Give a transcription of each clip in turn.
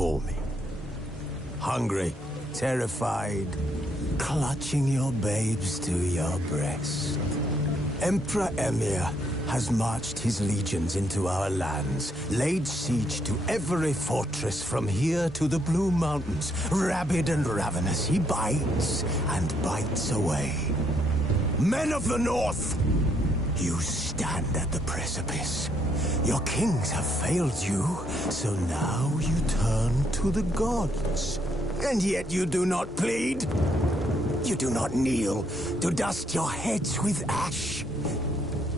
before me. Hungry, terrified, clutching your babes to your breast. Emperor Emir has marched his legions into our lands, laid siege to every fortress from here to the Blue Mountains. Rabid and ravenous, he bites and bites away. Men of the North, you stand at the precipice. Your kings have failed you, so now you turn to the gods. And yet you do not plead. You do not kneel to dust your heads with ash.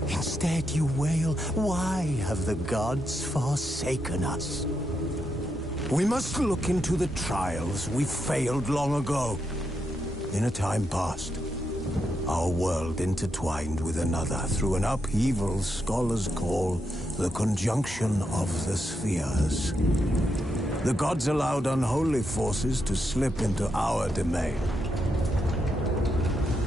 Instead you wail, why have the gods forsaken us? We must look into the trials we failed long ago. In a time past, our world intertwined with another through an upheaval scholars call the conjunction of the spheres. The gods allowed unholy forces to slip into our domain.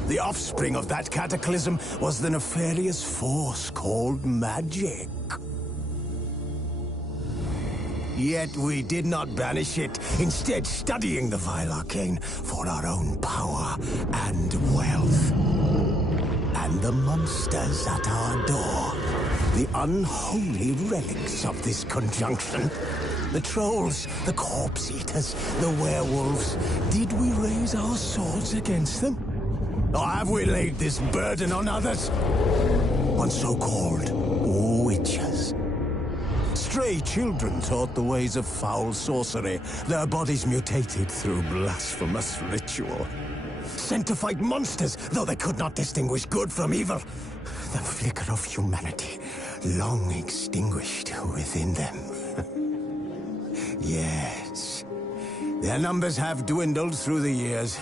The offspring of that cataclysm was the nefarious force called magic. Yet we did not banish it, instead studying the vile arcane for our own power and wealth. And the monsters at our door, the unholy relics of this conjunction. The trolls, the corpse-eaters, the werewolves. Did we raise our swords against them? Or have we laid this burden on others? On so-called witches. Stray children taught the ways of foul sorcery, their bodies mutated through blasphemous ritual. Sent to fight monsters, though they could not distinguish good from evil. The flicker of humanity, long extinguished within them. Yes, their numbers have dwindled through the years,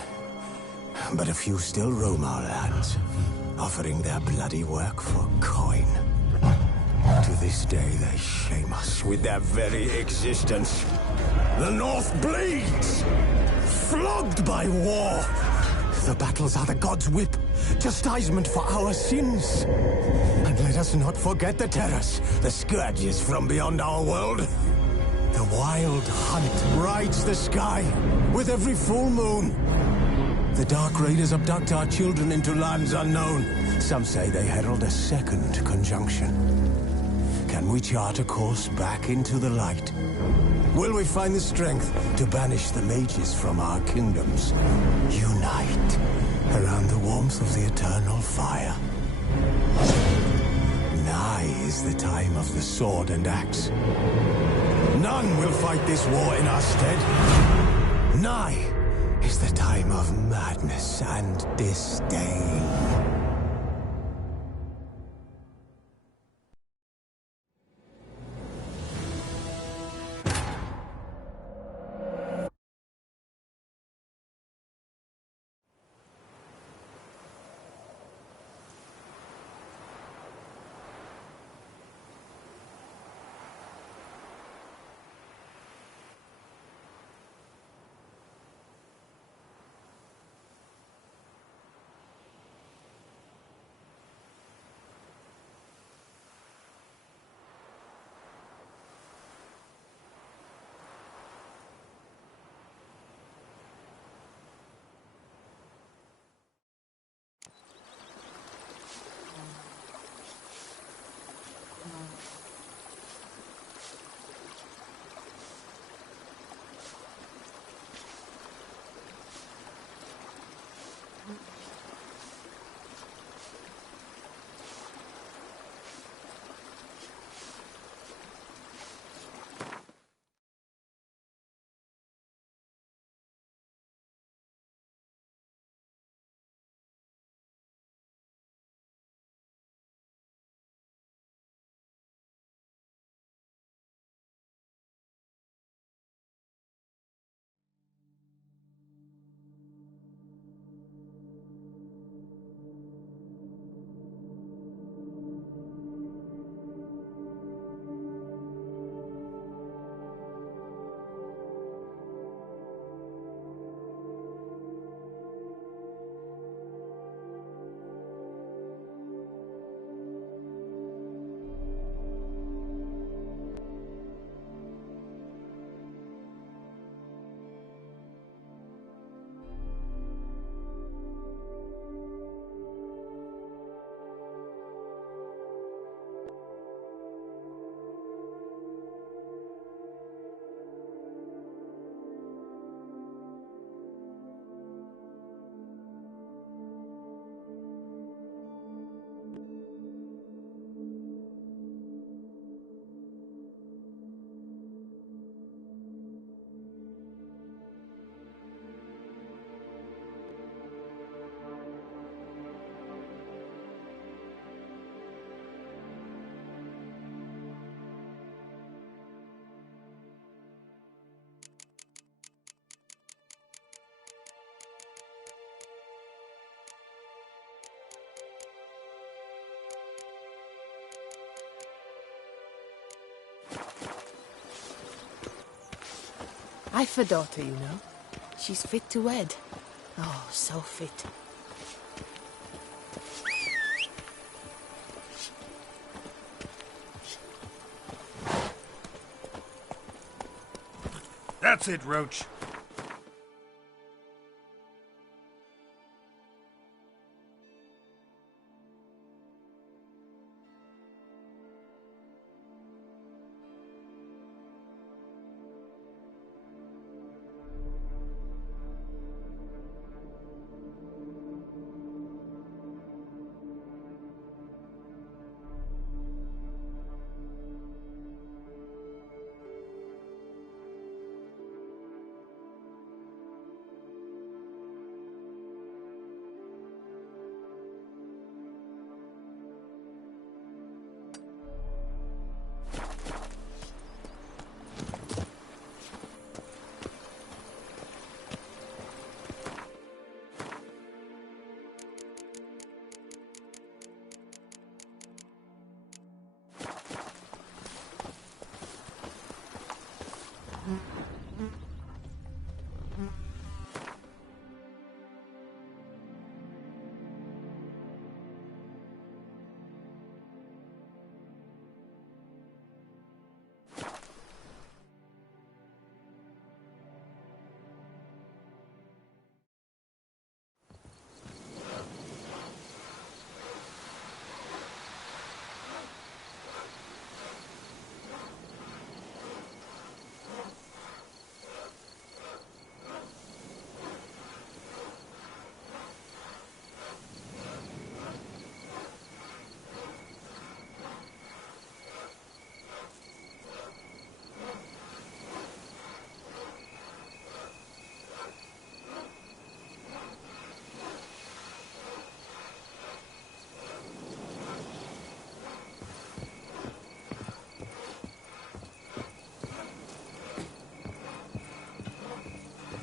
but a few still roam our lands, offering their bloody work for coin. To this day, they shame us with their very existence. The North bleeds, flogged by war. The battles are the gods' whip, chastisement for our sins. And let us not forget the terrors, the scourges from beyond our world. The wild hunt rides the sky with every full moon. The Dark Raiders abduct our children into lands unknown. Some say they herald a second conjunction. Can we chart a course back into the light? Will we find the strength to banish the mages from our kingdoms? Unite around the warmth of the eternal fire. Nigh is the time of the sword and axe. None will fight this war in our stead. Nigh is the time of madness and disdain. I've a daughter, you know. She's fit to wed. Oh, so fit. That's it, Roach.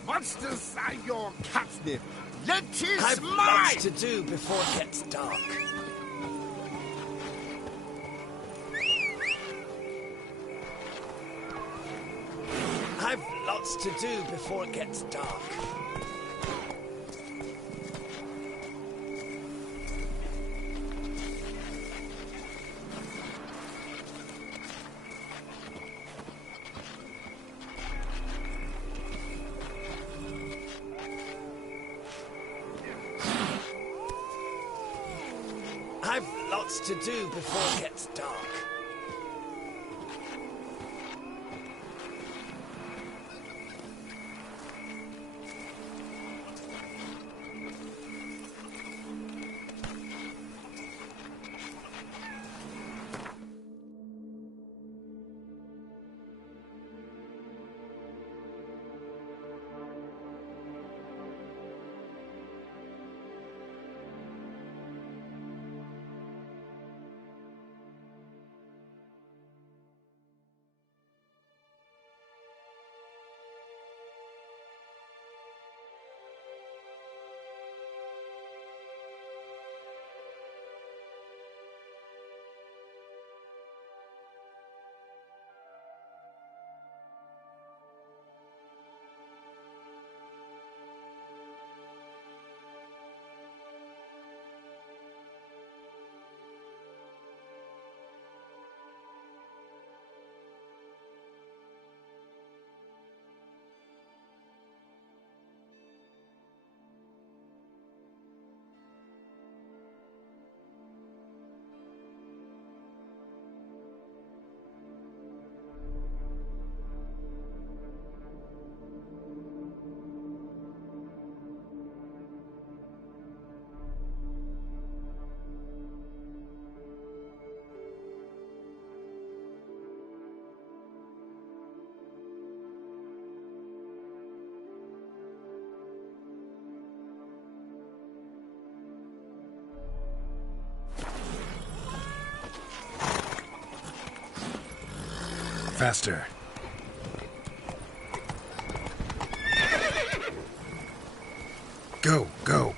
Monsters say you're catnip. Let is I've mine! lots to do before it gets dark. I've lots to do before it gets dark. I've lots to do before it gets dark. Faster. Go, go.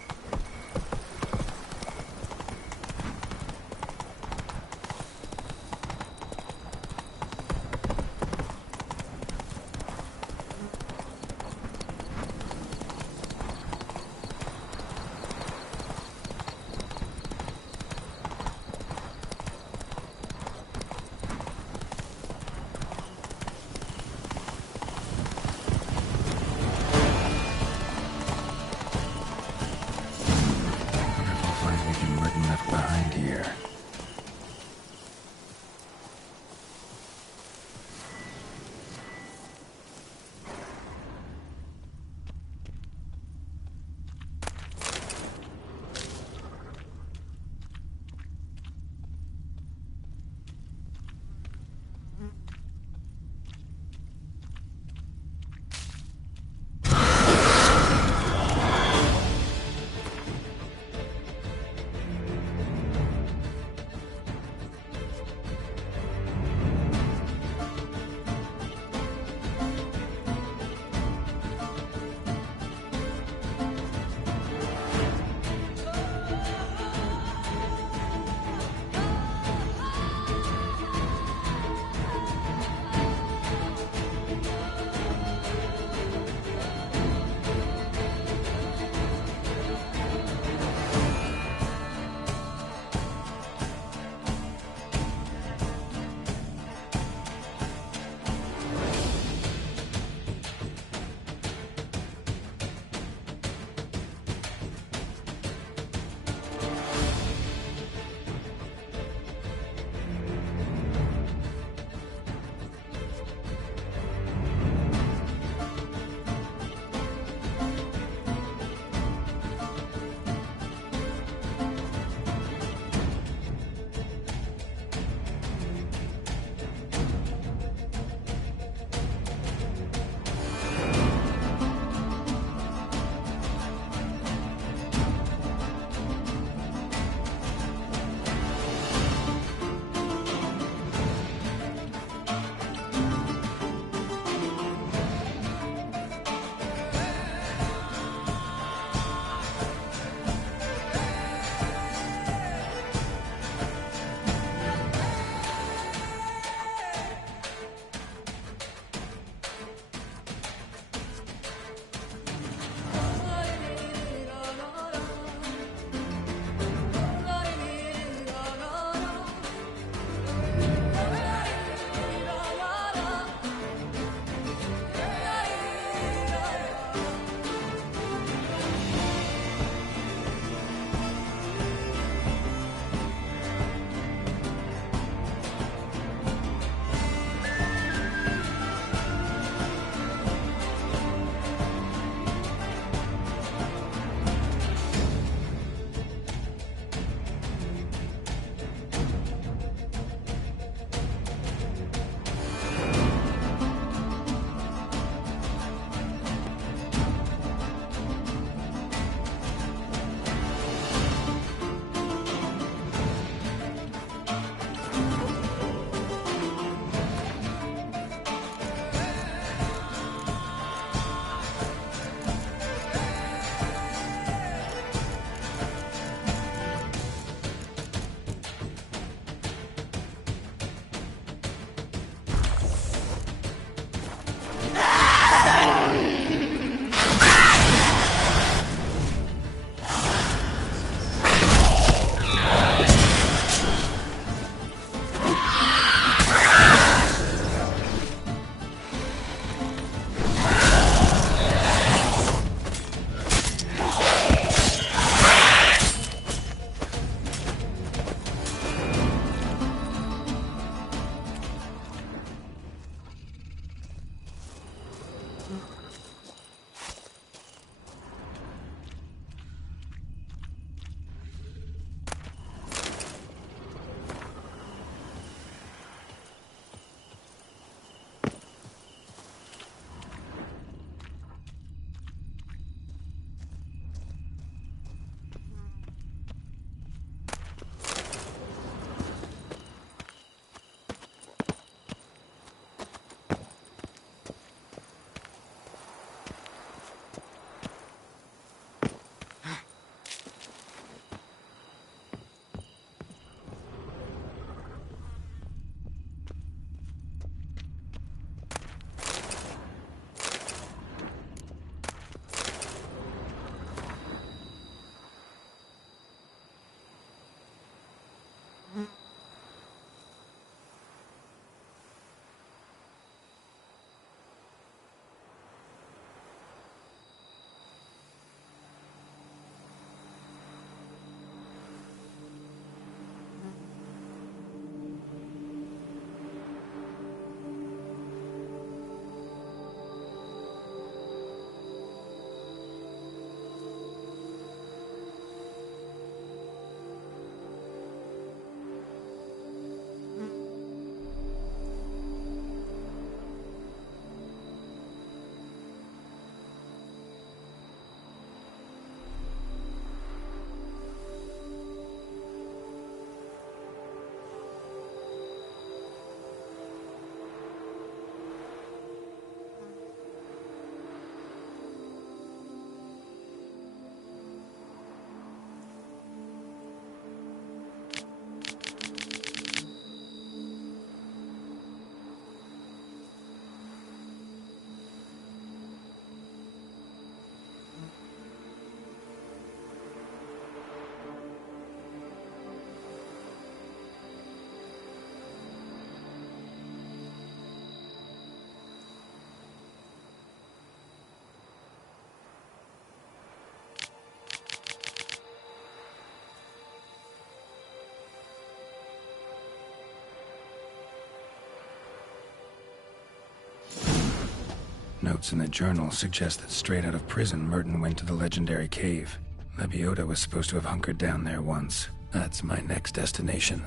notes in the journal suggest that straight out of prison, Merton went to the legendary cave. Lebioda was supposed to have hunkered down there once. That's my next destination.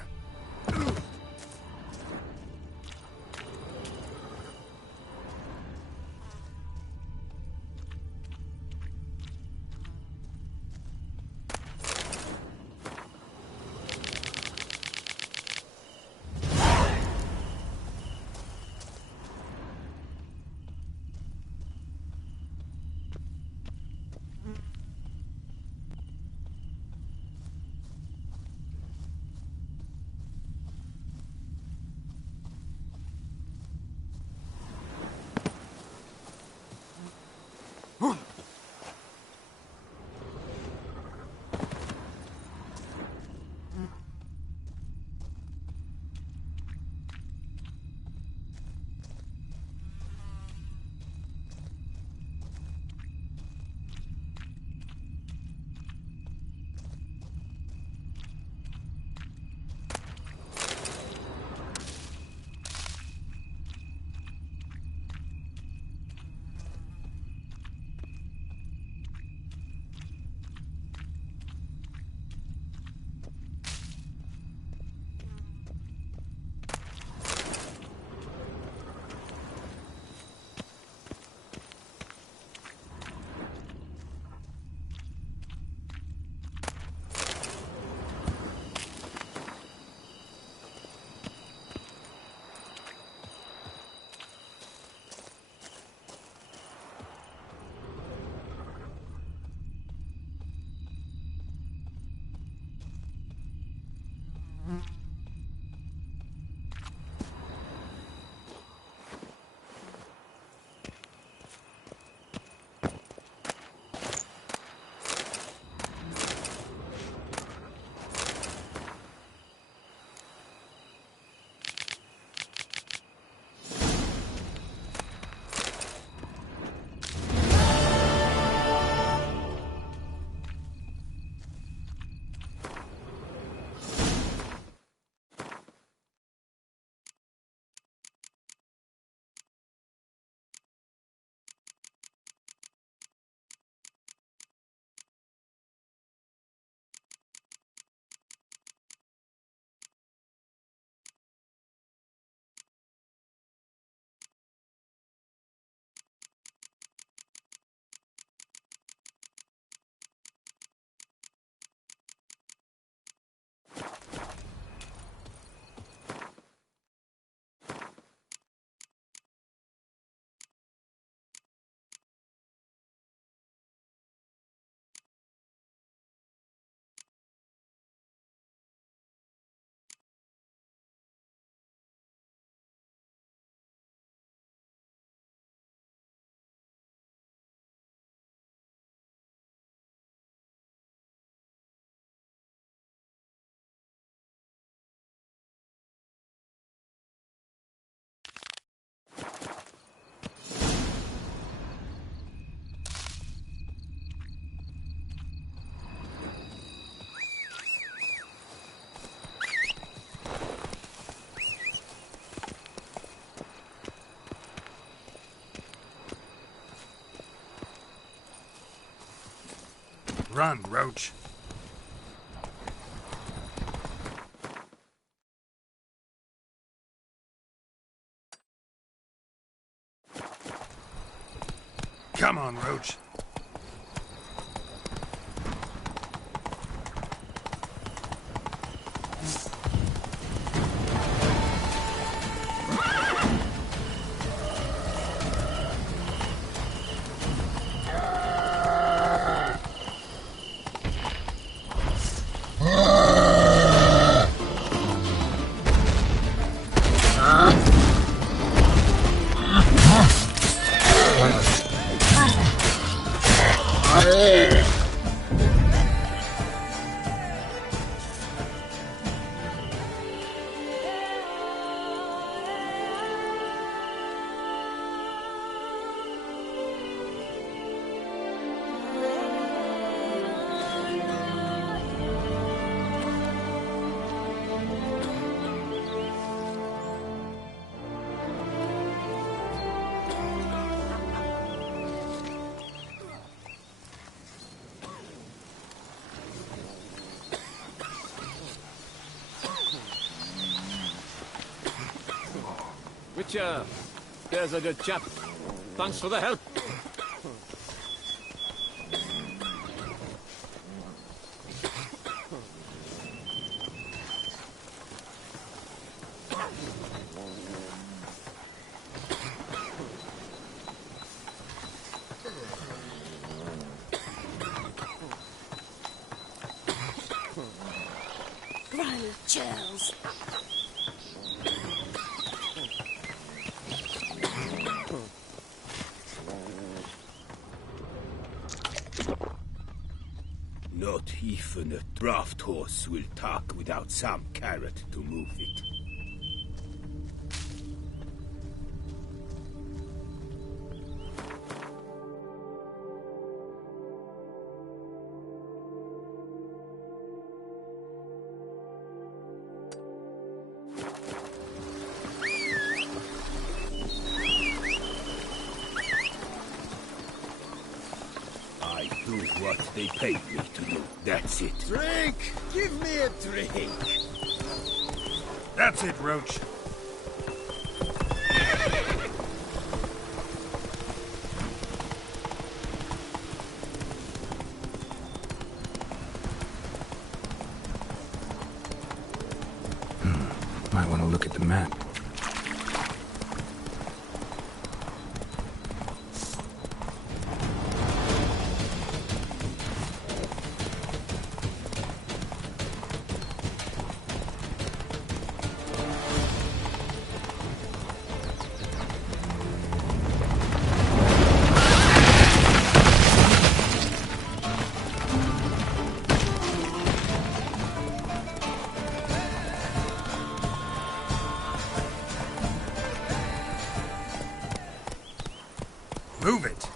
Run, Roach. Come on, Roach. future. There's a good chap. Thanks for the help. Granny chills. Not even a draft horse will talk without some carrot to move it. I do what they paid me to do. That's it. Drink! Give me a drink! That's it, Roach. Might want to look at the map. Move it!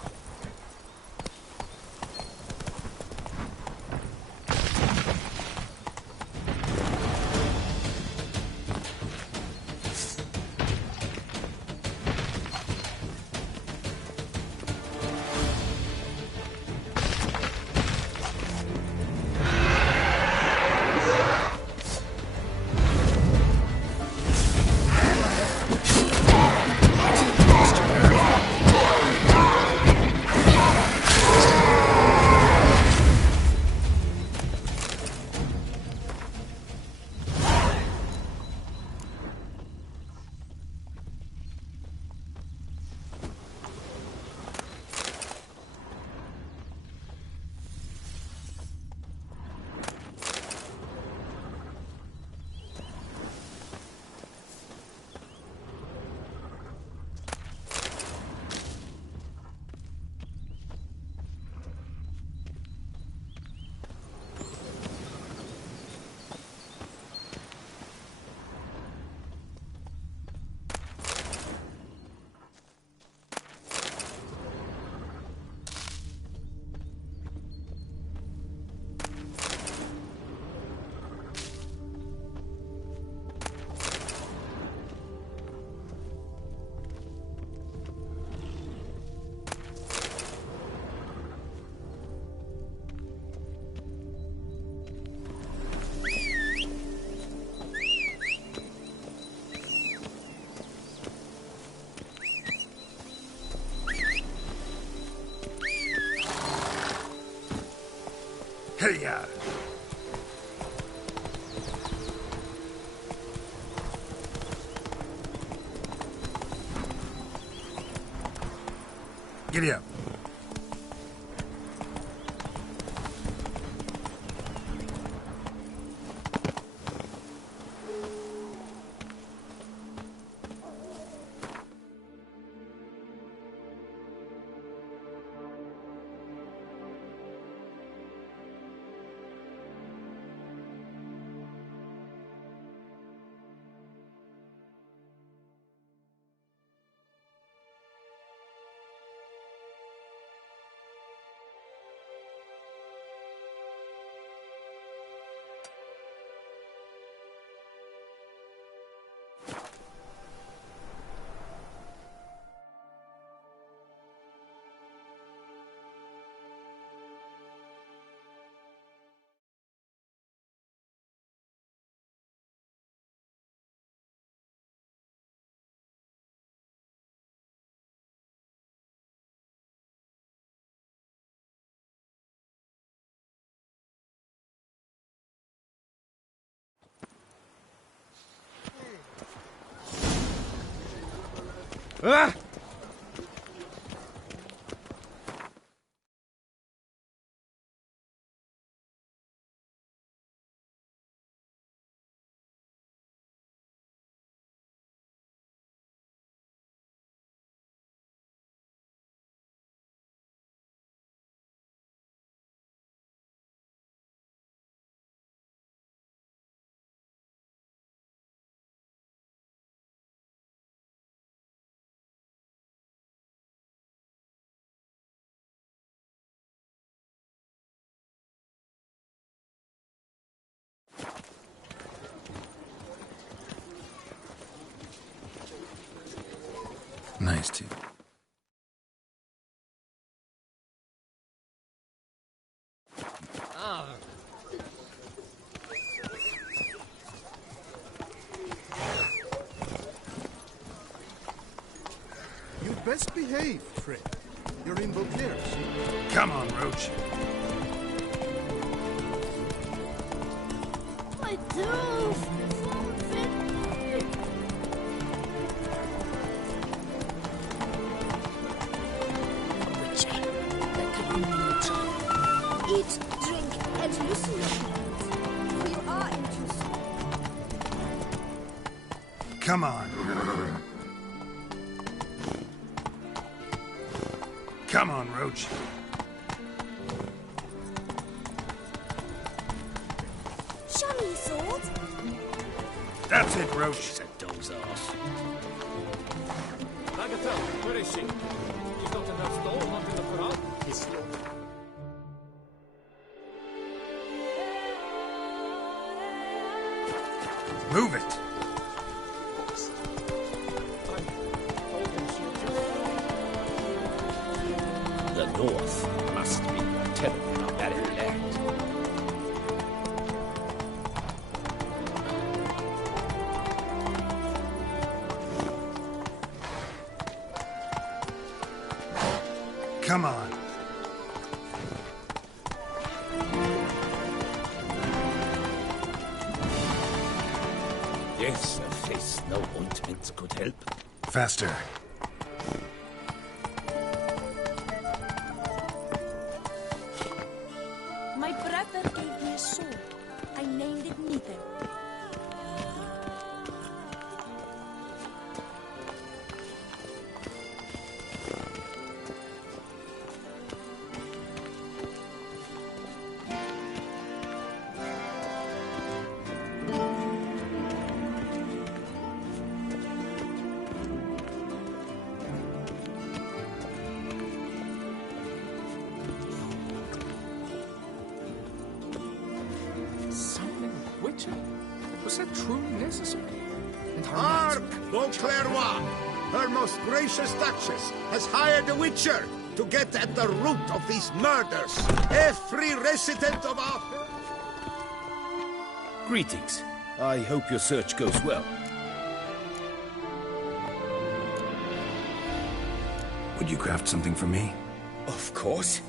Hey-ya! Giddy up. Ah! Nice too. You best behave, Fred. You're in Beauclair, see? Come on, Roach. I do. Something. Witcher, that could be neutral. Eat, drink, and hallucinate. You are into. Come on. Come on, Roach. Show me your sword. That's it, Roach. She's a doze ass. Bagatelle, where is she? She's not in her stall, not in the corral. His Move it. The North must be a terrible barbaric land. Come on. Yes, a face no ointment could help. Faster. My brother gave me a sword. I named it Neither. Something Witcher? Was that truly necessary? And her Hark, man's- Beauclair, her most gracious Duchess has hired a Witcher to get at the root of these murders. Every resident of our... Greetings. I hope your search goes well. Would you craft something for me? Of course.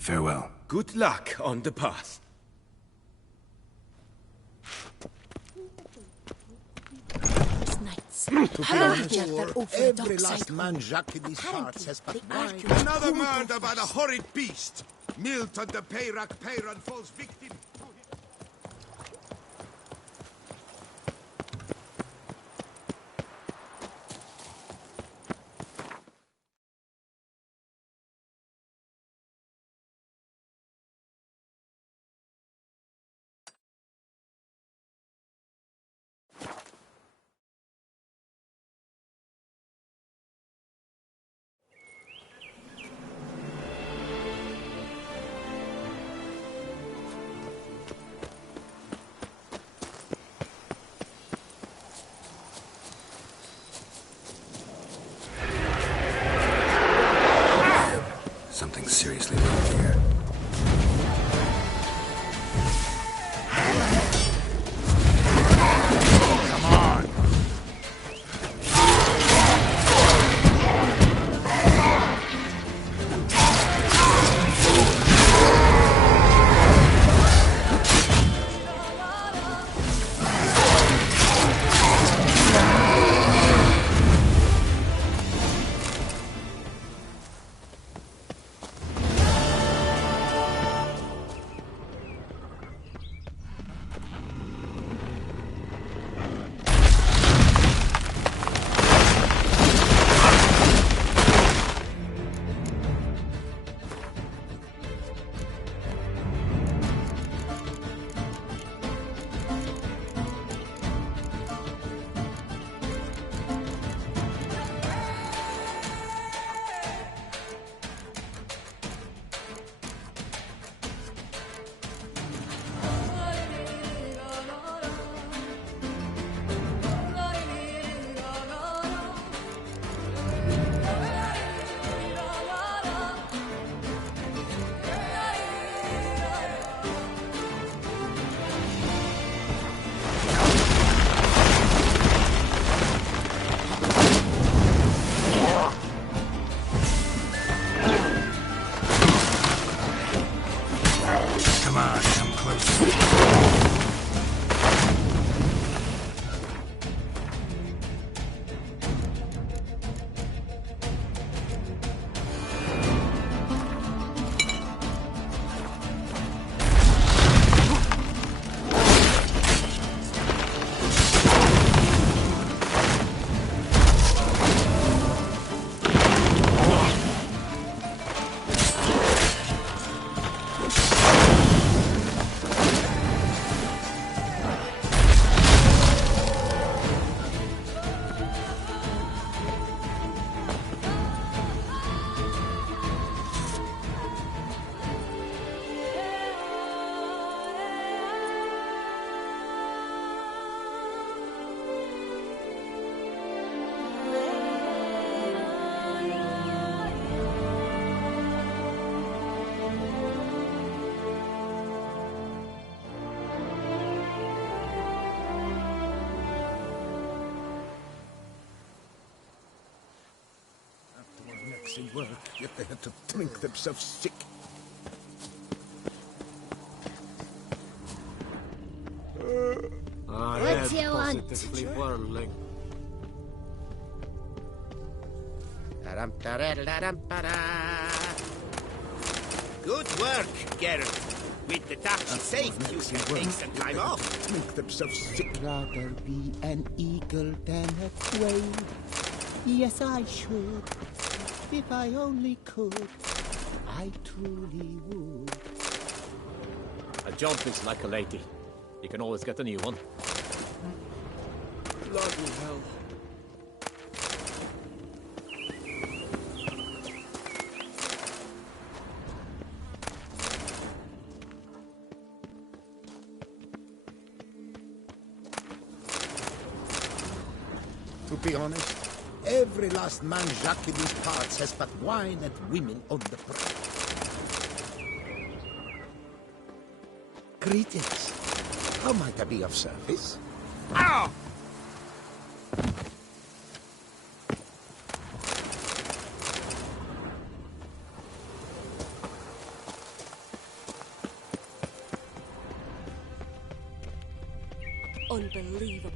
Farewell. Good luck on the path. To be honest, every last man Jacques in these parts has but one. Another murder by the horrid beast! Milton the Peyrac Peyron falls victim to his... Something seriously wrong here. Come on! Come on, come closer. They were, yet they had to drink themselves sick. What do you want? Positively whirling. Good work, Geralt. With the ducks safe, you can take some time off. Drink themselves sick. Rather be an eagle than a quail. Yes, I should. If I only could, I truly would. A job is like a lady. You can always get a new one. Bloody hell. To be honest, every last man Jacques in these parts has but wine and women on the prowl. Greetings. How might I be of service? Ow! unbelievable.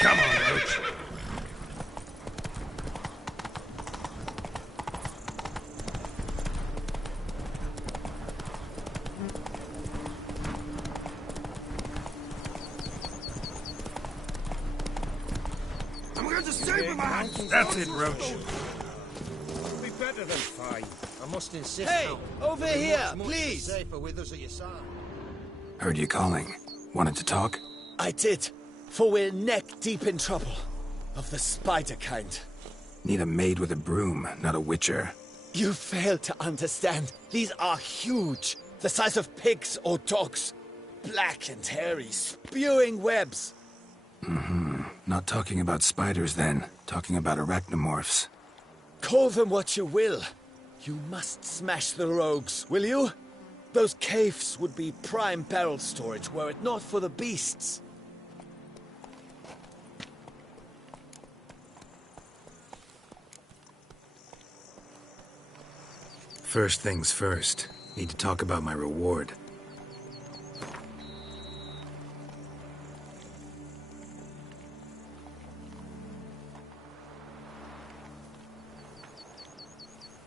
Come on, Roach. I'm going to save with my hands. That's it, Roach. Be better than fine. I must insist. Hey, now. over here, It's much please. Safer with us at your side. Heard you calling. Wanted to talk? I did, for we're neck deep in trouble. Of the spider kind. Need a maid with a broom, not a witcher. You fail to understand. These are huge. The size of pigs or dogs. Black and hairy, spewing webs. Not talking about spiders then. Talking about arachnomorphs. Call them what you will. You must smash the rogues, will you? Those caves would be prime barrel storage were it not for the beasts. First things first. Need to talk about my reward.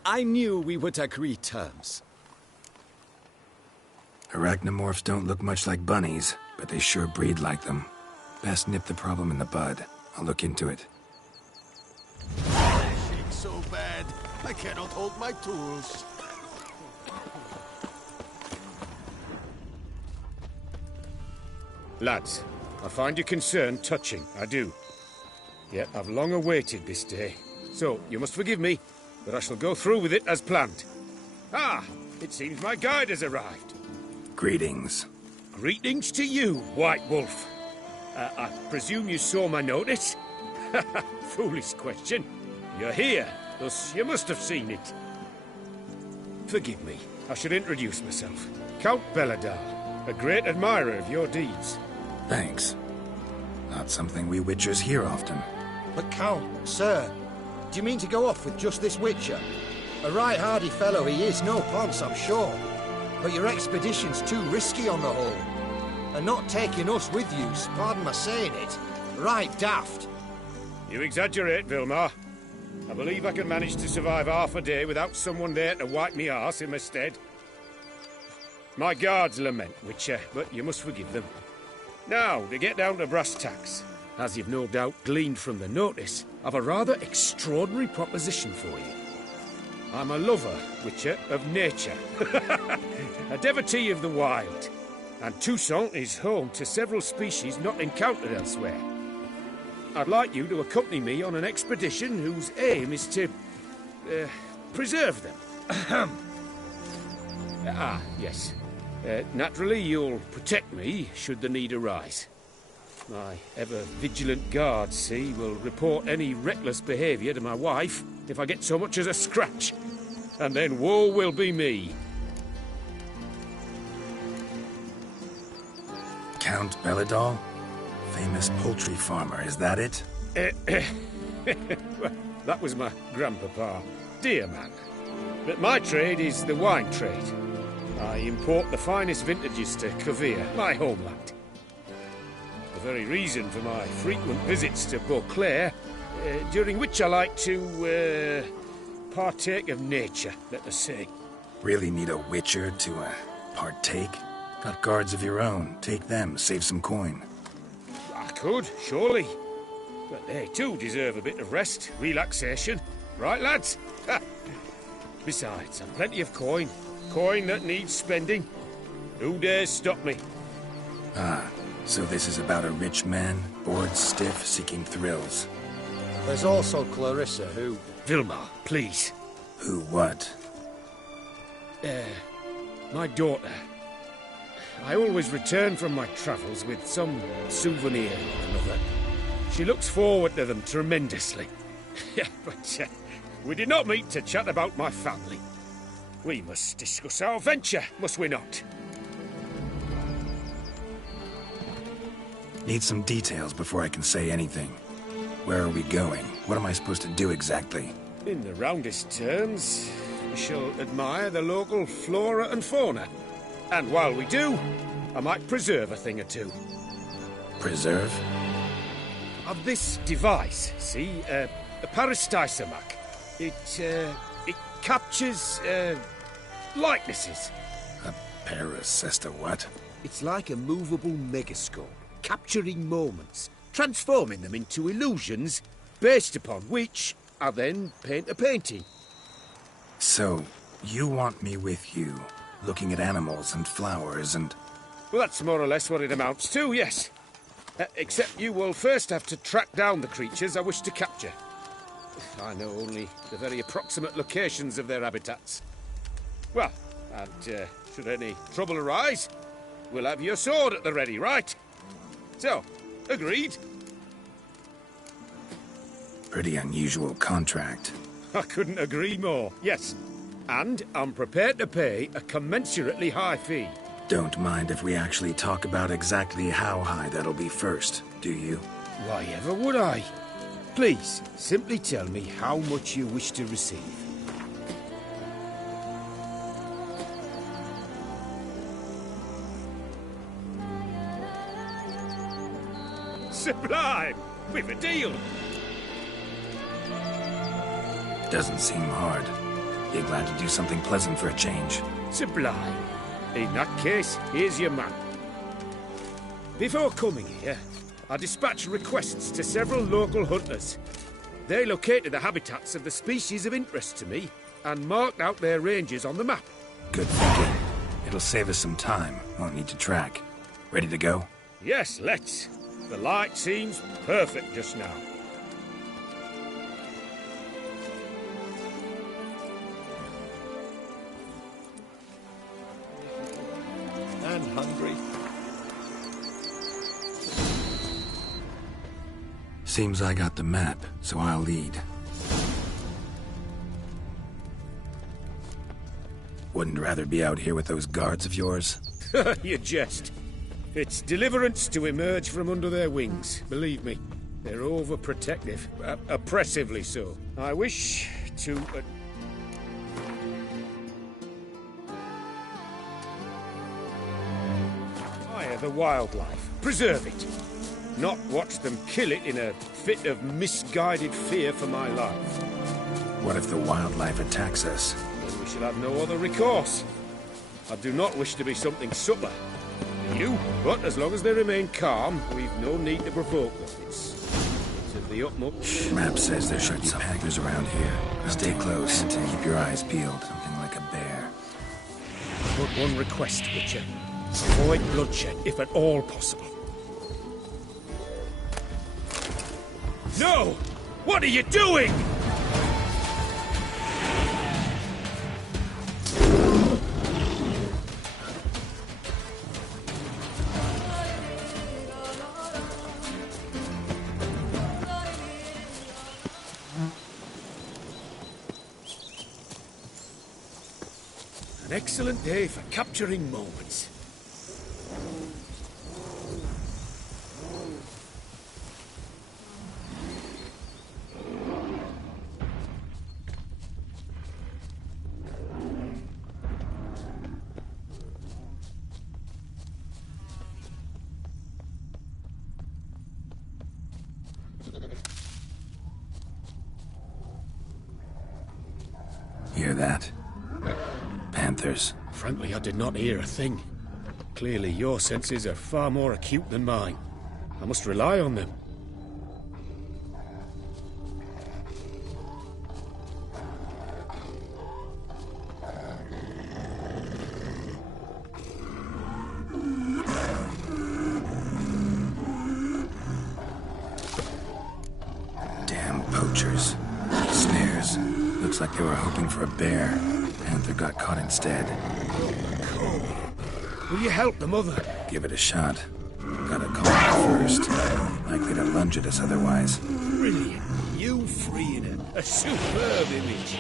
I knew we would agree terms. Arachnomorphs don't look much like bunnies, but they sure breed like them. Best nip the problem in the bud. I'll look into it. Shake so bad, I cannot hold my tools. Lads, I find your concern touching, I do. Yet I've long awaited this day. So, you must forgive me, but I shall go through with it as planned. Ah, it seems my guide has arrived. Greetings. Greetings to you, White Wolf. I presume you saw my notice? Foolish question. You're here, thus you must have seen it. Forgive me, I should introduce myself. Count Belladar, a great admirer of your deeds. Thanks. Not something we witchers hear often. But Count, sir, do you mean to go off with just this witcher? A right hardy fellow he is, no ponce, I'm sure. But your expedition's too risky on the whole. And not taking us with you, pardon my saying it, right daft. You exaggerate, Vilmar. I believe I can manage to survive half a day without someone there to wipe me arse in my stead. My guards lament, Witcher, but you must forgive them. Now, to get down to brass tacks. As you've no doubt gleaned from the notice, I've a rather extraordinary proposition for you. I'm a lover, Witcher, of nature. A devotee of the wild. And Toussaint is home to several species not encountered elsewhere. I'd like you to accompany me on an expedition whose aim is to... preserve them. Yes. Naturally, you'll protect me should the need arise. My ever-vigilant guards, see, will report any reckless behaviour to my wife if I get so much as a scratch. And then woe will be me. Count Belladar? Famous poultry farmer, is that it? Well, that was my grandpapa. Dear man. But my trade is the wine trade. I import the finest vintages to Kavir, my homeland. The very reason for my frequent visits to Beauclair, during which I like to, partake of nature, let us say. Really need a witcher to, partake? Got guards of your own. Take them, save some coin. I could, surely. But they too deserve a bit of rest, relaxation. Right, lads? Besides, I've plenty of coin. Coin that needs spending. Who dares stop me? Ah, so this is about a rich man, bored stiff, seeking thrills. There's also Clarissa, who... Vilmar, please. Who what? My daughter. I always return from my travels with some souvenir or another. She looks forward to them tremendously. Yeah, but we did not meet to chat about my family. We must discuss our venture, must we not? Need some details before I can say anything. Where are we going? What am I supposed to do exactly? In the roundest terms, we shall admire the local flora and fauna. And while we do, I might preserve a thing or two. Preserve? Of this device, see, a parastisomac. It captures, likenesses. A parasesta what? It's like a movable megascope, capturing moments, transforming them into illusions, based upon which I then paint a painting. So, you want me with you, looking at animals and flowers and... Well, that's more or less what it amounts to, yes. Except you will first have to track down the creatures I wish to capture. I know only the very approximate locations of their habitats. Well, and should any trouble arise, we'll have your sword at the ready, right? So, agreed? Pretty unusual contract. I couldn't agree more, yes. And I'm prepared to pay a commensurately high fee. Don't mind if we actually talk about exactly how high that'll be first, do you? Why ever would I? Please, simply tell me how much you wish to receive. Sublime! We've a deal! Doesn't seem hard. You're glad to do something pleasant for a change. Sublime. In that case, here's your man. Before coming here, I dispatched requests to several local hunters. They located the habitats of the species of interest to me and marked out their ranges on the map. Good thinking. It'll save us some time. Won't need to track. Ready to go? Yes, let's. The light seems perfect just now. And hungry. Seems I got the map, so I'll lead. Wouldn't rather be out here with those guards of yours? You jest. It's deliverance to emerge from under their wings, believe me. They're overprotective, oppressively so. I wish to... admire the wildlife, preserve it. Not watch them kill it in a fit of misguided fear for my life. What if the wildlife attacks us? Then we shall have no other recourse. I do not wish to be something subtler. You, but as long as they remain calm, we've no need to provoke them. It's of the utmost. Map says there should be panthers around here. Stay close and keep your eyes peeled. Something like a bear. But one request, Witcher. Avoid bloodshed, if at all possible. No! What are you doing? An excellent day for capturing moments. Hear that? Panthers. Frankly, I did not hear a thing. Clearly, your senses are far more acute than mine. I must rely on them. Damn poachers. Snares. Looks like they were hoping for a bear. Panther got caught instead. Will you help the mother? Give it a shot. Gotta call her first. Likely to lunge lunge at us otherwise. Brilliant. You freeing her. A superb image.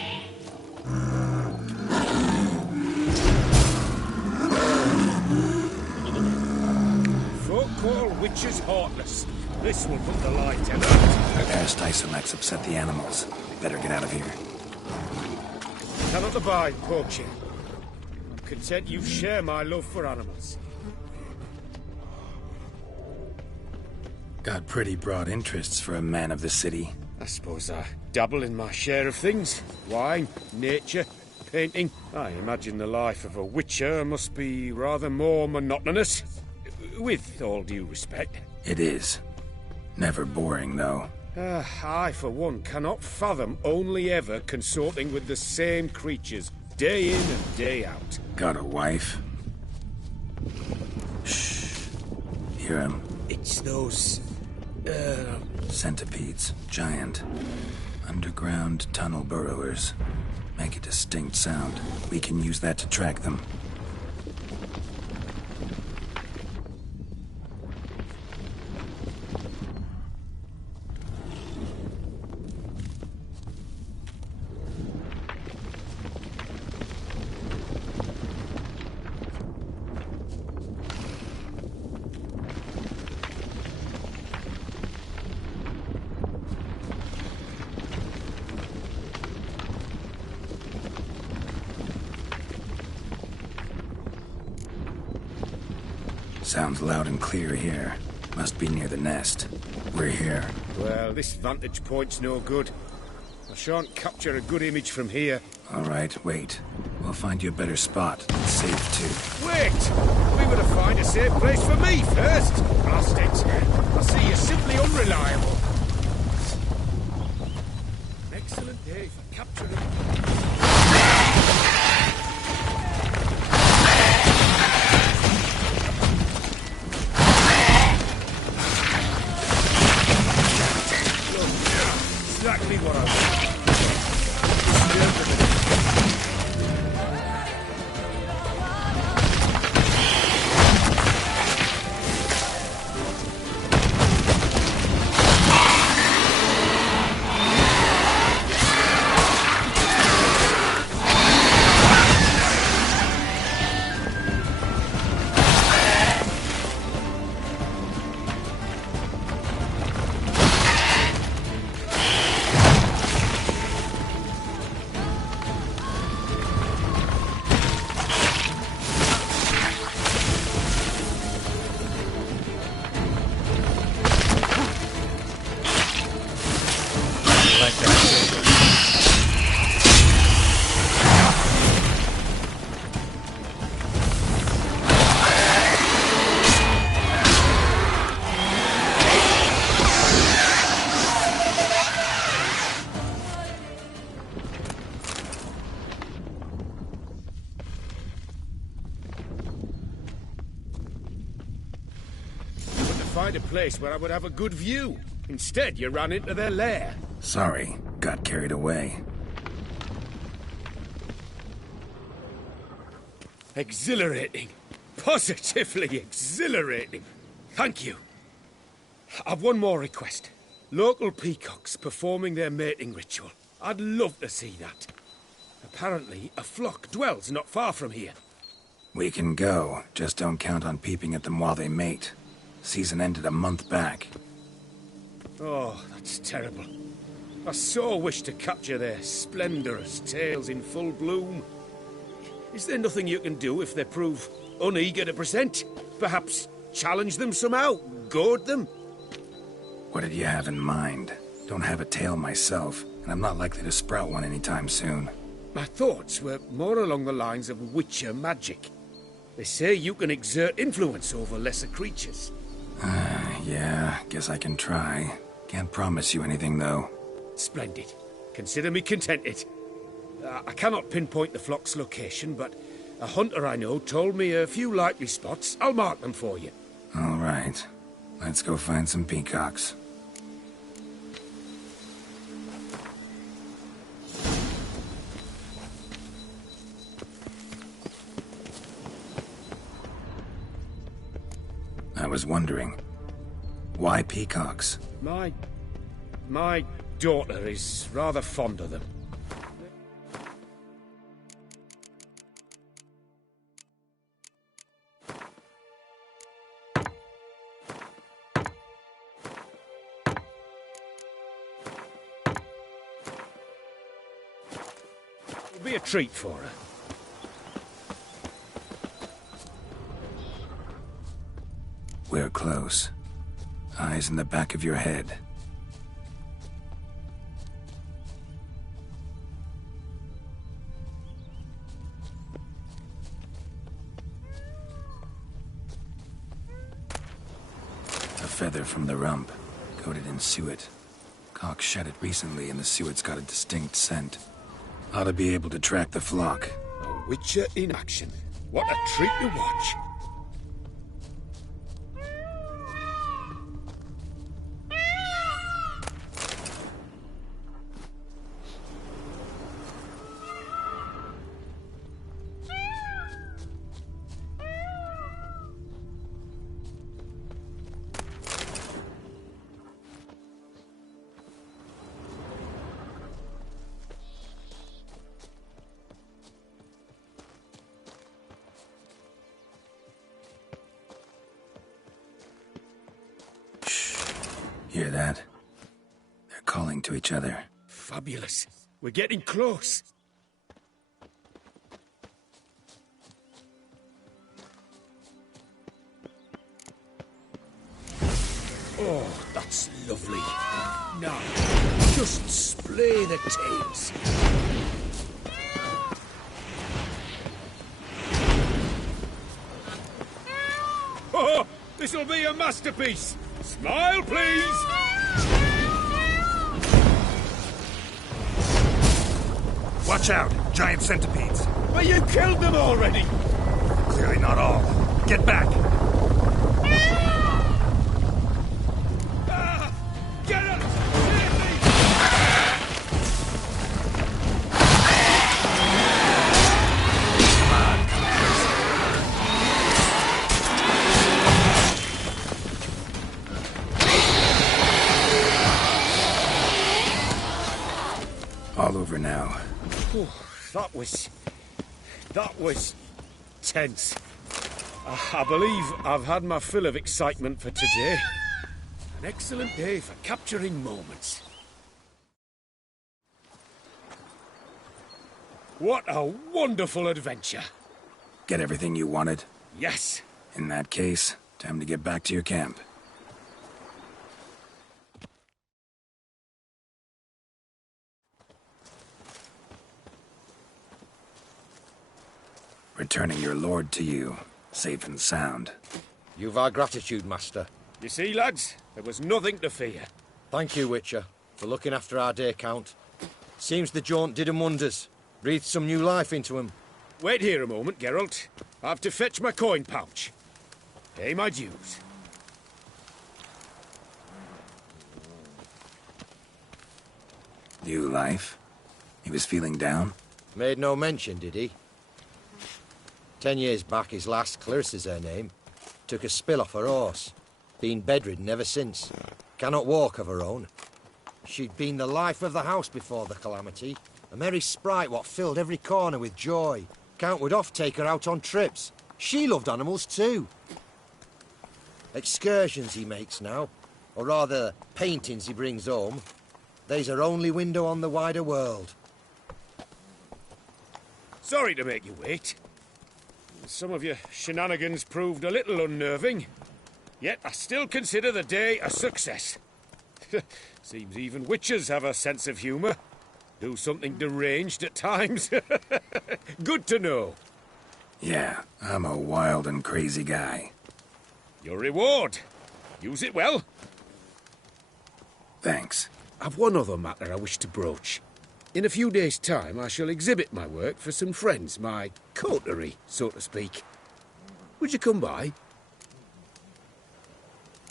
Folk call witches heartless. This will put the light out. The Aristoisolex upset the animals. Better get out of here. Cannot abide poaching. I'm content you share my love for animals. Got pretty broad interests for a man of the city. I suppose I dabble in my share of things. Wine, nature, painting. I imagine the life of a witcher must be rather more monotonous. With all due respect. It is. Never boring, though. I, for one, cannot fathom only ever consorting with the same creatures, day in and day out. Got a wife? Shh. Hear him? It's those... Centipedes. Giant. Underground tunnel burrowers. Make a distinct sound. We can use that to track them. Sounds loud and clear here. Must be near the nest. We're here. Well, this vantage point's no good. I shan't capture a good image from here. All right, wait. We'll find you a better spot. It's safe, too. Wait! We were to find a safe place for me first. Blast it. I see you're simply unreliable. An excellent day for capturing... Exactly what I want. Find a place where I would have a good view. Instead, you ran into their lair. Sorry, got carried away. Exhilarating. Positively exhilarating. Thank you. I've one more request. Local peacocks performing their mating ritual. I'd love to see that. Apparently, a flock dwells not far from here. We can go. Just don't count on peeping at them while they mate. Season ended a month back. Oh, that's terrible. I so wish to capture their splendorous tails in full bloom. Is there nothing you can do if they prove uneager to present? Perhaps challenge them somehow? Goad them? What did you have in mind? Don't have a tail myself, and I'm not likely to sprout one anytime soon. My thoughts were more along the lines of witcher magic. They say you can exert influence over lesser creatures. Yeah, guess I can try. Can't promise you anything, though. Splendid. Consider me contented. I cannot pinpoint the flock's location, but a hunter I know told me a few likely spots. I'll mark them for you. All right. Let's go find some peacocks. I was wondering, Why peacocks? My daughter is rather fond of them. It'll be a treat for her. We're close. Eyes in the back of your head. A feather from the rump, coated in suet. Cock shed it recently and the suet's got a distinct scent. Ought to be able to track the flock. A Witcher in action. What a treat to watch. Hear that? They're calling to each other. Fabulous. We're getting close. Oh, that's lovely. Now, just splay the tails. Oh, this'll be a masterpiece. Smile, please! Watch out! Giant centipedes! But you killed them already! Clearly not all. Get back! Ah! Get us! All over now. Oh, that was tense. I believe I've had my fill of excitement for today. An excellent day for capturing moments. What a wonderful adventure. Get everything you wanted? Yes. In that case, time to get back to your camp. Returning your lord to you, safe and sound. You've our gratitude, Master. You see, lads, there was nothing to fear. Thank you, Witcher, for looking after our day count. Seems the jaunt did 'em wonders. Breathed some new life into 'em. Wait here a moment, Geralt. I have to fetch my coin pouch. Pay my dues. New life? He was feeling down? Made no mention, did he? 10 years back, his last, Clarissa's her name, took a spill off her horse. Been bedridden ever since. Cannot walk of her own. She'd been the life of the house before the calamity. A merry sprite what filled every corner with joy. Count would oft take her out on trips. She loved animals too. Excursions he makes now, or rather, paintings he brings home. They's her only window on the wider world. Sorry to make you wait. Some of your shenanigans proved a little unnerving. Yet I still consider the day a success. Seems even witches have a sense of humour. Do something deranged at times. Good to know. Yeah, I'm a wild and crazy guy. Your reward. Use it well. Thanks. I've one other matter I wish to broach. In a few days' time, I shall exhibit my work for some friends, my coterie, so to speak. Would you come by?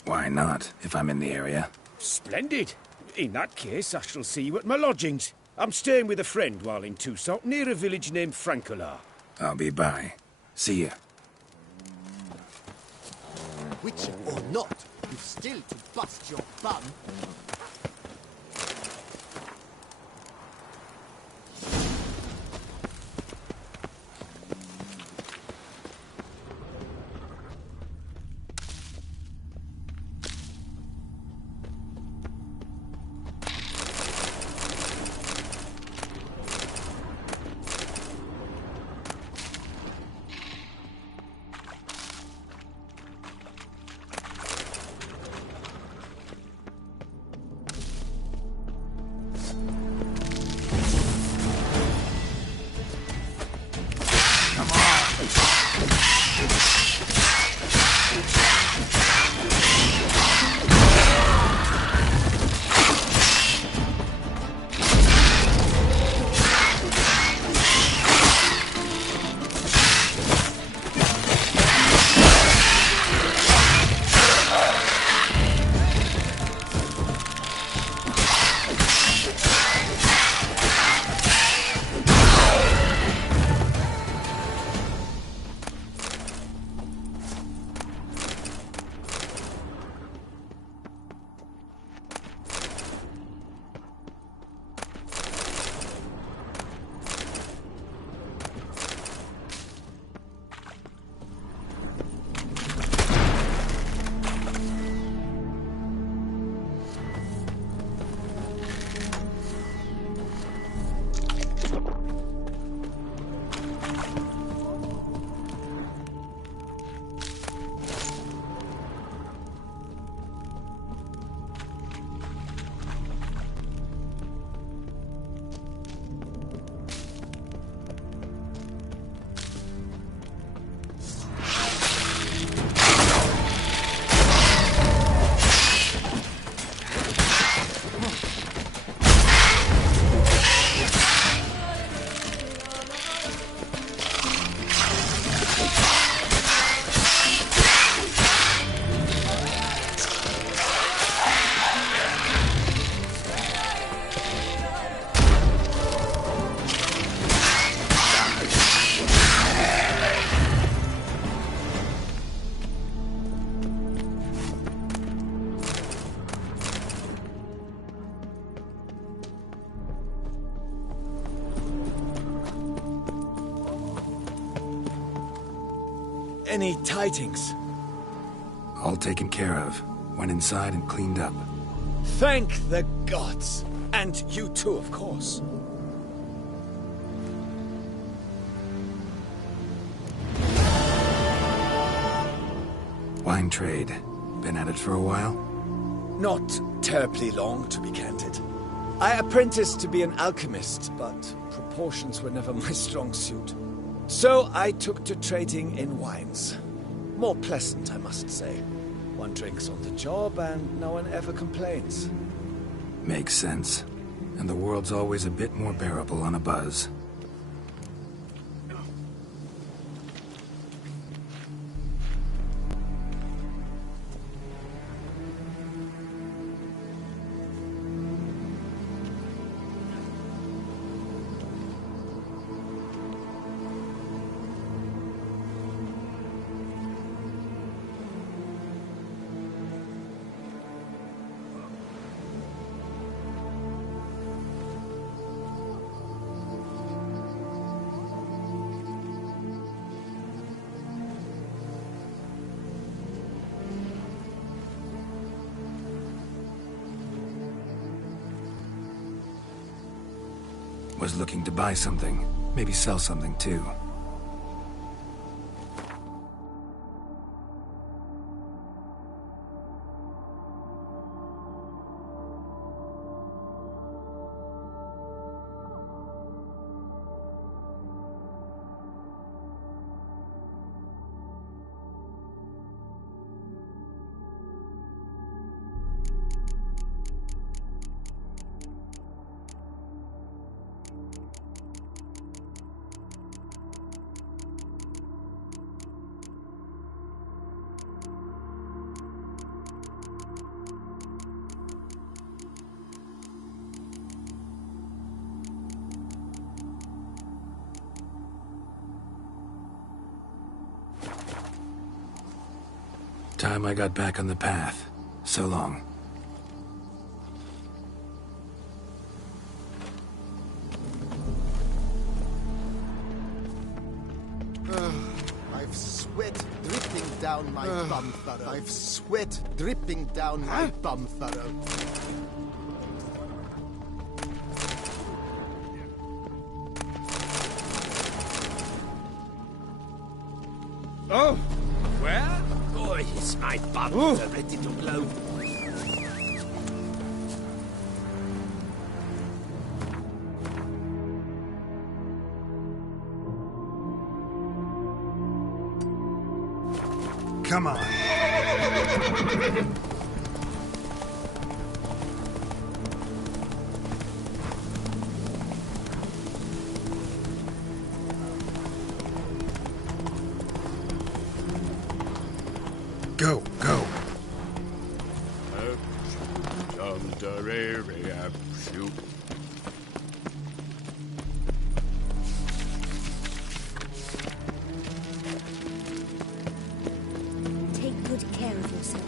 Why not, if I'm in the area? Splendid. In that case, I shall see you at my lodgings. I'm staying with a friend while in Toussaint, near a village named Francolar. I'll be by. See ya. Witcher or not, You've still to bust your bum. Any tidings? All taken care of. Went inside and cleaned up. Thank the gods! And you too, of course. Wine trade. Been at it for a while? Not terribly long, to be candid. I apprenticed to be an alchemist, but proportions were never my strong suit. So I took to trading in wines. More pleasant, I must say. One drinks on the job and no one ever complains. Makes sense. And the world's always a bit more bearable on a buzz. Was looking to buy something. Maybe sell something too. Time I got back on the path. So long. I've sweat dripping down my bum furrow. I've sweat dripping down my bum furrow. Oh! Where? Oh, is my bum ready to blow? Come on. Go, go. Take good care of yourself.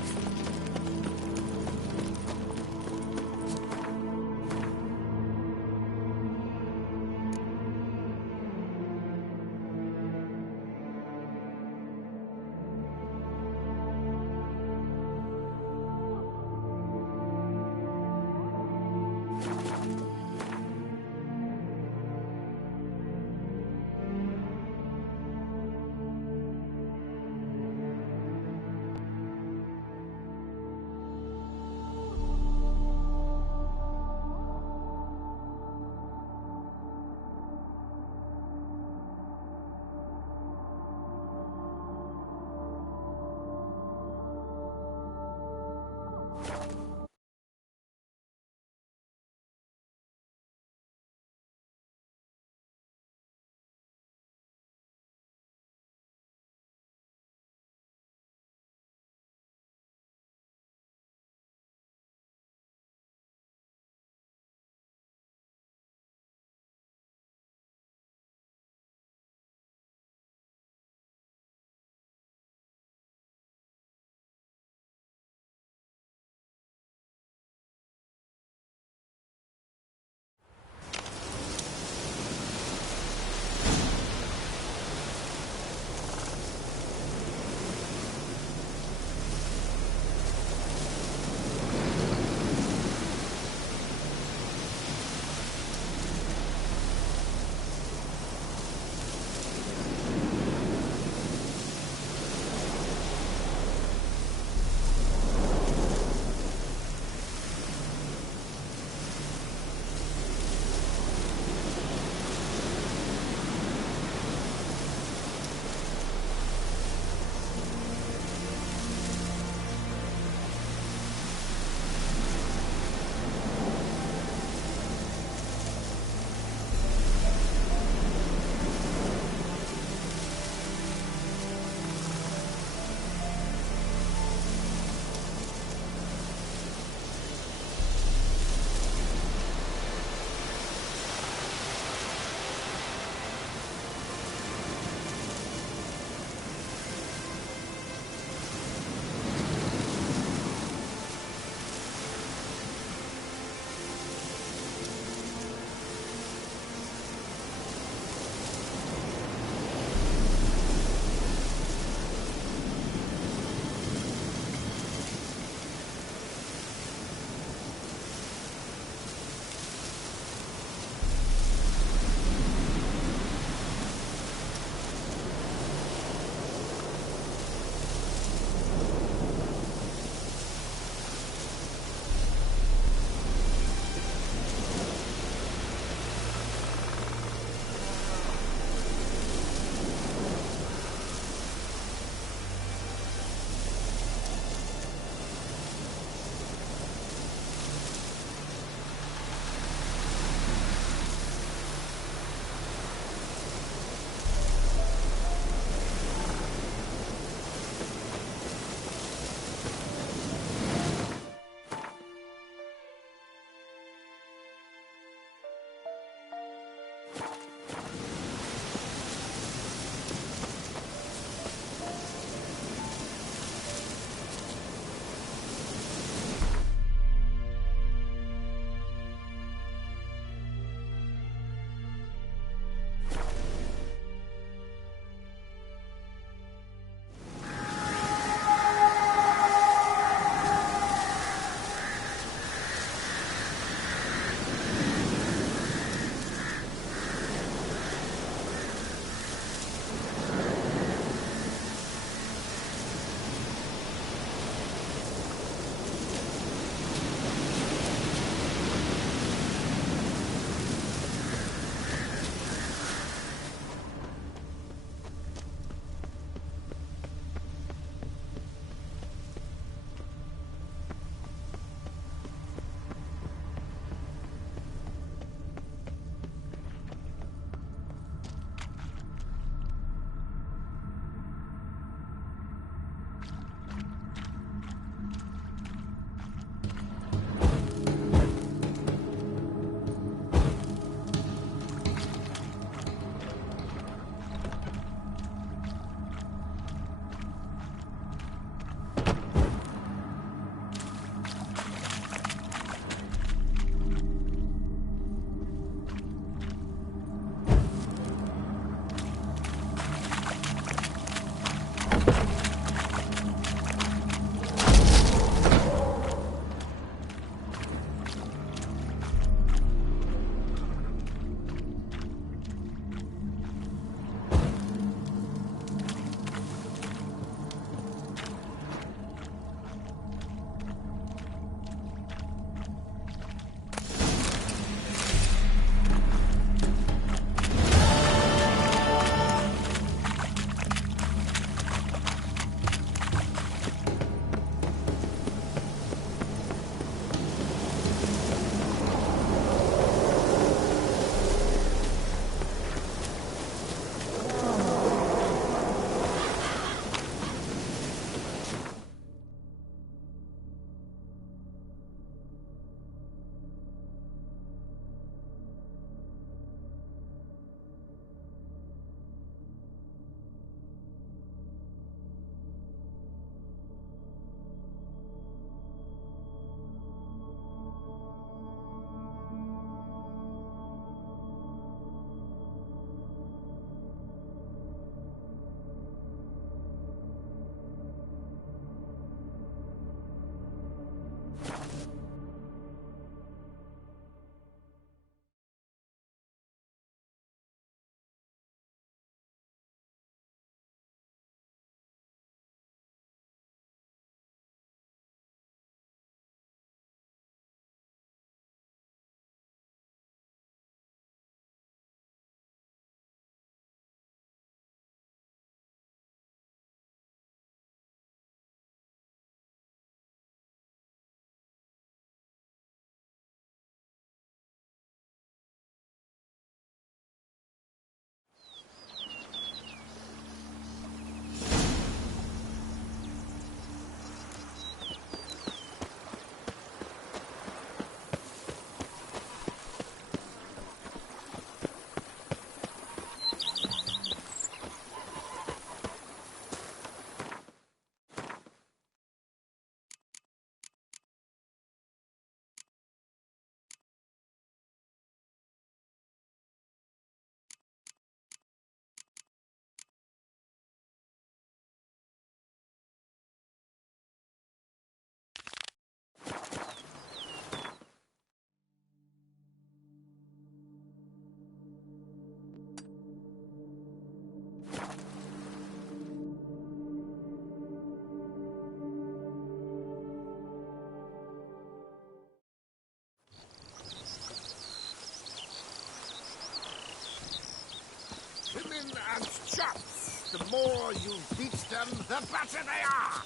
more you beat them, the better they are!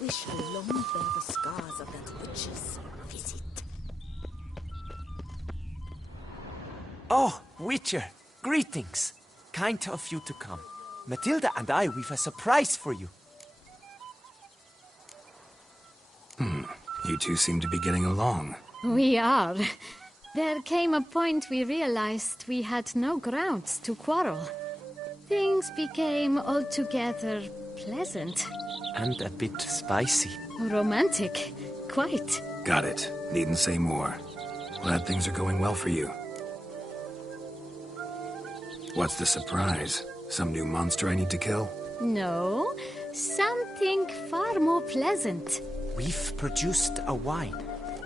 We shall long bear the scars of that witch's visit. Oh, Witcher, greetings. Kind of you to come. Matilda and I, we've a surprise for you. You two seem to be getting along. We are. There came a point we realized we had no grounds to quarrel. Things became altogether pleasant. And a bit spicy. Romantic, quite. Got it. Needn't say more. Glad things are going well for you. What's the surprise? Some new monster I need to kill? No, something far more pleasant. We've produced a wine.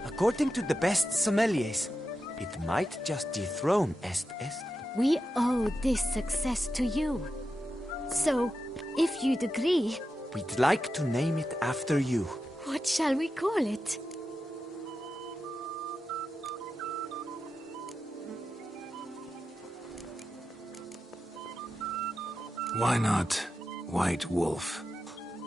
According to the best sommeliers, it might just dethrone Est. We owe this success to you. So, if you'd agree... We'd like to name it after you. What shall we call it? Why not White Wolf?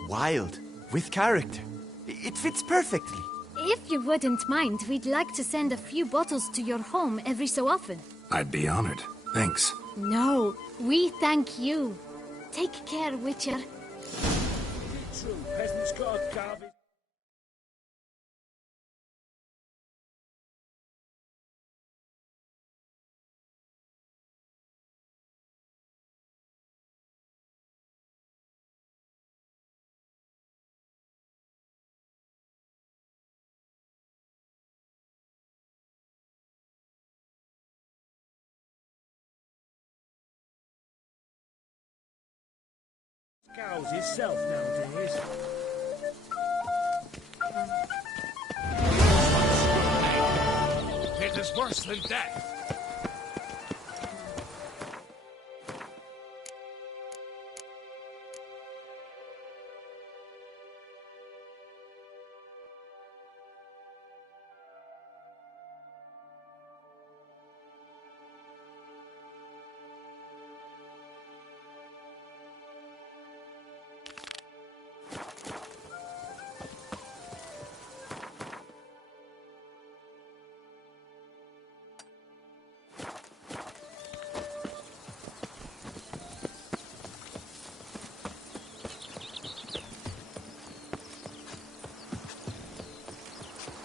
Wild, with character. It fits perfectly. If you wouldn't mind, we'd like to send a few bottles to your home every so often. I'd be honored. Thanks. No, we thank you. Take care, Witcher. True peasants god carving. Cows itself nowadays. It is worse than death.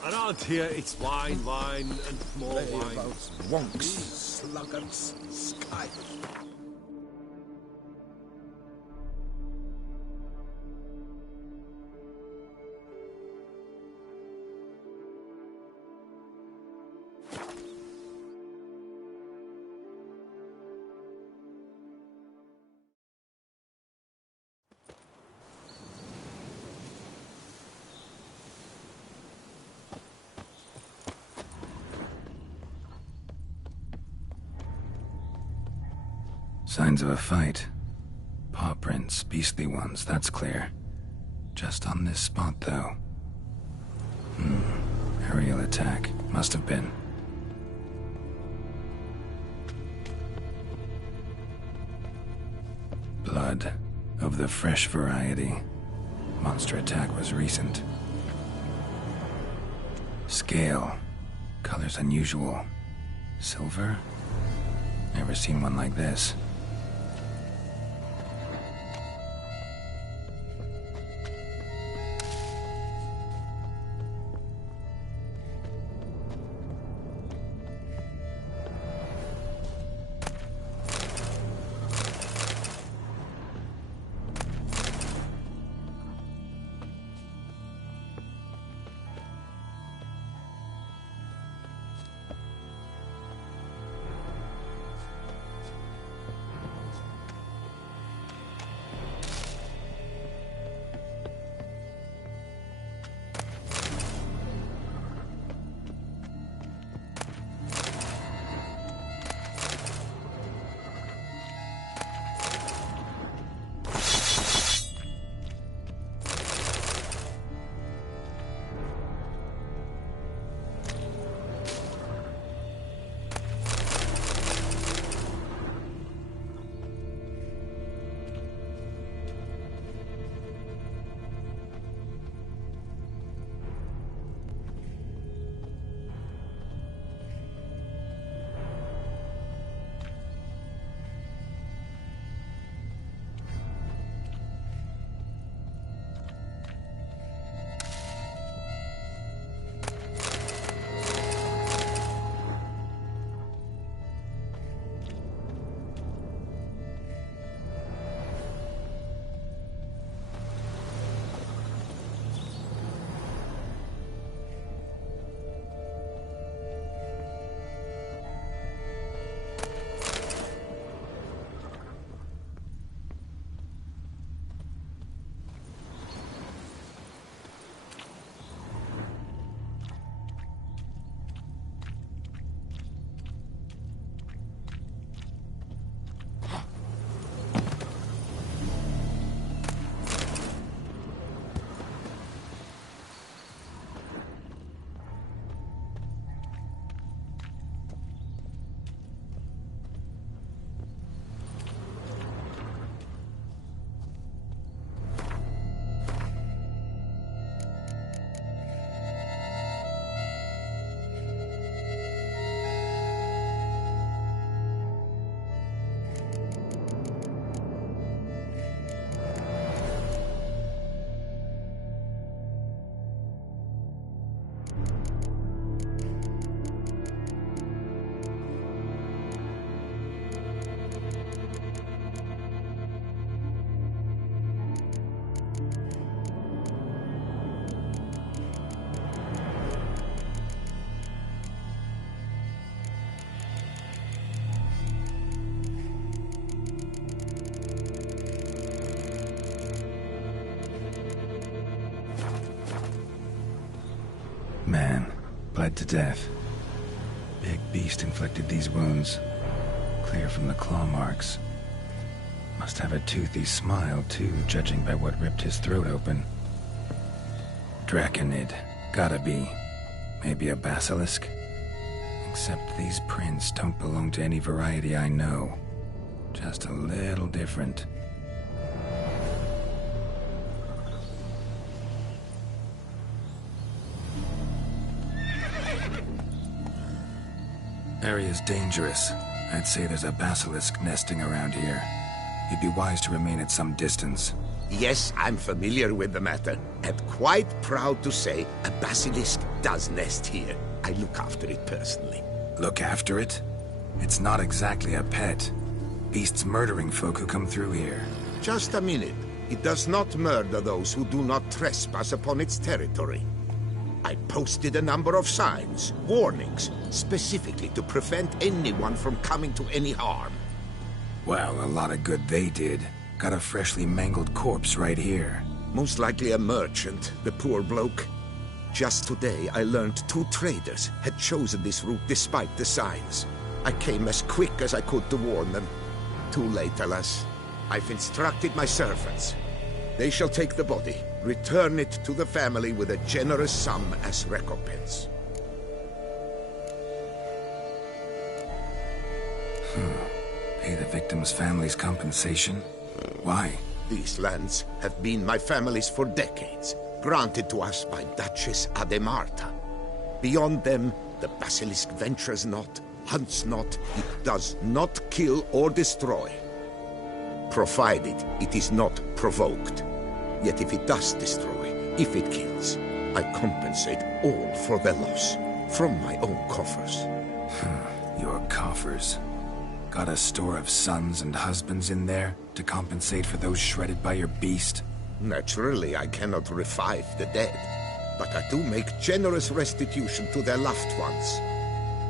Around here, it's wine, wine, and more wine. Wonks, sluggards, skies. Signs of a fight. Paw prints, beastly ones, that's clear. Just on this spot, though. Aerial attack. Must have been. Blood. Of the fresh variety. Monster attack was recent. Scale. Colors unusual. Silver? Never seen one like this. Man, bled to death. Big beast inflicted these wounds. Clear from the claw marks. Must have a toothy smile, too, judging by what ripped his throat open. Draconid. Gotta be. Maybe a basilisk? Except these prints don't belong to any variety I know. Just a little different. Area's dangerous. I'd say there's a basilisk nesting around here. You'd be wise to remain at some distance. Yes, I'm familiar with the matter, and quite proud to say a basilisk does nest here. I look after it personally. Look after it? It's not exactly a pet. Beast's murdering folk who come through here. Just a minute. It does not murder those who do not trespass upon its territory. I posted a number of signs, warnings, specifically to prevent anyone from coming to any harm. Well, a lot of good they did. Got a freshly mangled corpse right here. Most likely a merchant, the poor bloke. Just today, I learned 2 traders had chosen this route despite the signs. I came as quick as I could to warn them. Too late, alas. I've instructed my servants. They shall take the body, return it to the family with a generous sum as recompense. Pay the victim's family's compensation? Why? These lands have been my family's for decades, granted to us by Duchess Ademarta. Beyond them, the basilisk ventures not, hunts not, it does not kill or destroy. Provided it is not provoked. Yet if it does destroy, if it kills, I compensate all for their loss, from my own coffers. Your coffers? Got a store of sons and husbands in there to compensate for those shredded by your beast? Naturally, I cannot revive the dead, but I do make generous restitution to their loved ones.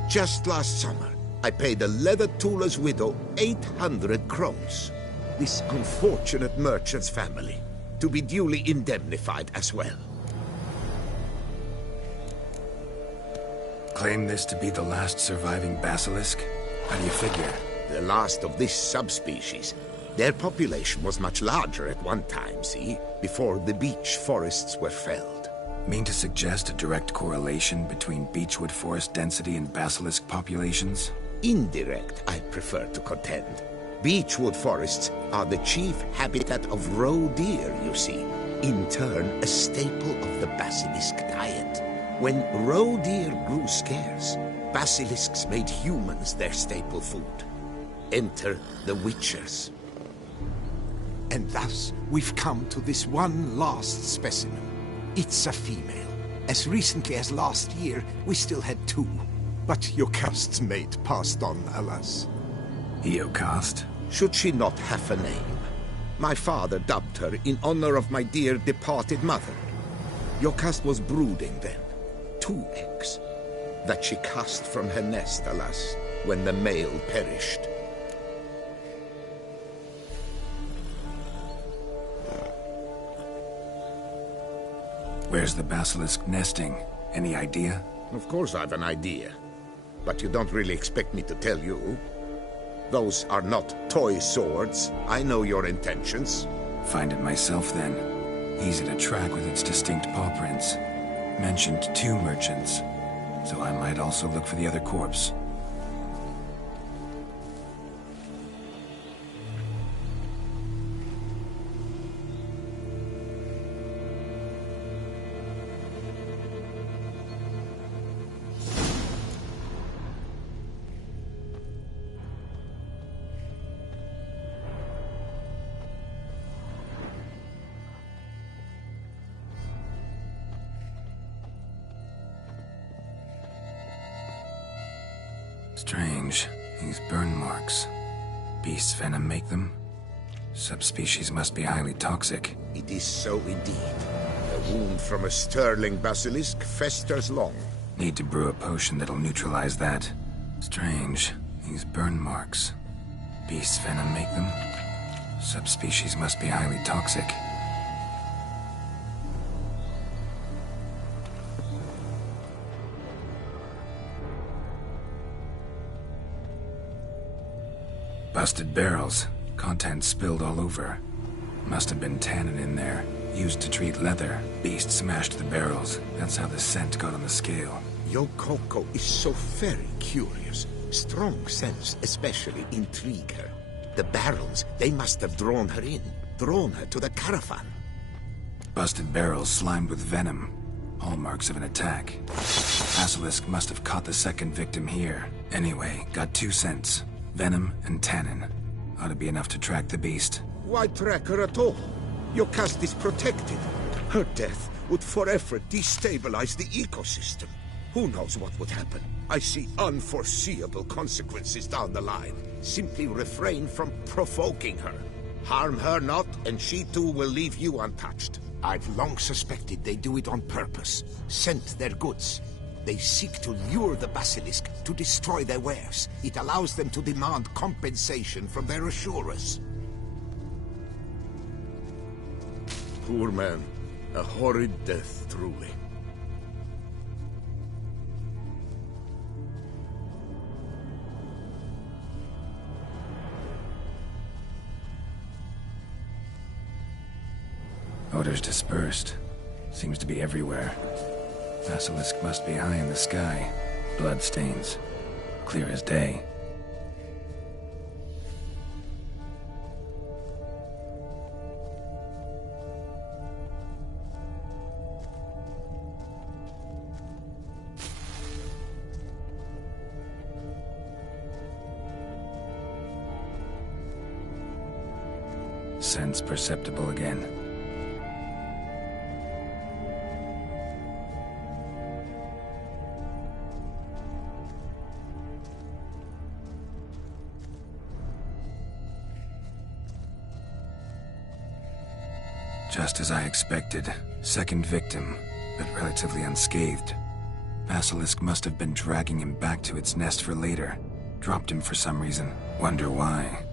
Just last summer, I paid a leather tooler's widow 800 crowns. This unfortunate merchant's family, to be duly indemnified as well. Claim this to be the last surviving basilisk? How do you figure? The last of this subspecies. Their population was much larger at one time, see? Before the beech forests were felled. Mean to suggest a direct correlation between beechwood forest density and basilisk populations? Indirect, I prefer to contend. Beechwood forests are the chief habitat of roe deer, you see. In turn, a staple of the basilisk diet. When roe deer grew scarce, basilisks made humans their staple food. Enter the witchers. And thus, we've come to this one last specimen. It's a female. As recently as last year, we still had 2. But Yokast's mate passed on, alas. Yokast? Should she not have a name? My father dubbed her in honor of my dear departed mother. Yokast was brooding then. 2 eggs. That she cast from her nest, alas, when the male perished. Where's the basilisk nesting? Any idea? Of course I've an idea. But you don't really expect me to tell you. Those are not toy swords. I know your intentions. Find it myself, then. Easy to track with its distinct paw prints. Mentioned 2 merchants, so I might also look for the other corpse. Strange. These burn marks. Beast's venom make them? Subspecies must be highly toxic. It is so indeed. A wound from a sterling basilisk festers long. Need to brew a potion that'll neutralize that. Strange. These burn marks. Beast's venom make them? Subspecies must be highly toxic. Busted barrels. Contents spilled all over. Must have been tannin in there. Used to treat leather. Beast smashed the barrels. That's how the scent got on the scale. Your Coco is so very curious. Strong sense especially intrigue her. The barrels, they must have drawn her in. Drawn her to the caravan. Busted barrels slimed with venom. Hallmarks of an attack. Basilisk must have caught the second victim here. Anyway, got 2 cents. Venom and tannin. Ought to be enough to track the beast. Why track her at all? Your caste is protected. Her death would forever destabilize the ecosystem. Who knows what would happen? I see unforeseeable consequences down the line. Simply refrain from provoking her. Harm her not, and she too will leave you untouched. I've long suspected they do it on purpose. Scent their goods. They seek to lure the basilisk to destroy their wares. It allows them to demand compensation from their assurers. Poor man. A horrid death, truly. Odors dispersed. Seems to be everywhere. Basilisk must be high in the sky. Bloodstains. Clear as day. Sense perceptible again. Just as I expected. Second victim, but relatively unscathed. Basilisk must have been dragging him back to its nest for later. Dropped him for some reason. Wonder why.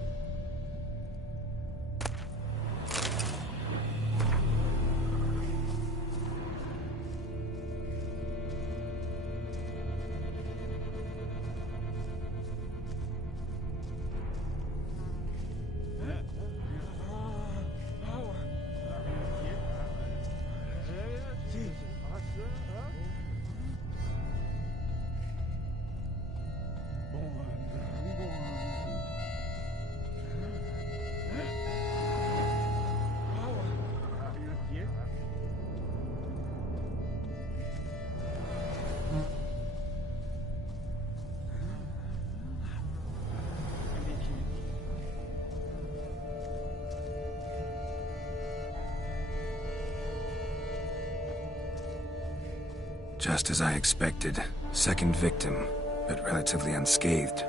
Just as I expected. Second victim, but relatively unscathed.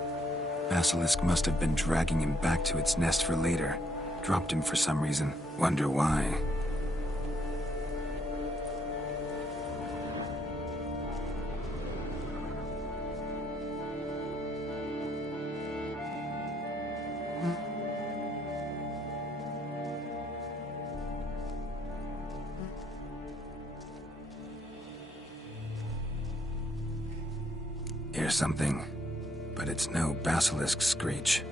Basilisk must have been dragging him back to its nest for later. Dropped him for some reason. Wonder why. Hear something, but it's no basilisk screech.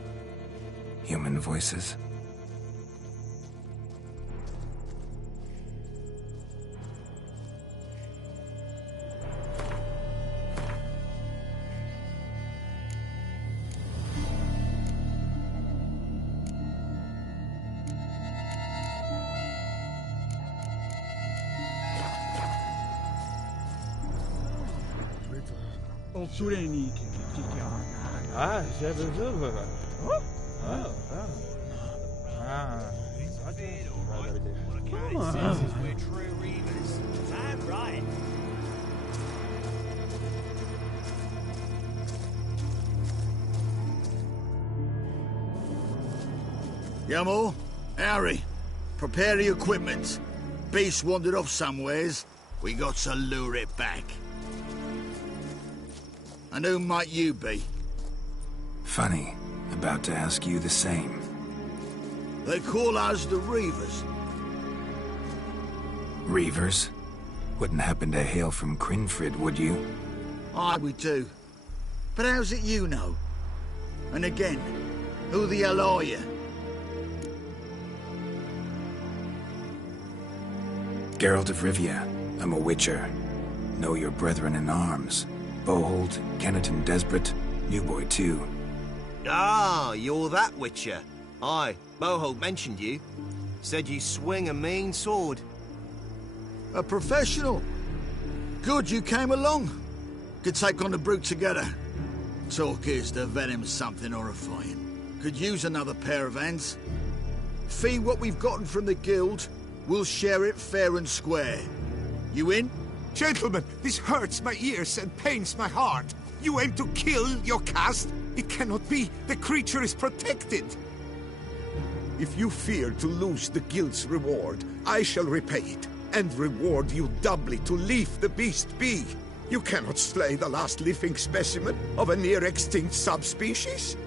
Human voices? Yamo, Harry, prepare the equipment. Beast wandered off somewheres. We got to lure it back. And who might you be? Funny. About to ask you the same. They call us the Reavers. Reavers? Wouldn't happen to hail from Crinfrid, would you? Aye, we do. But how's it you know? And again, Who the hell are you? Geralt of Rivia. I'm a witcher. Know your brethren in arms. Bohold, Kenneton Desperate, New Boy too. Ah, you're that witcher. Aye, Bohold mentioned you. Said you swing a mean sword. A professional. Good you came along. Could take on the brute together. Talk is the venom's something horrifying. Could use another pair of hands. Fee what we've gotten from the guild. We'll share it fair and square. You in? Gentlemen, this hurts my ears and pains my heart. You aim to kill your caste? It cannot be. The creature is protected. If you fear to lose the guild's reward, I shall repay it, and reward you doubly to leave the beast be. You cannot slay the last living specimen of a near-extinct subspecies.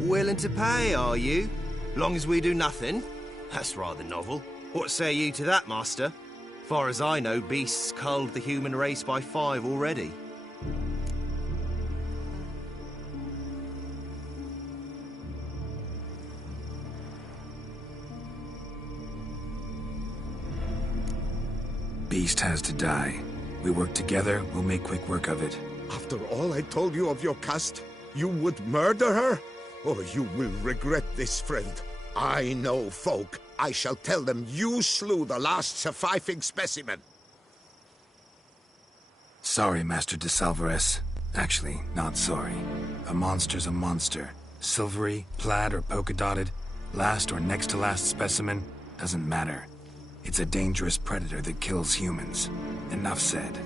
Willing to pay, are you? Long as we do nothing? That's rather novel. What say you to that, master? Far as I know, beasts culled the human race by 5 already. Beast has to die. We work together, we'll make quick work of it. After all I told you of your caste, you would murder her? Oh, you will regret this, friend. I know folk. I shall tell them you slew the last surviving specimen. Sorry, Master de Salvarez. Actually, not sorry. A monster's a monster. Silvery, plaid, or polka-dotted, last or next to last specimen, doesn't matter. It's a dangerous predator that kills humans. Enough said.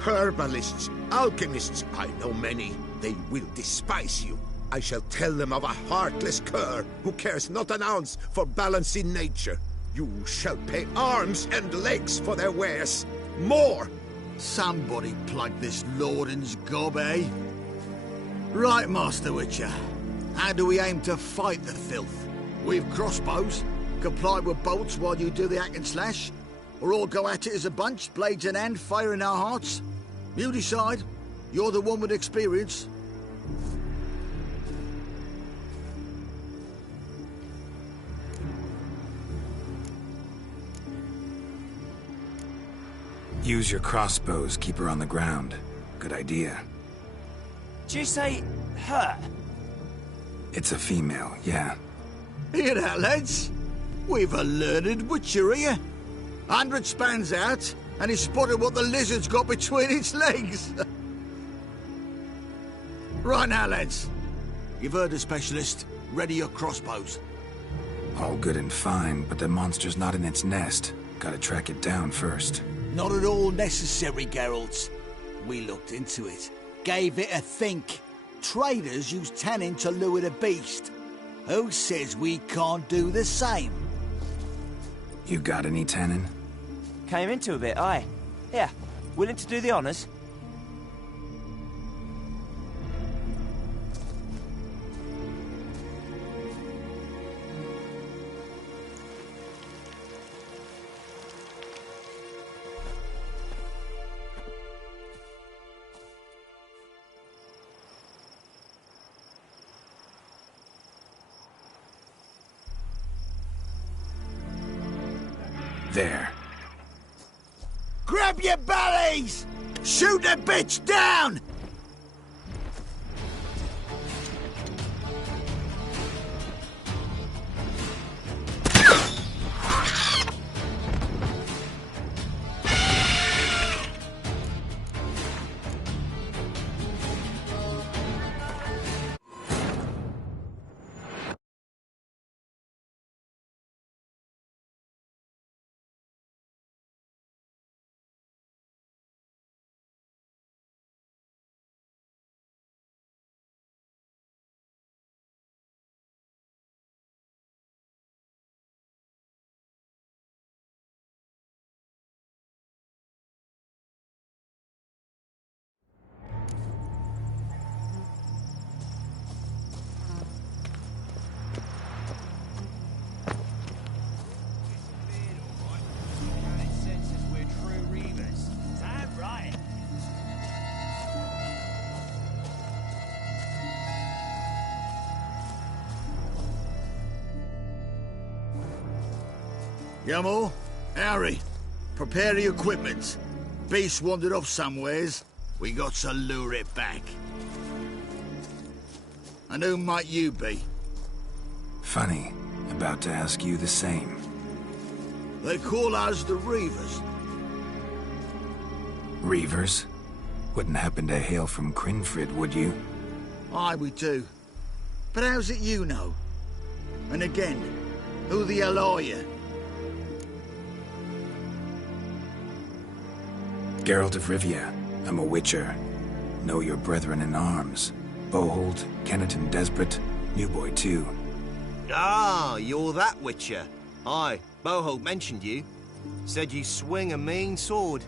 Herbalists, alchemists, I know many. They will despise you. I shall tell them of a heartless cur who cares not an ounce for balance in nature. You shall pay arms and legs for their wares. More! Somebody plug this Lorden's gob, eh? Right, Master Witcher. How do we aim to fight the filth? We've crossbows. Comply with bolts while you do the hack and slash? Or all go at it as a bunch, blades in hand, fire in our hearts? You decide. You're the one with experience. Use your crossbows, keep her on the ground. Good idea. Did you say her? It's a female, yeah. Hear that, lads? We've a learned witcher here. 100 spans out, and he's spotted what the lizard's got between its legs. Right now, lads. You've heard the specialist. Ready your crossbows. All good and fine, but the monster's not in its nest. Gotta track it down first. Not at all necessary, Geralt. We looked into it. Gave it a think. Traders use tannin to lure the beast. Who says we can't do the same? You got any tannin? Came into a bit, aye. Here, willing to do the honours? There. Grab your bellies! Shoot the bitch down! Gilmore, Harry, prepare the equipment. Beast wandered off somewheres. We got to lure it back. And who might you be? Funny. About to ask you the same. They call us the Reavers. Reavers? Wouldn't happen to hail from Crinfrid, would you? Aye, we do. But how's it you know? And again, who the hell are you? Geralt of Rivia. I'm a witcher. Know your brethren in arms. Bohold, Kenneton Desperate, New Boy too. Ah, you're that witcher. Aye, Bohold mentioned you. Said you swing a mean sword.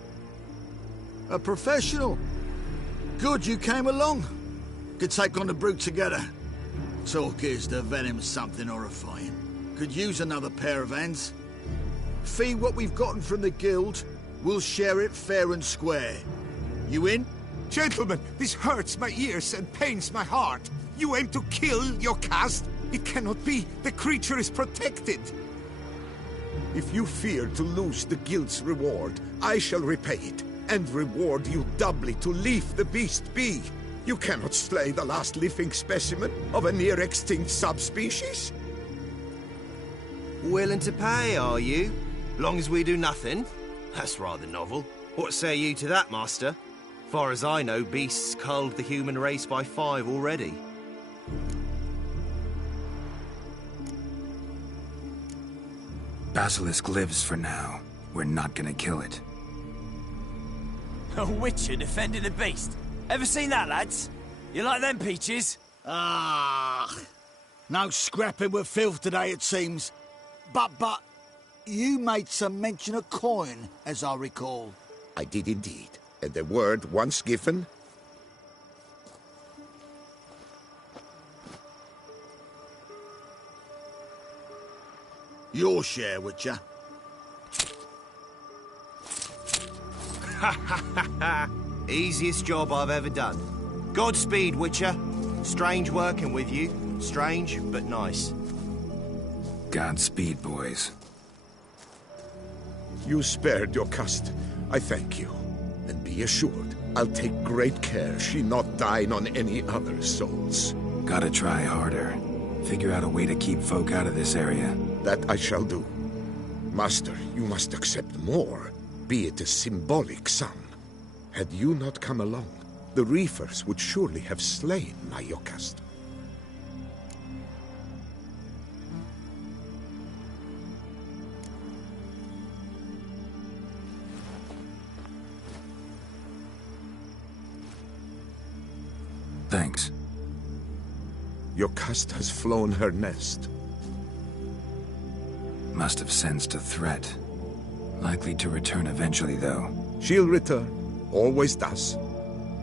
A professional. Good you came along. Could take on the brute together. Talk is the venom's something horrifying. Could use another pair of hands. Fee what we've gotten from the guild. We'll share it fair and square. You in? Gentlemen, this hurts my ears and pains my heart. You aim to kill your caste? It cannot be. The creature is protected. If you fear to lose the guild's reward, I shall repay it, and reward you doubly to leave the beast be. You cannot slay the last living specimen of a near-extinct subspecies. Willing to pay, are you? Long as we do nothing? That's rather novel. What say you to that, Master? Far as I know, beasts culled the human race by 5 already. Basilisk lives for now. We're not gonna kill it. A witcher defending a beast. Ever seen that, lads? You like them peaches? Ah, no scrapping with filth today, it seems. But, you made some mention of coin, as I recall. I did indeed. And the word once given... Your share, Witcher. Ha ha ha ha! Easiest job I've ever done. Godspeed, Witcher. Strange working with you. Strange, but nice. Godspeed, boys. You spared your caste. I thank you. And be assured, I'll take great care she not dine on any other souls. Gotta try harder. Figure out a way to keep folk out of this area. That I shall do. Master, you must accept more, be it a symbolic sum. Had you not come along, the Reefers would surely have slain my Yokast. Thanks. Yokast has flown her nest. Must have sensed a threat. Likely to return eventually, though. She'll return. Always does.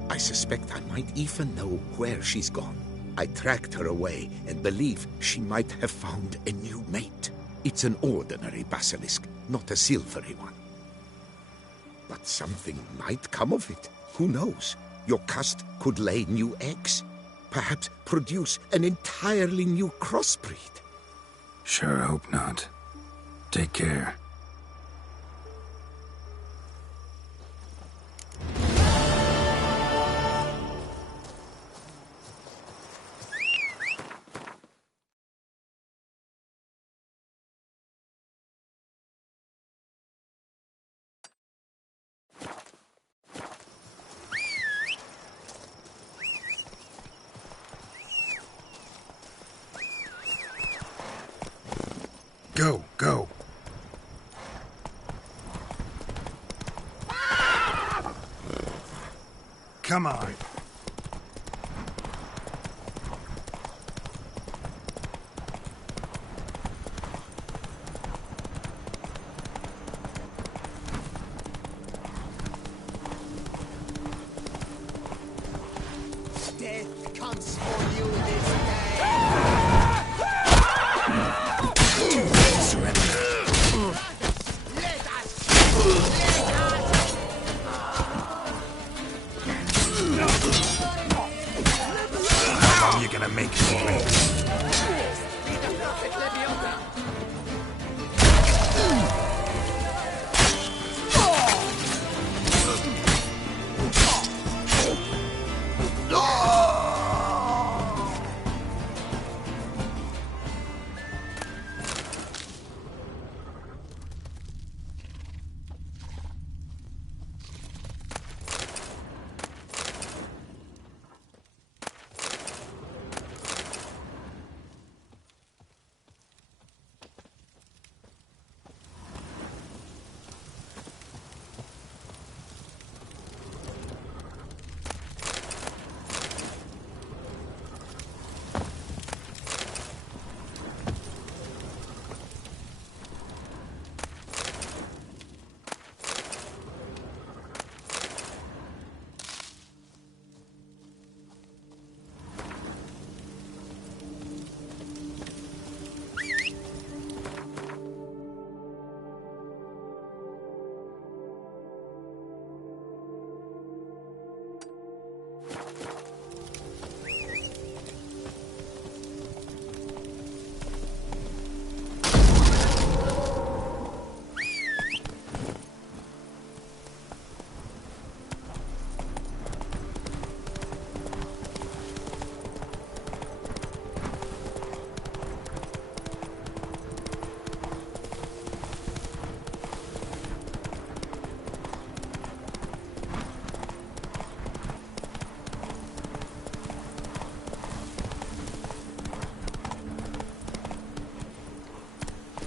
I suspect I might even know where she's gone. I tracked her away and believe she might have found a new mate. It's an ordinary basilisk, not a silvery one. But something might come of it. Who knows? Your caste could lay new eggs. Perhaps produce an entirely new crossbreed. Sure hope not. Take care. Go, go. Come on. Death comes for you this day.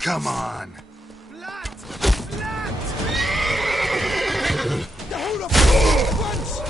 Come on. Hold up at once!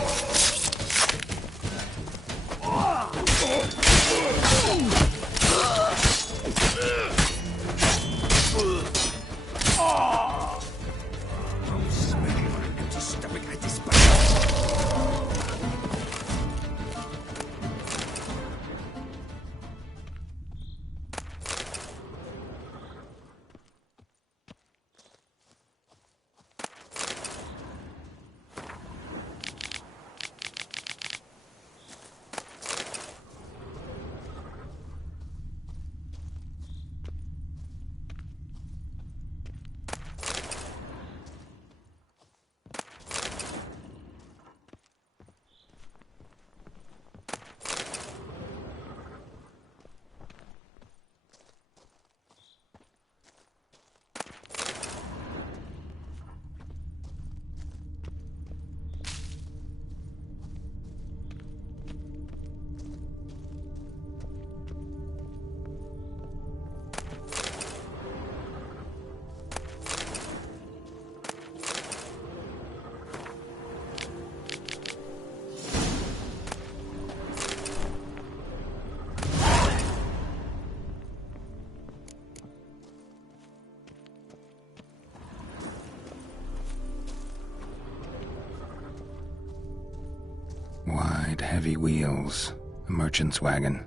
Wide, heavy wheels. A merchant's wagon.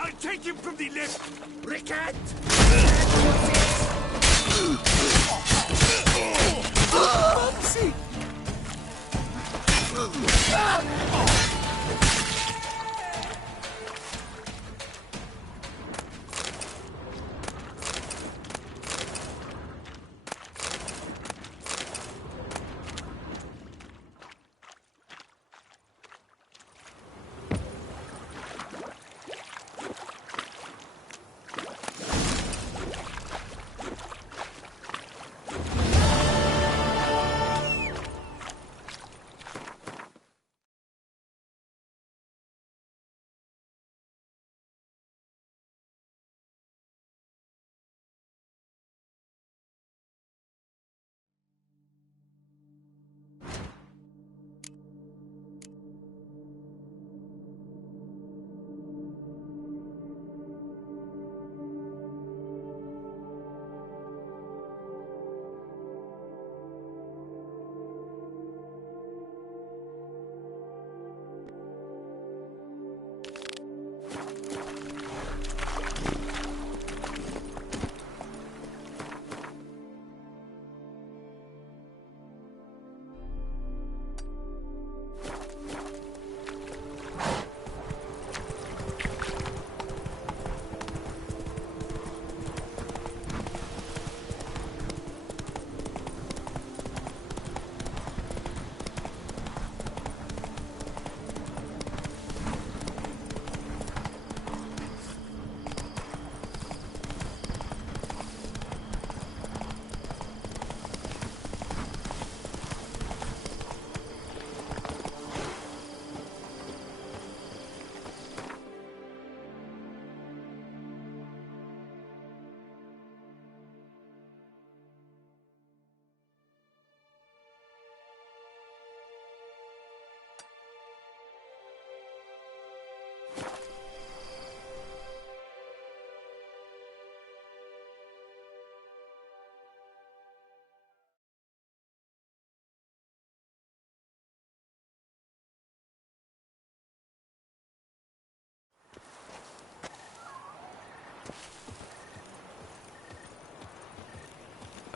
I'll take him from the left! Rickett! Bubsy!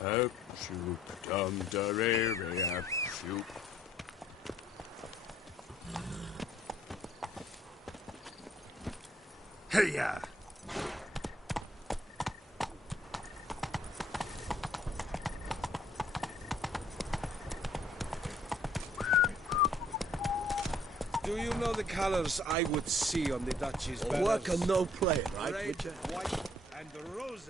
Up, shoot, dum, da, re, re, up, shoot. Hey-ya! Do you know the colours I would see on the Duchy's banners? Work or no play, right, Red, Witcher? white, and rose.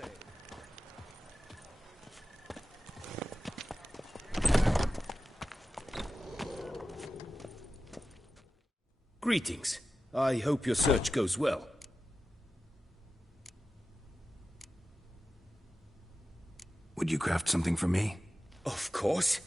Greetings. I hope your search goes well. Would you craft something for me? Of course.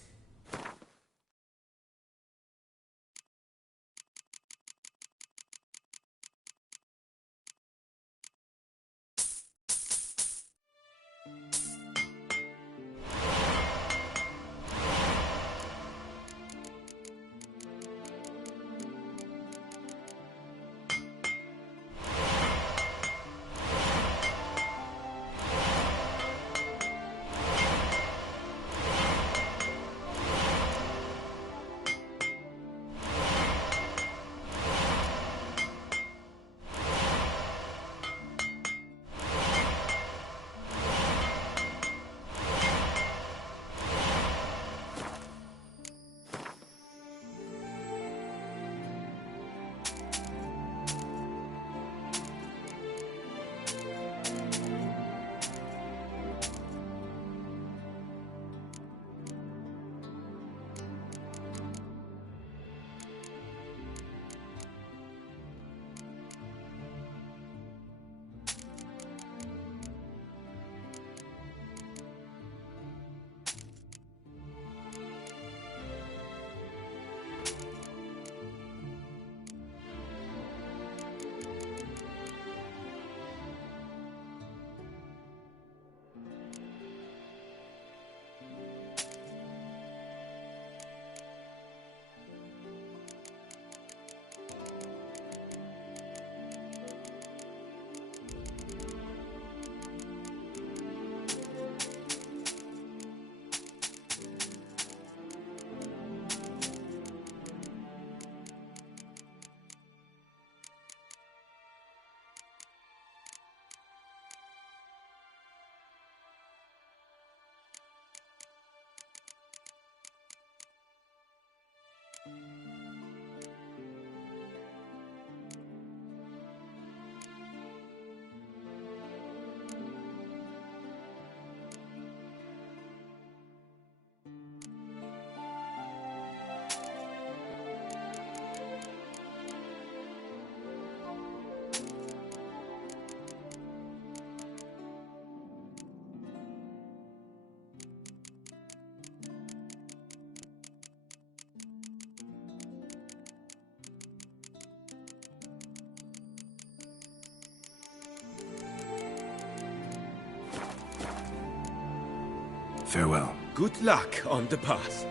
Farewell. Good luck on the path.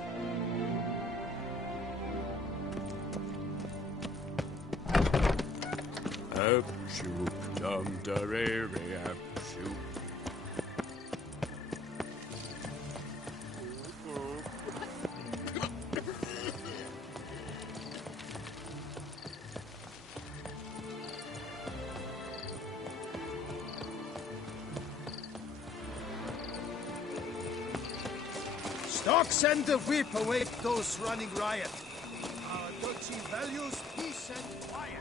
Up, shoot, dum, da, re, re, up, shoot. Stock send the whip away those running riot. Our duchy values peace and quiet.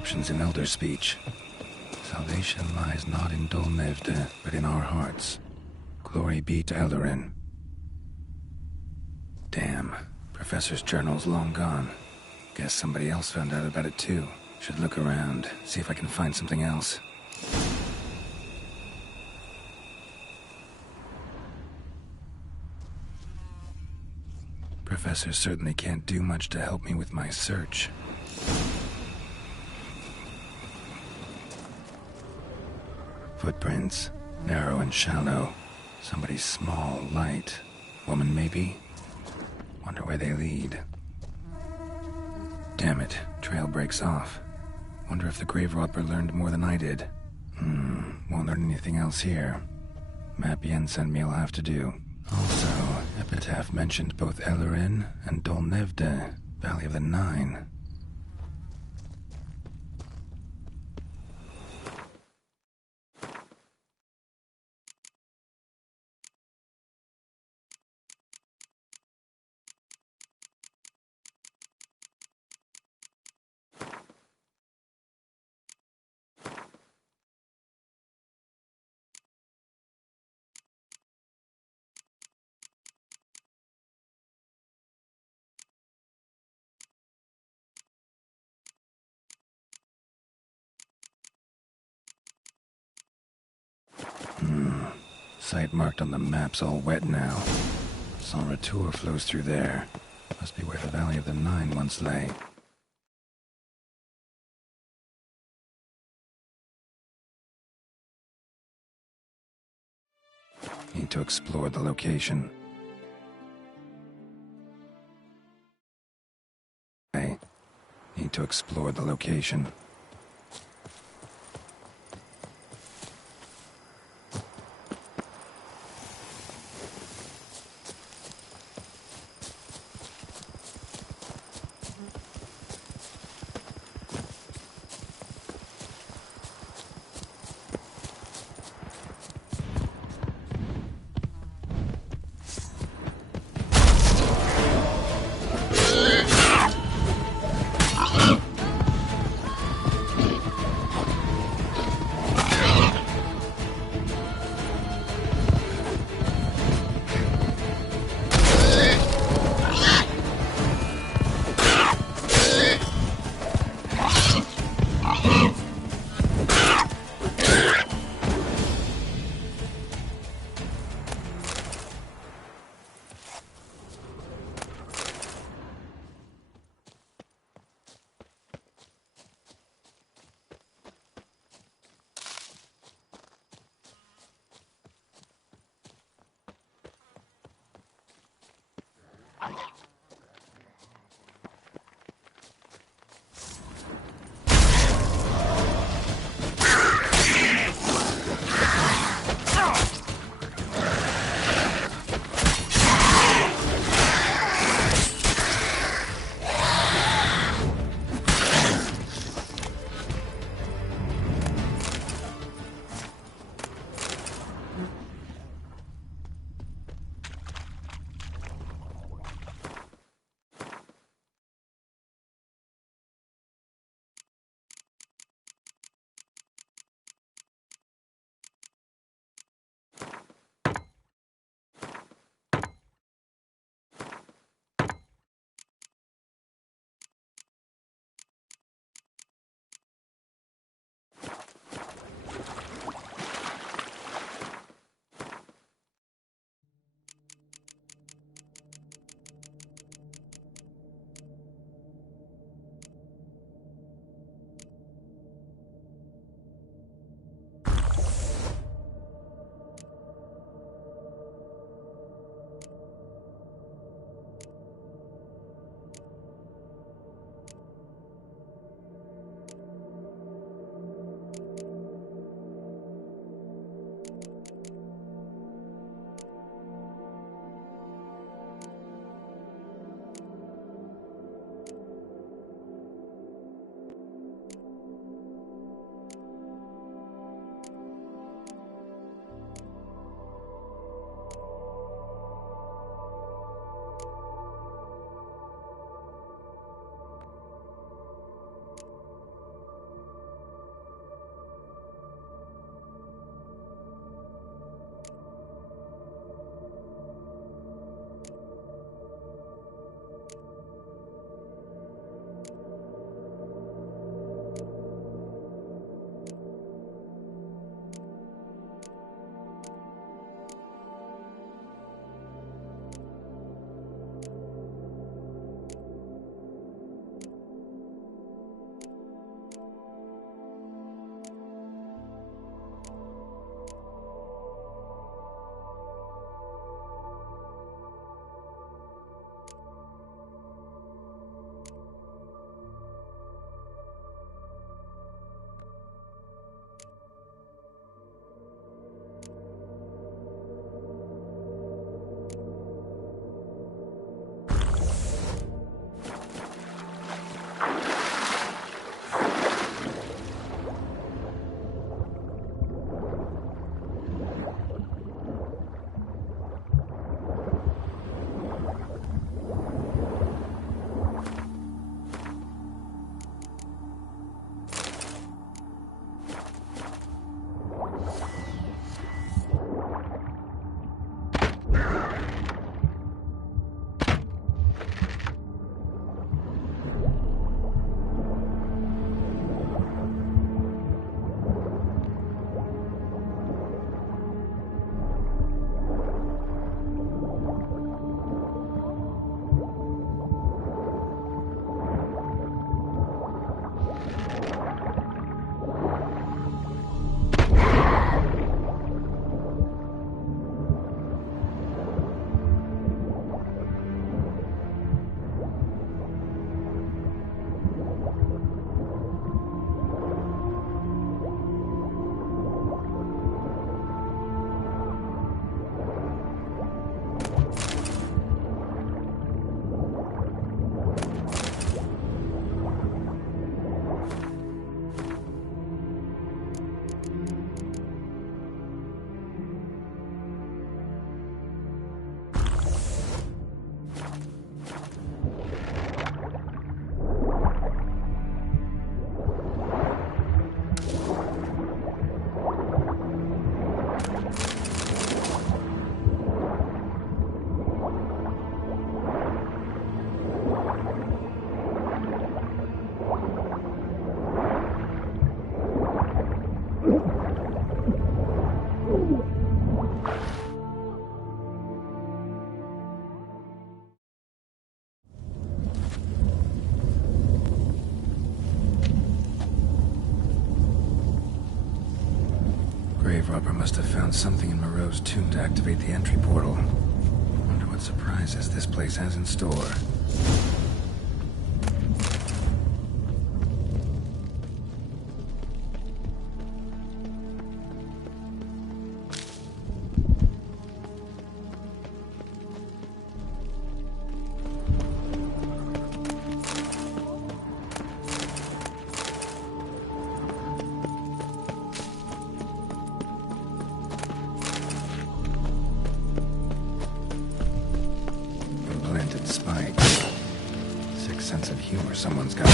inscriptions in Elder speech. Salvation lies not in Dolnevde, but in our hearts. Glory be to Eldarin. Damn. Professor's journal's long gone. Guess somebody else found out about it too. Should look around, see if I can find something else. Professor certainly can't do much to help me with my search. Footprints. Narrow and shallow. Somebody small, light. Woman, maybe? Wonder where they lead. Damn it. Trail breaks off. Wonder if the grave robber learned more than I did. Won't learn anything else here. Map Yen sent me will have to do. Also, Epitaph mentioned both Eldarin and Dolnevde, Valley of the Nine. Site marked on the map's all wet now. Sans Retour flows through there. Must be where the Valley of the Nine once lay. Need to explore the location. Need to explore the location. Grave robber must have found something in Moreau's tomb to activate the entry portal. Wonder what surprises this place has in store. Spike. Sick sense of humor someone's got.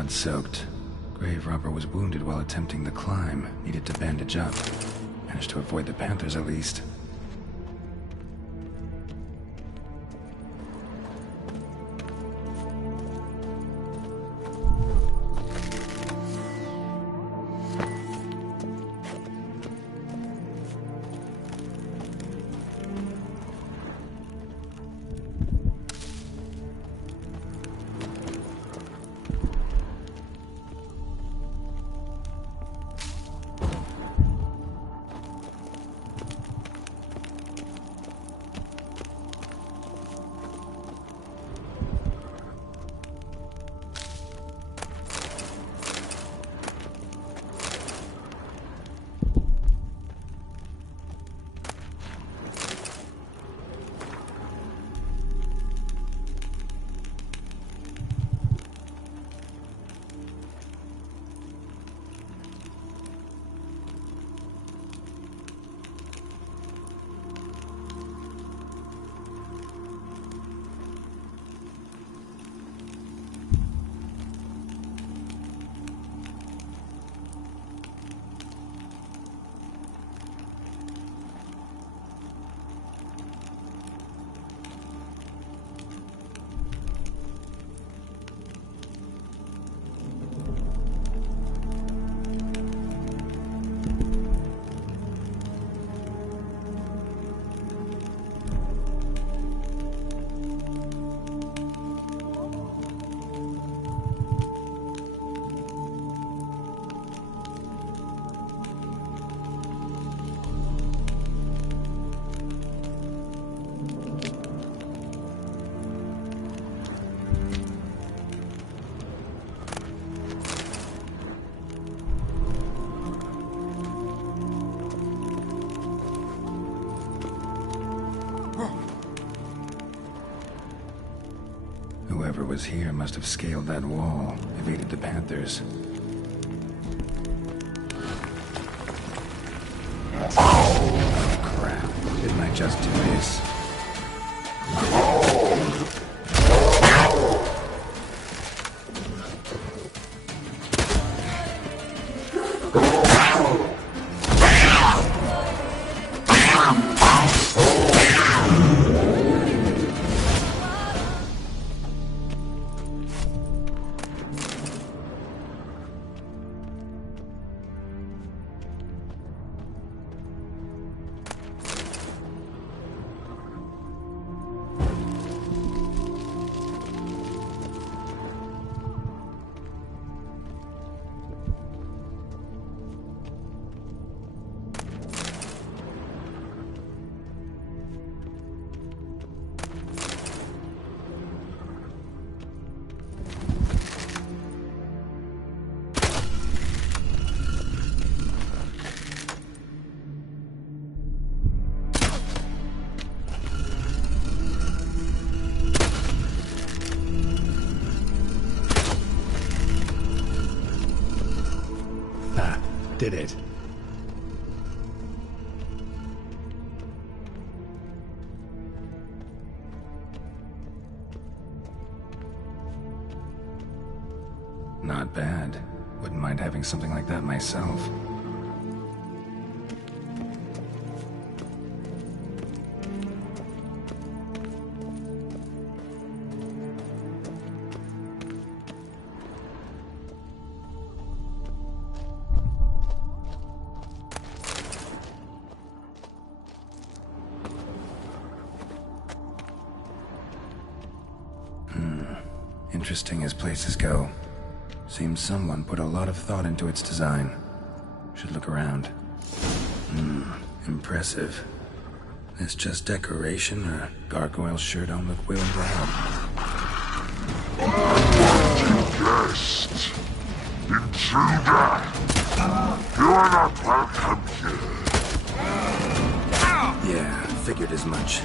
Blood-soaked. Grave robber was wounded while attempting the climb. Needed to bandage up. Managed to avoid the Panthers at least. Whoever was here must have scaled that wall, evaded the Panthers. Oh, crap. Didn't I just do this? Did it. Not bad. Wouldn't mind having something like that myself. Interesting as places go. Seems someone put a lot of thought into its design. Should look around. Impressive. This just decoration, or gargoyles sure don't look willing to help. Guest! Intruder! You are not welcome here. Yeah, figured as much.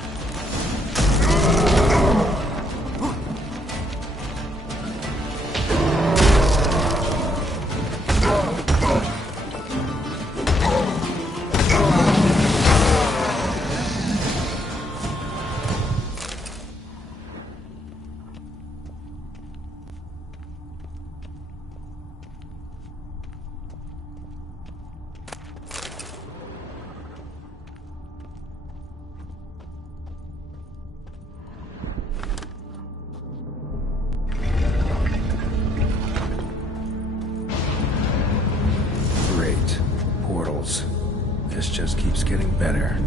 This just keeps getting better.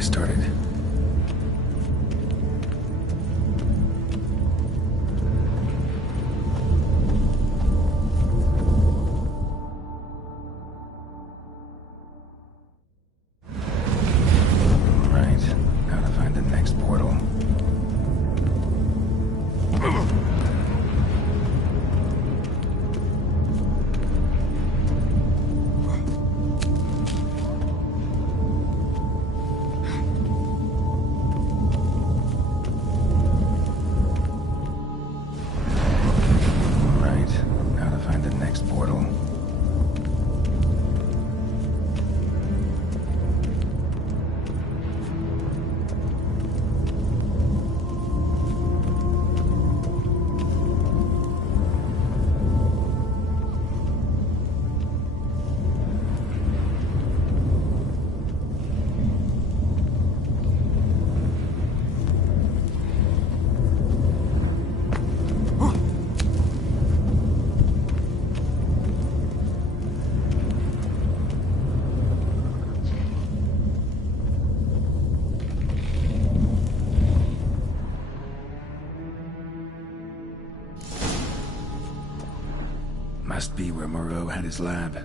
Started. Right, now to find the next portal. Must be where Moreau had his lab.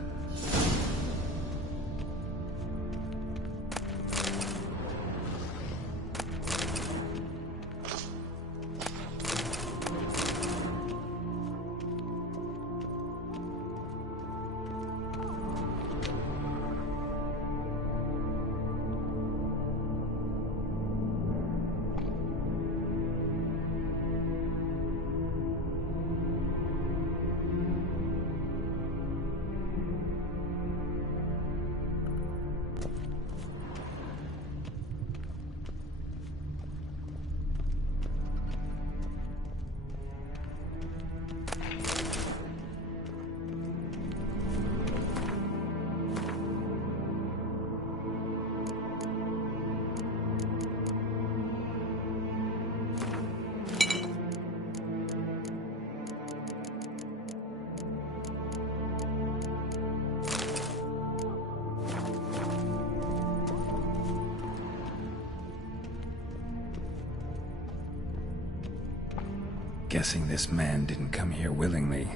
Guessing this man didn't come here willingly.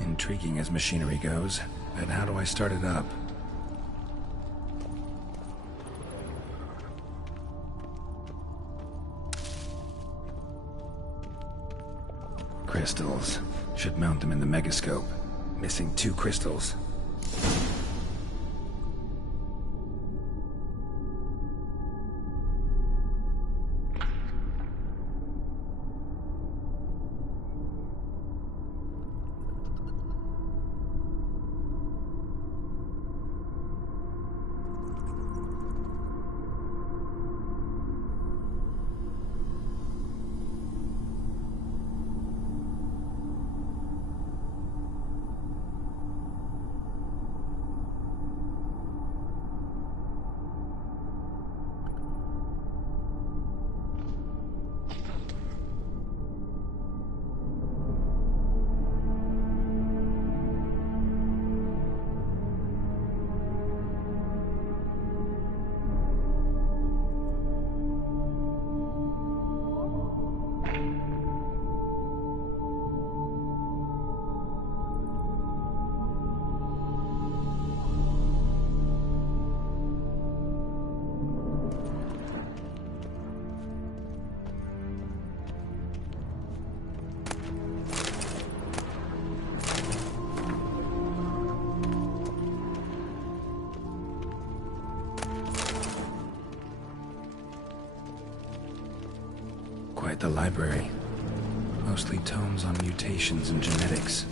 Intriguing as machinery goes, but how do I start it up? Crystals. Should mount them in the megascope. Missing 2 crystals. quite the library. Mostly tomes on mutations and genetics.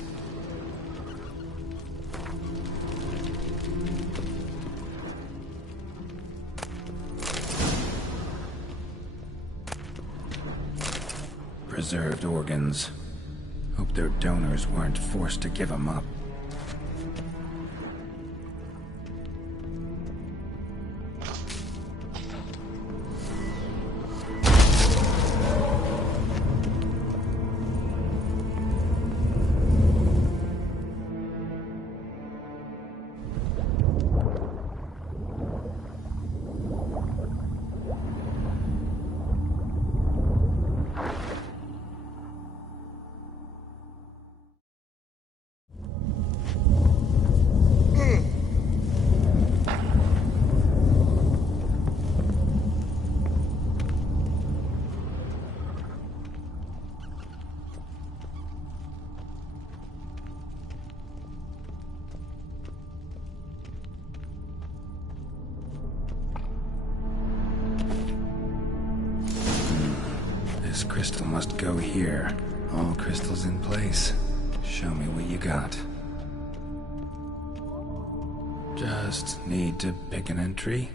Preserved organs. Hope their donors weren't forced to give them up. This crystal must go here. All crystals in place. Show me what you got. Just need to pick an entry.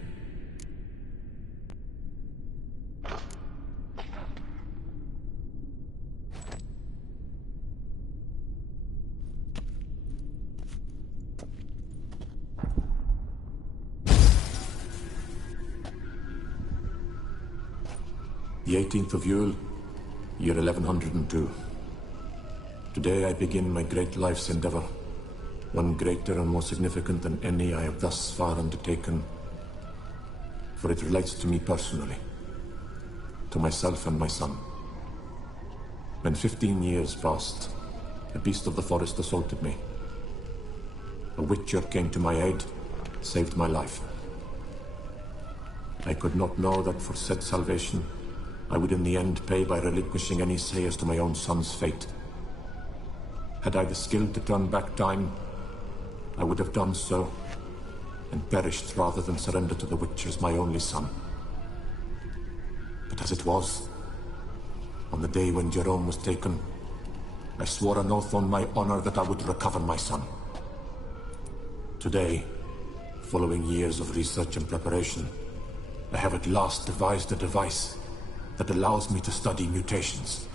The 18th of Yule, year 1102. Today I begin my great life's endeavor, one greater and more significant than any I have thus far undertaken, for it relates to me personally, to myself and my son. When 15 years passed, a beast of the forest assaulted me. A witcher came to my aid, saved my life. I could not know that for said salvation, I would in the end pay by relinquishing any say as to my own son's fate. Had I the skill to turn back time, I would have done so, and perished rather than surrender to the witch as my only son. But as it was, on the day when Jerome was taken, I swore an oath on my honor that I would recover my son. Today, following years of research and preparation, I have at last devised a device that allows me to study mutations.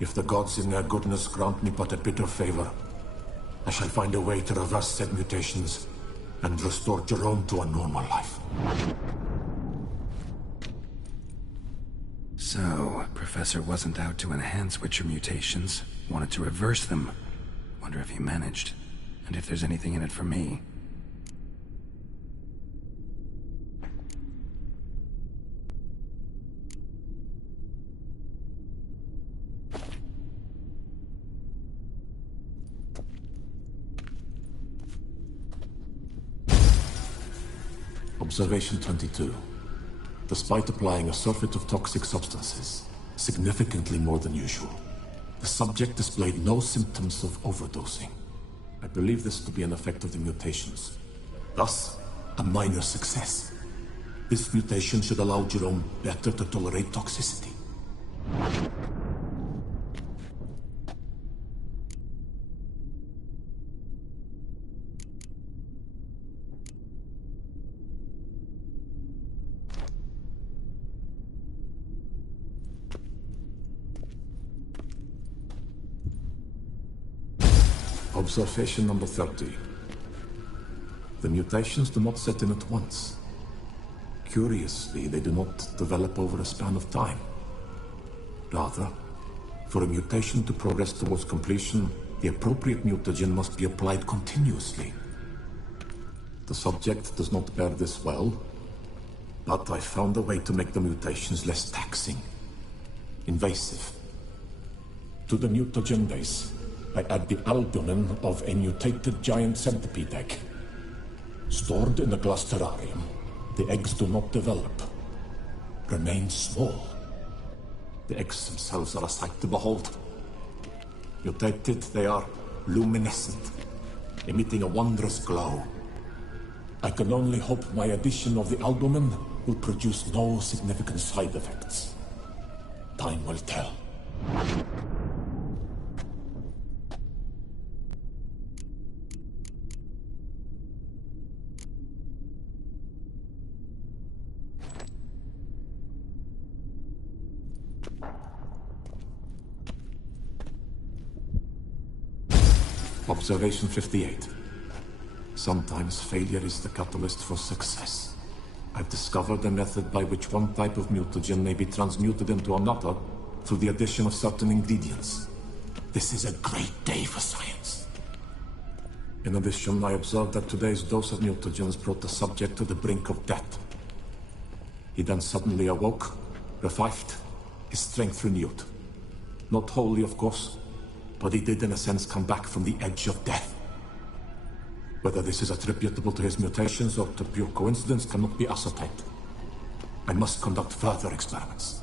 If the gods in their goodness grant me but a bit of favor, I shall find a way to reverse said mutations and restore Jerome to a normal life. So, Professor wasn't out to enhance Witcher mutations, wanted to reverse them. Wonder if he managed, and if there's anything in it for me. Observation 22. Despite applying a surfeit of toxic substances, significantly more than usual, the subject displayed no symptoms of overdosing. I believe this to be an effect of the mutations. Thus, a minor success. This mutation should allow Jerome better to tolerate toxicity. Observation number 30. The mutations do not set in at once. Curiously, they do not develop over a span of time. Rather, for a mutation to progress towards completion, the appropriate mutagen must be applied continuously. The subject does not bear this well, but I found a way to make the mutations less taxing, invasive. To the mutagen base, I add the albumin of a mutated giant centipede egg. Stored in a glass terrarium, the eggs do not develop, remain small. The eggs themselves are a sight to behold. Mutated, they are luminescent, emitting a wondrous glow. I can only hope my addition of the albumin will produce no significant side effects. Time will tell. Observation 58. Sometimes failure is the catalyst for success. I've discovered a method by which one type of mutagen may be transmuted into another through the addition of certain ingredients. This is a great day for science. In addition, I observed that today's dose of mutagens brought the subject to the brink of death. He then suddenly awoke, revived, his strength renewed. Not wholly, of course, but he did in a sense come back from the edge of death. Whether this is attributable to his mutations or to pure coincidence cannot be ascertained. I must conduct further experiments.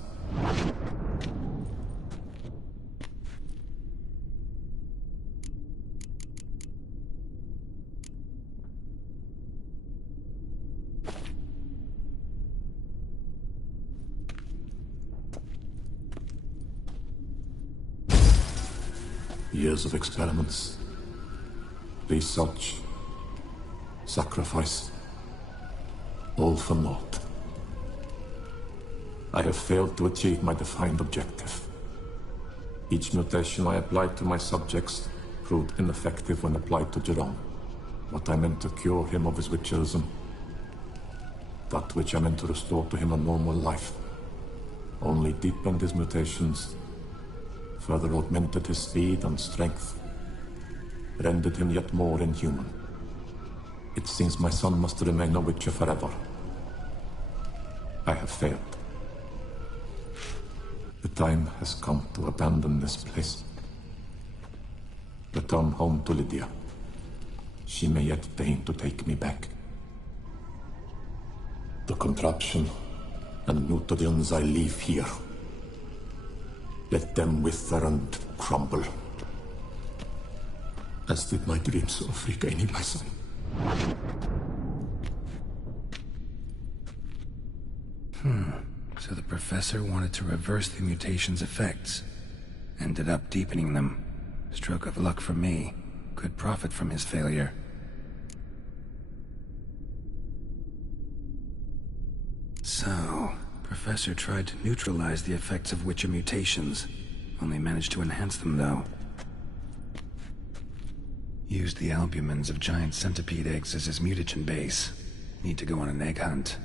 Years of experiments, research, sacrifice, all for naught. I have failed to achieve my defined objective. Each mutation I applied to my subjects proved ineffective when applied to Jerome. What I meant to cure him of his witcherism, that which I meant to restore to him a normal life, only deepened his mutations, further augmented his speed and strength, rendered him yet more inhuman. It seems my son must remain a witcher forever. I have failed. The time has come to abandon this place. Return home to Lydia. She may yet deign to take me back. The contraption and mutagens I leave here, let them wither and crumble, as did my dreams of regaining my son. So the professor wanted to reverse the mutation's effects. Ended up deepening them. Stroke of luck for me. Could profit from his failure. So, Professor tried to neutralize the effects of Witcher mutations. Only managed to enhance them, though. Used the albumins of giant centipede eggs as his mutagen base. Need to go on an egg hunt.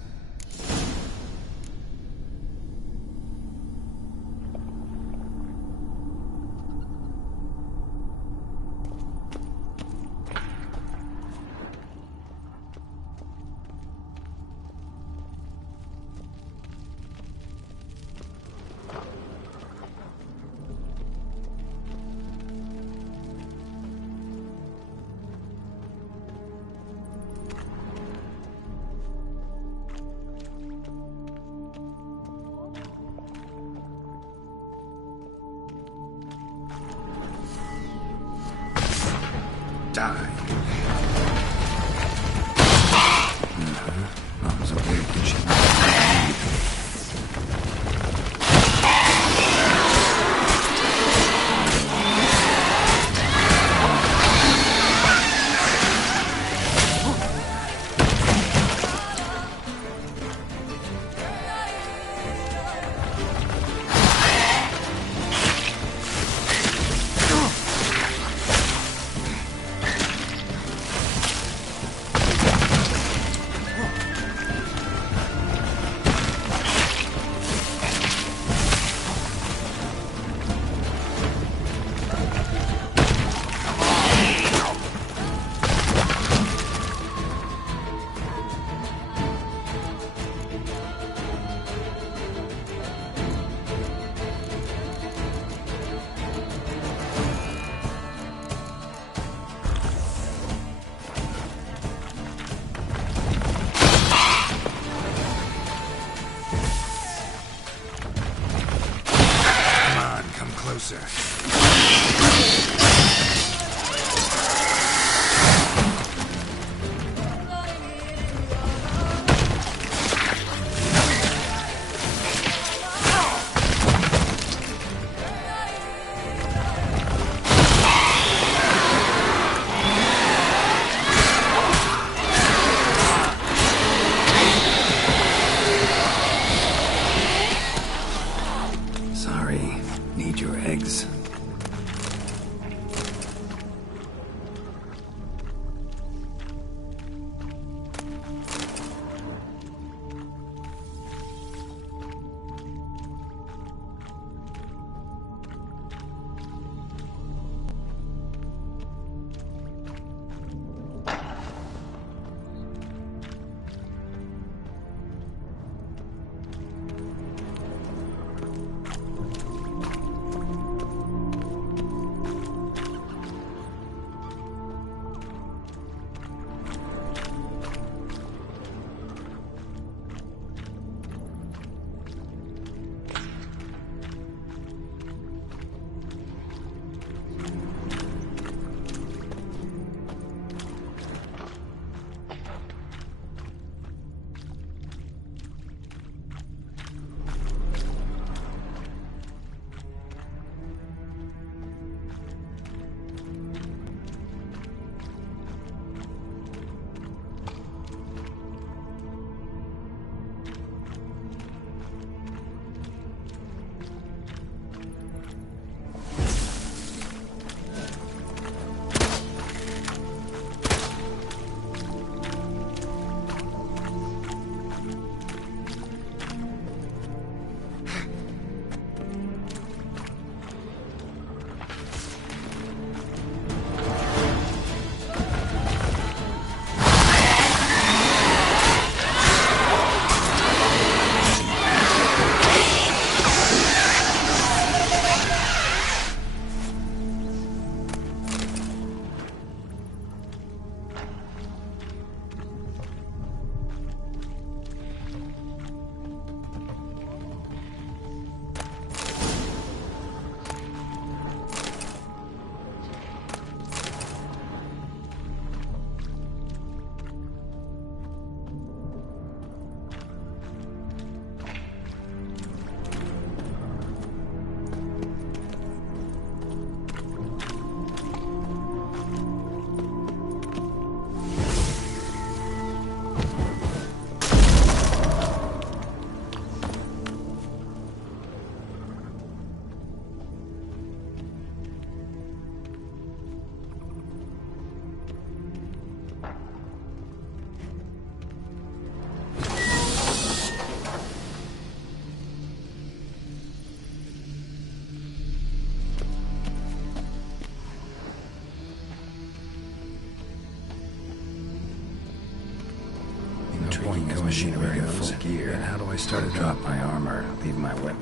Knowing as machinery goes, gear. Then how do I start it? Drop my armor, leave my weapon.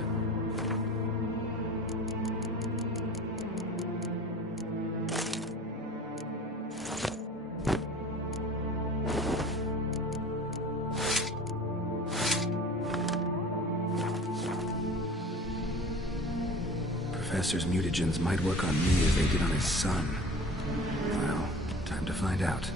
Professor's mutagens might work on me as they did on his son. Well, time to find out.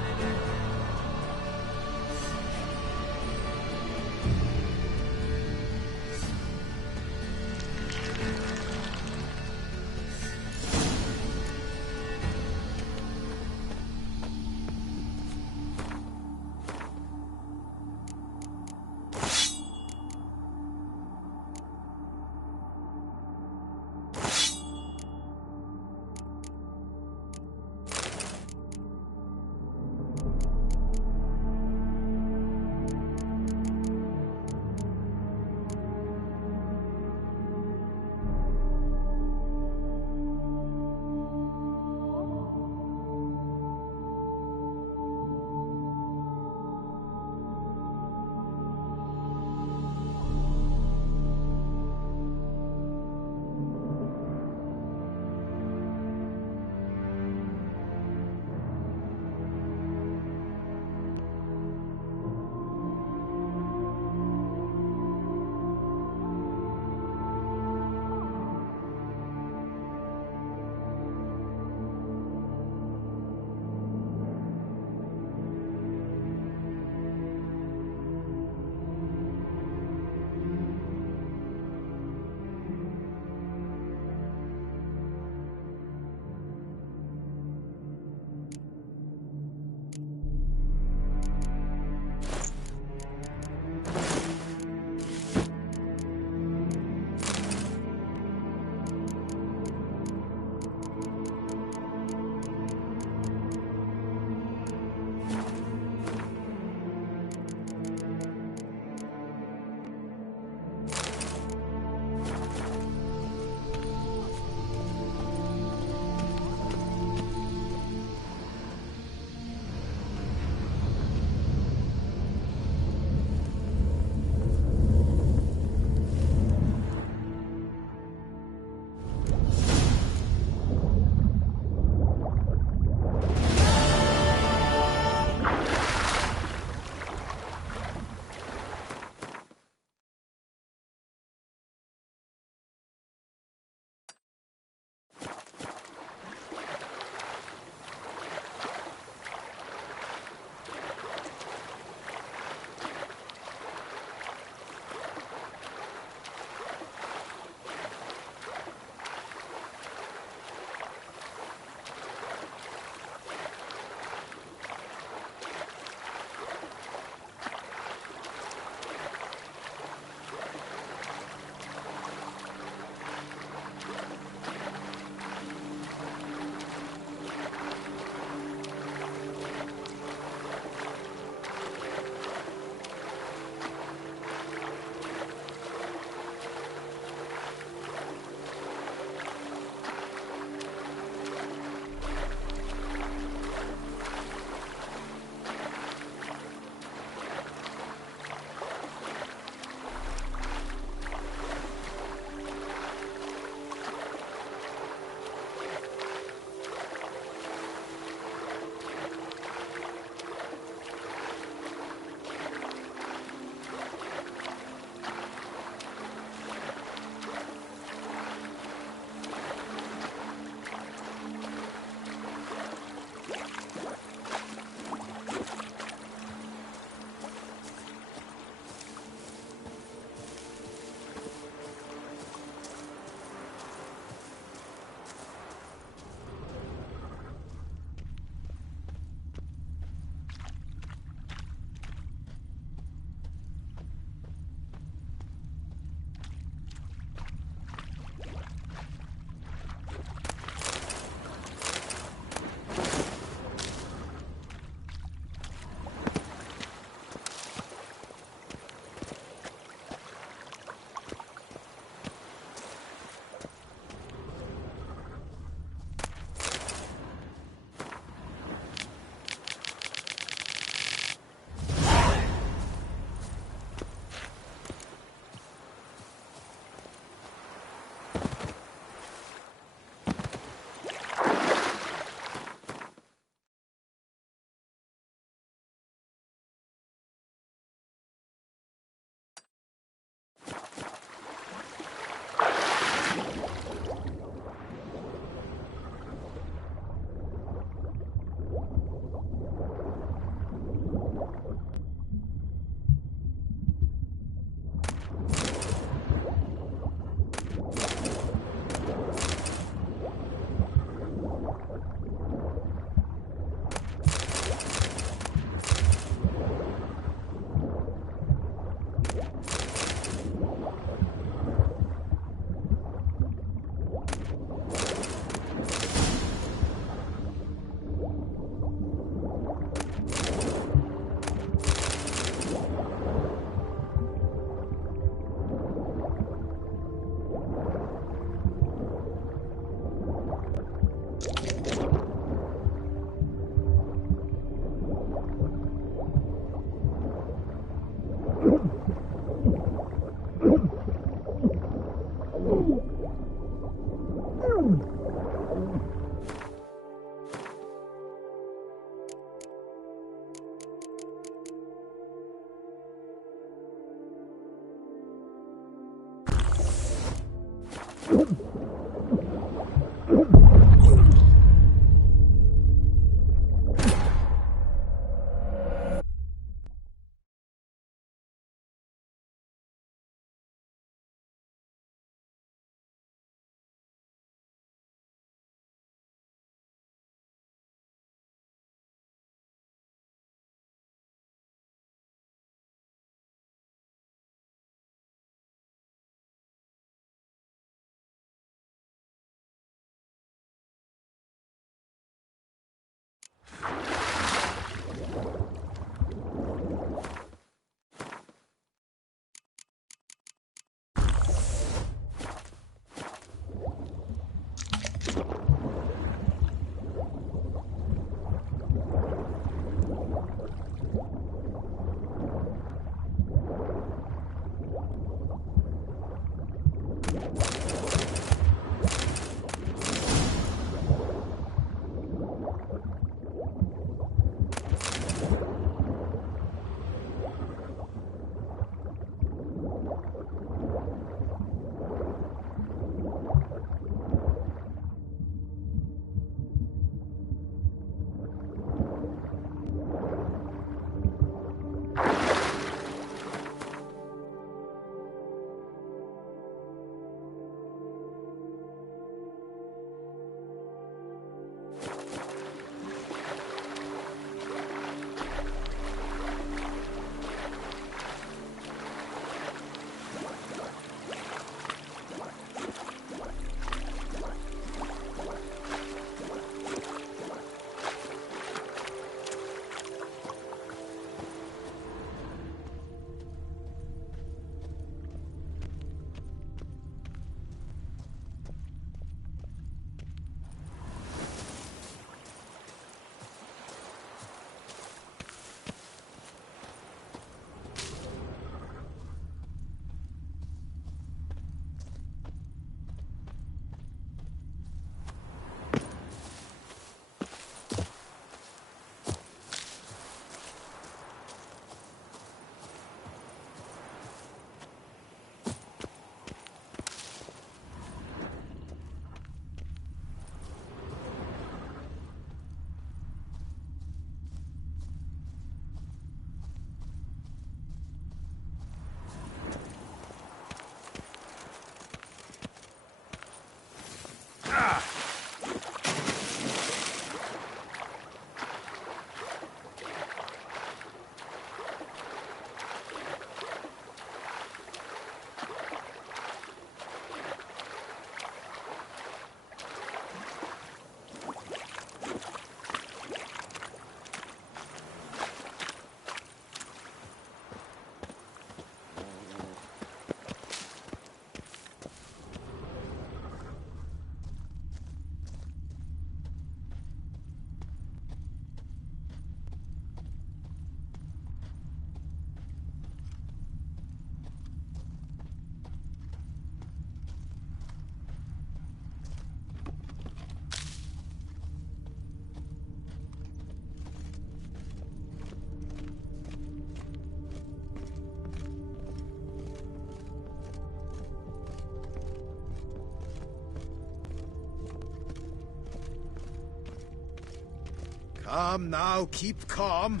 Calm now, keep calm.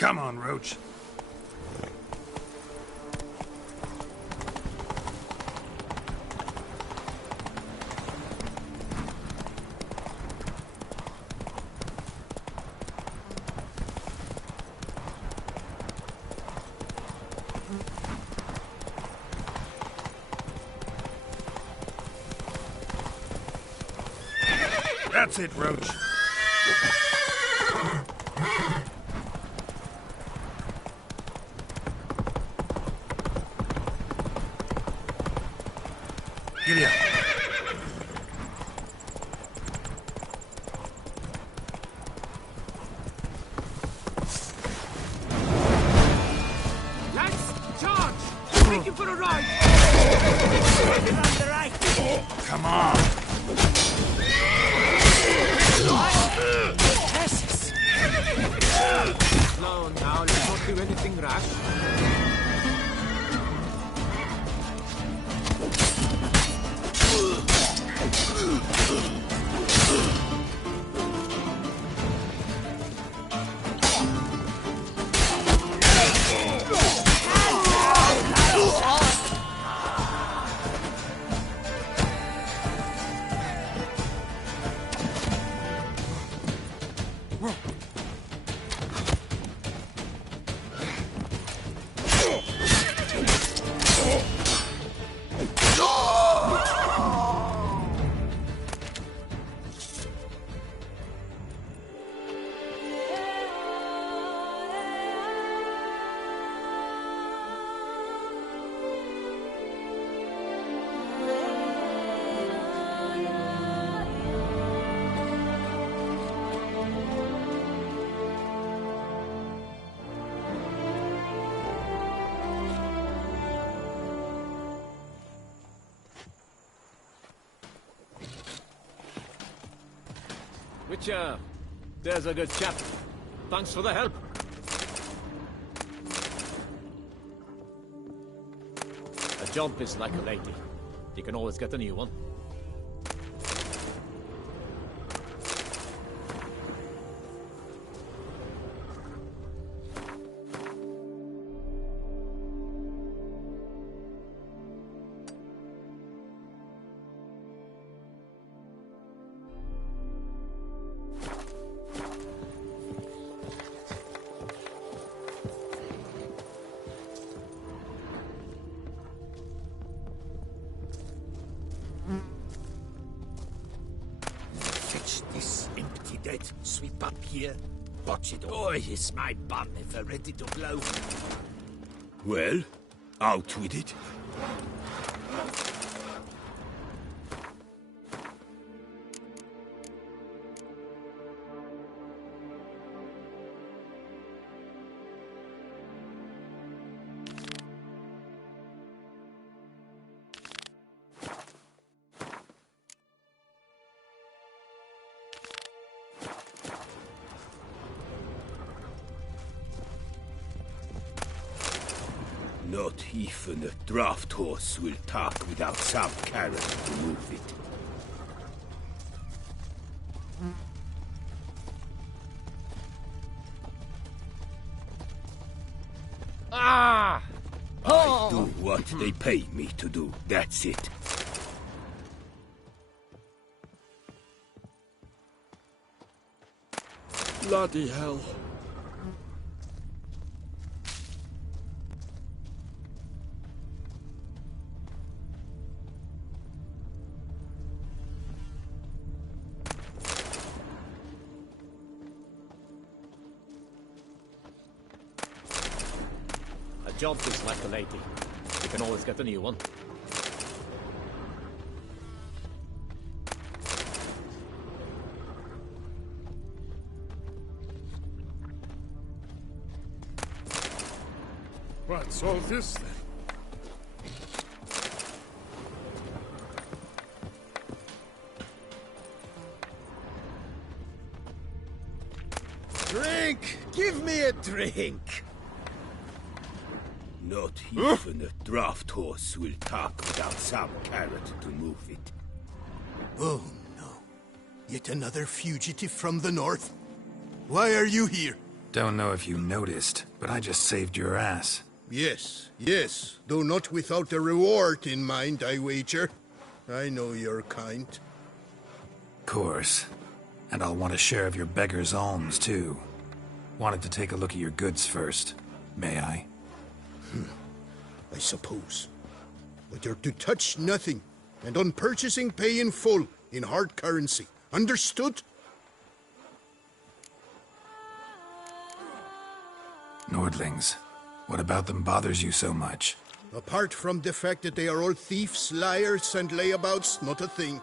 Come on, Roach. That's it, Roach. Giddy up. Lads, charge! Take you for a ride! On the right! Come on! Slow now, let's not do anything rash. Witcher, there's a good chap. Thanks for the help. A job is like a lady. You can always get a new one. Fetch this empty dead. Sweep up here. Watch it. Oh, is my bum ever ready to blow? Well, out with it. Not even a draft horse will talk without some carrot to move it. Ah! I do what they pay me to do. That's it. Bloody hell. A job is like a lady. You can always get a new one. What's all this then? Drink! Give me a drink! Not even a draft horse will talk without some carrot to move it. Oh no. Yet another fugitive from the north? Why are you here? Don't know if you noticed, but I just saved your ass. Yes, yes, though not without a reward in mind, I wager. I know your kind. Course. And I'll want a share of your beggar's alms, too. Wanted to take a look at your goods first. May I? I suppose. But you're to touch nothing, and on purchasing pay in full, in hard currency. Understood? Nordlings. What about them bothers you so much? Apart from the fact that they are all thieves, liars, and layabouts, not a thing.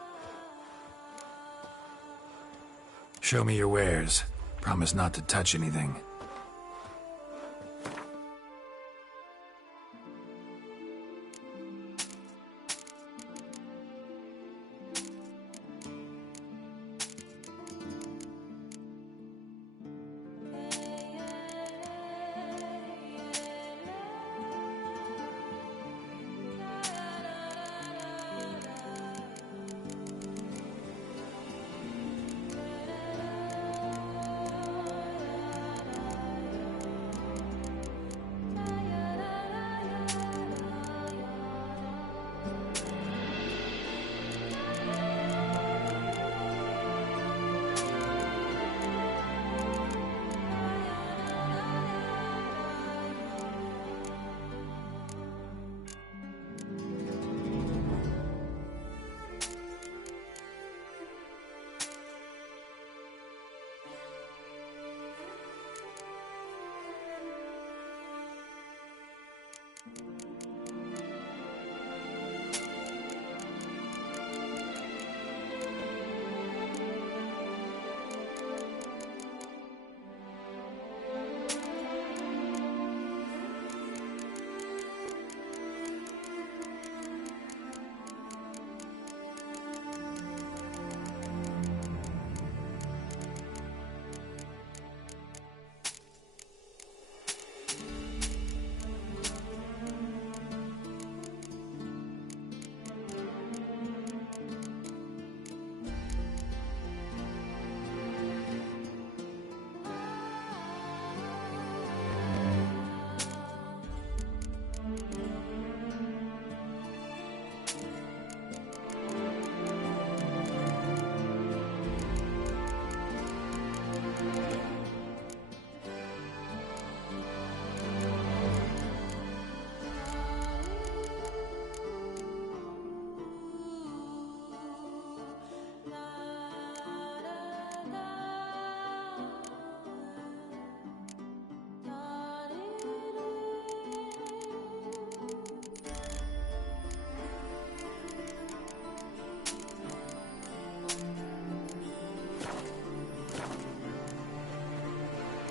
Show me your wares. Promise not to touch anything.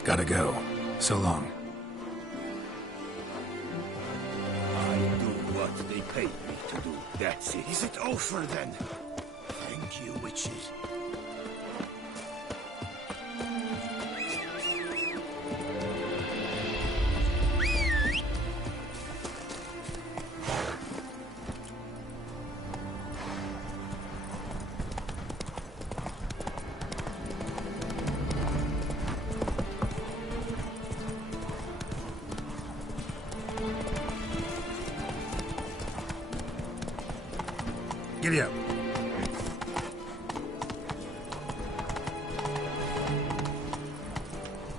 Gotta go. So long. I do what they paid me to do. That's it. Is it over then? Thank you, witches. Giddy up.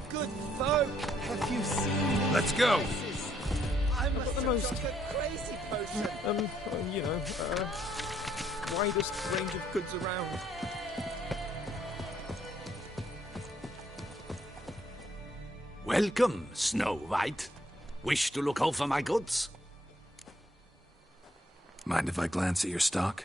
Good folk, have you seen? Let's go. I got the most crazy potion. Widest range of goods around. Welcome, Snow White. Wish to look over my goods? Mind if I glance at your stock?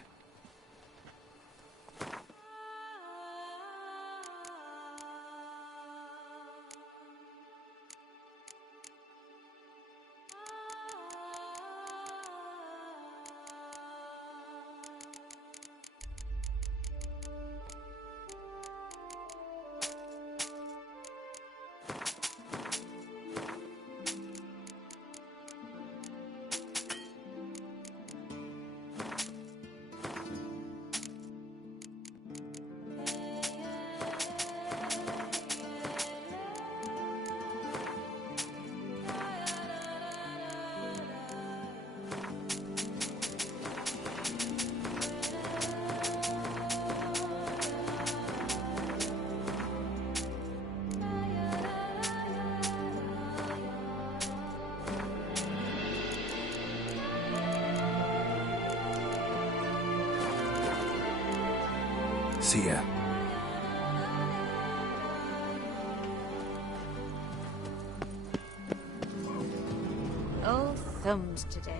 See ya. Oh, thumbs today.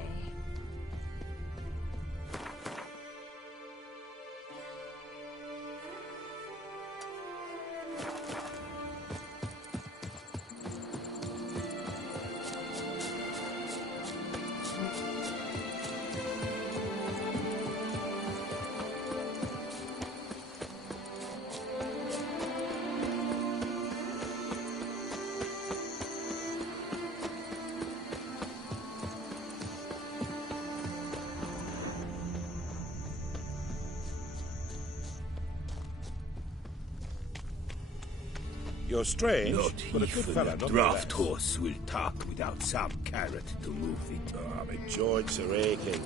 You're strange, Not but a good even fella, a not draft horse will talk without some carrot to move it. Oh, my joints are aching.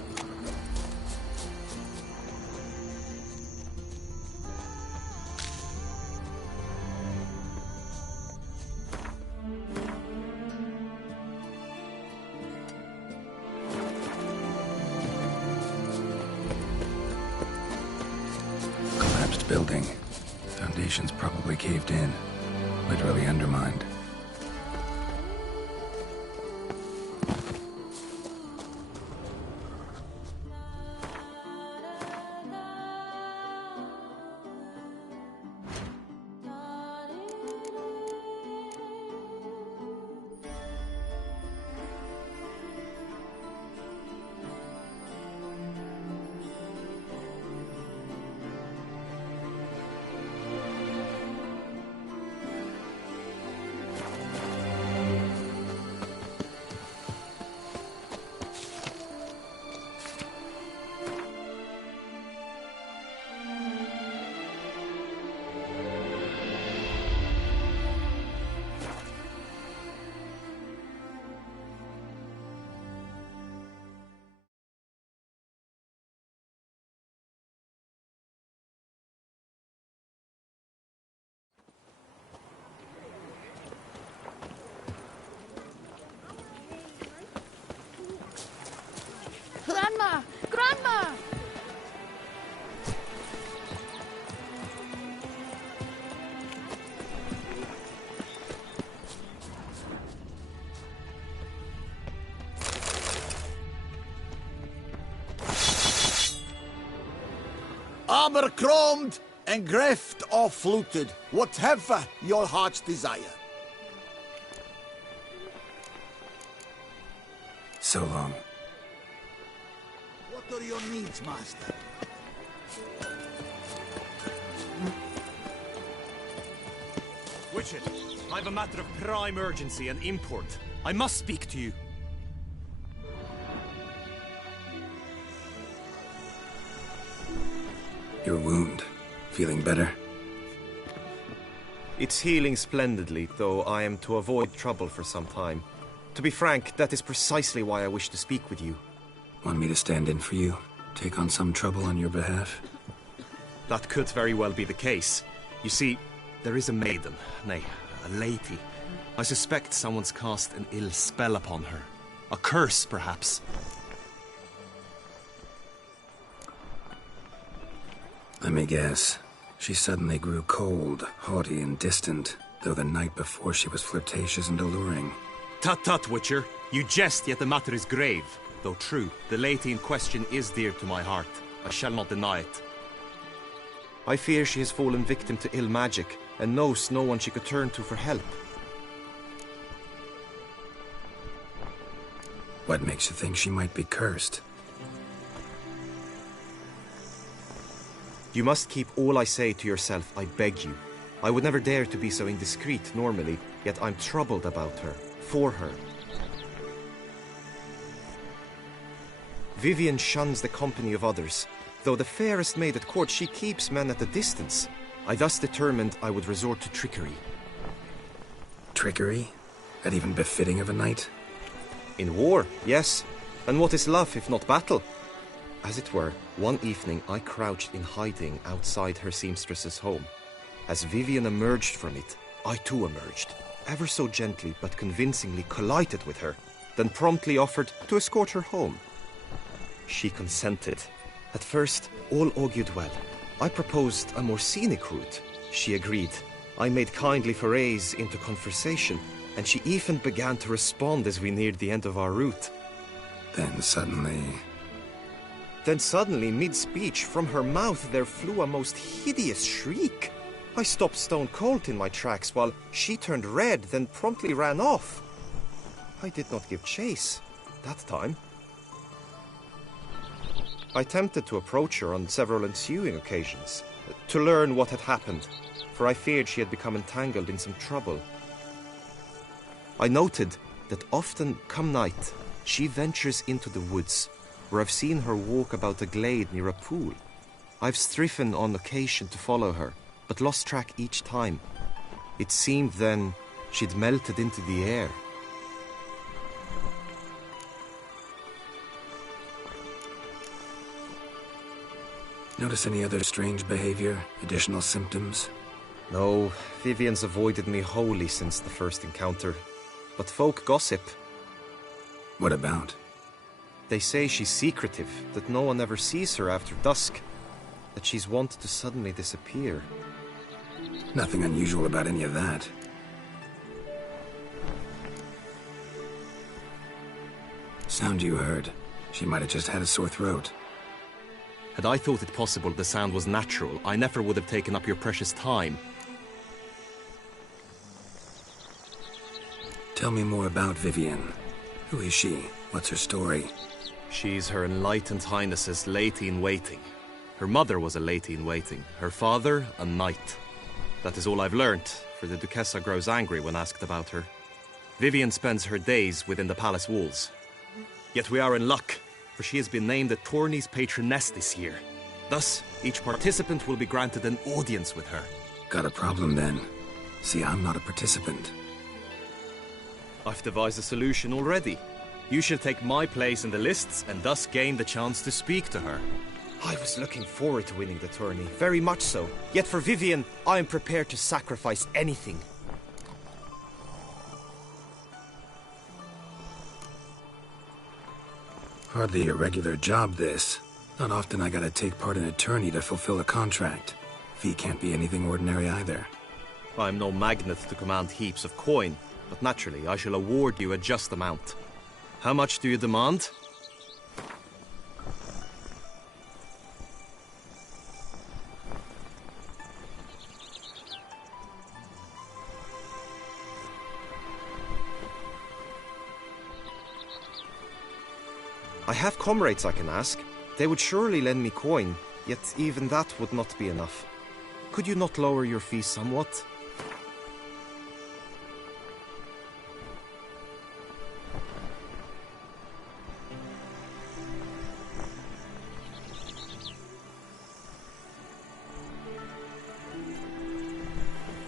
Collapsed building. Foundations probably caved in. Literally undermined. Grandma! Grandma! Abercrombed and greft or fluted, whatever your heart's desire. So long. What are your needs, master? Witcher, I have a matter of prime urgency and import. I must speak to you. Your wound. Feeling better? It's healing splendidly, though I am to avoid trouble for some time. To be frank, that is precisely why I wish to speak with you. Want me to stand in for you? Take on some trouble on your behalf? That could very well be the case. You see, there is a maiden, nay, a lady. I suspect someone's cast an ill spell upon her. A curse, perhaps. Let me guess. She suddenly grew cold, haughty, and distant, though the night before she was flirtatious and alluring. Tut tut, Witcher. You jest, yet the matter is grave. Though true, the lady in question is dear to my heart. I shall not deny it. I fear she has fallen victim to ill magic, and knows no one she could turn to for help. What makes you think she might be cursed? You must keep all I say to yourself, I beg you. I would never dare to be so indiscreet normally, yet I'm troubled about her, for her. Vivian shuns the company of others. Though the fairest maid at court, she keeps men at a distance. I thus determined I would resort to trickery. Trickery? That even befitting of a knight? In war, yes. And what is love if not battle? As it were, one evening I crouched in hiding outside her seamstress's home. As Vivian emerged from it, I too emerged, ever so gently but convincingly collided with her, then promptly offered to escort her home. She consented. At first, all augured well. I proposed a more scenic route. She agreed. I made kindly forays into conversation, and she even began to respond as we neared the end of our route. Then suddenly, mid-speech, from her mouth there flew a most hideous shriek. I stopped stone cold in my tracks while she turned red, then promptly ran off. I did not give chase that time. I attempted to approach her on several ensuing occasions, to learn what had happened, for I feared she had become entangled in some trouble. I noted that often, come night, she ventures into the woods, where I've seen her walk about a glade near a pool. I've striven on occasion to follow her, but lost track each time. It seemed then she'd melted into the air. notice any other strange behavior, additional symptoms? No, Vivian's avoided me wholly since the first encounter. But folk gossip. What about? They say she's secretive, that no one ever sees her after dusk, that she's wont to suddenly disappear. Nothing unusual about any of that. Sound you heard. She might have just had a sore throat. Had I thought it possible the sound was natural, I never would have taken up your precious time. Tell me more about Vivian. Who is she? What's her story? She's Her Enlightened Highness's lady-in-waiting. Her mother was a lady-in-waiting, her father a knight. That is all I've learnt, for the Duchessa grows angry when asked about her. Vivian spends her days within the palace walls. Yet we are in luck, for she has been named the tourney's patroness this year. Thus, each participant will be granted an audience with her. Got a problem then. See, I'm not a participant. I've devised a solution already. You shall take my place in the lists and thus gain the chance to speak to her. I was looking forward to winning the tourney, very much so. Yet for Vivian, I am prepared to sacrifice anything. Hardly a regular job, this. Not often I gotta take part in a tourney to fulfill a contract. Fee can't be anything ordinary either. I'm no magnet to command heaps of coin, but naturally I shall award you a just amount. How much do you demand? I have comrades I can ask. They would surely lend me coin, yet even that would not be enough. Could you not lower your fees somewhat?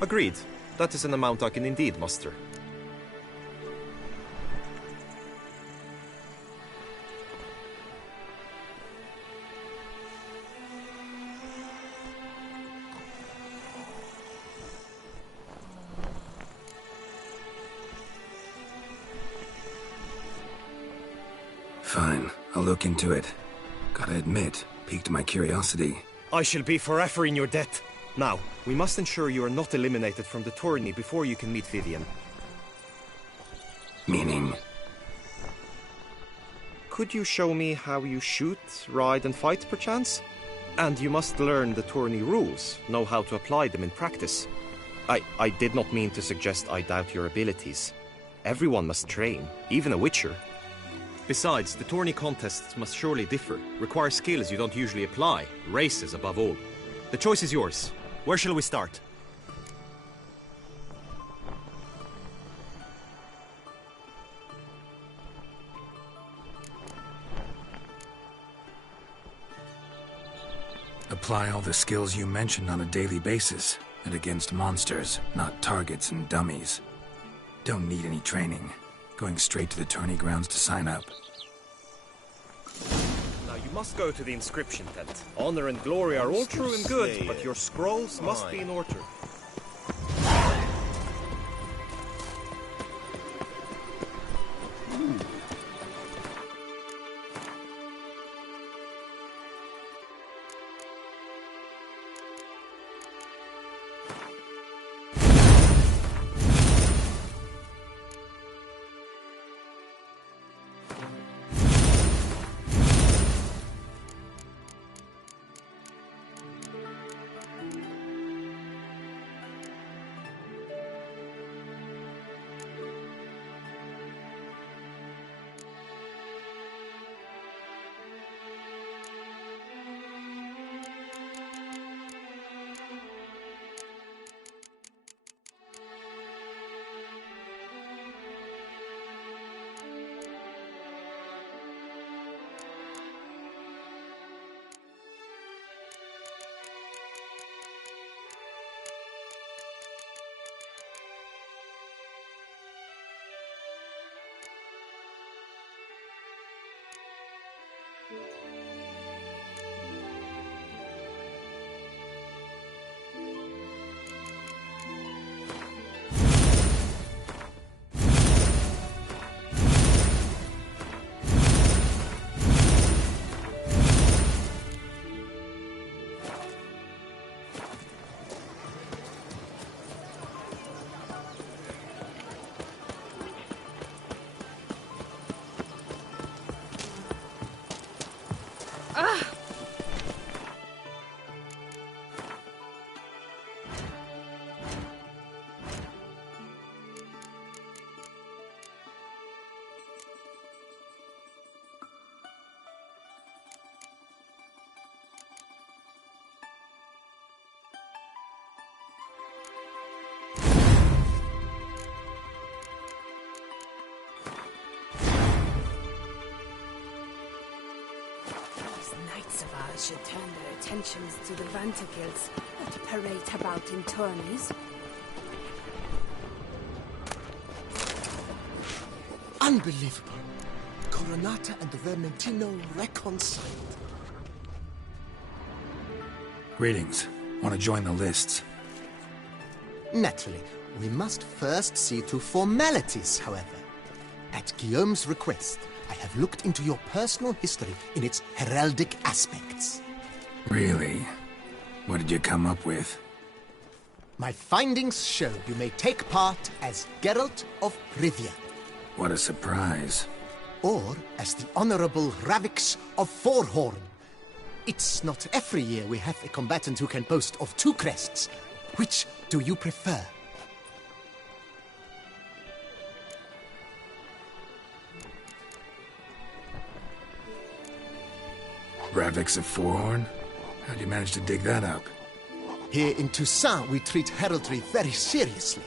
Agreed. That is an amount I can indeed muster. Fine, I'll look into it. Gotta admit, piqued my curiosity. I shall be forever in your debt. Now, we must ensure you are not eliminated from the tourney before you can meet Vivian. Meaning? Could you show me how you shoot, ride and fight, perchance? And you must learn the tourney rules, know how to apply them in practice. I did not mean to suggest I doubt your abilities. Everyone must train, even a witcher. Besides, the tourney contests must surely differ, require skills you don't usually apply, races above all. The choice is yours. Where shall we start? Apply all the skills you mentioned on a daily basis, and against monsters, not targets and dummies. Don't need any training. Going straight to the tourney grounds to sign up. Now you must go to the inscription tent. Honor and glory are all true and good, but your scrolls must be in order. knights of ours should turn their attentions to the Vantergills, not parade about in tourneys. Unbelievable. Coronata and Vermentino reconciled. Greetings. Want to join the lists? Naturally, we must first see to formalities, however. At Guillaume's request, I have looked into your personal history in its heraldic aspects. Really? What did you come up with? My findings show you may take part as Geralt of Rivia. What a surprise. Or as the Honorable Ravix of Forhorn. It's not every year we have a combatant who can boast of 2 crests. Which do you prefer? Ravix of Forhorn? How'd you manage to dig that up? Here in Toussaint, we treat heraldry very seriously.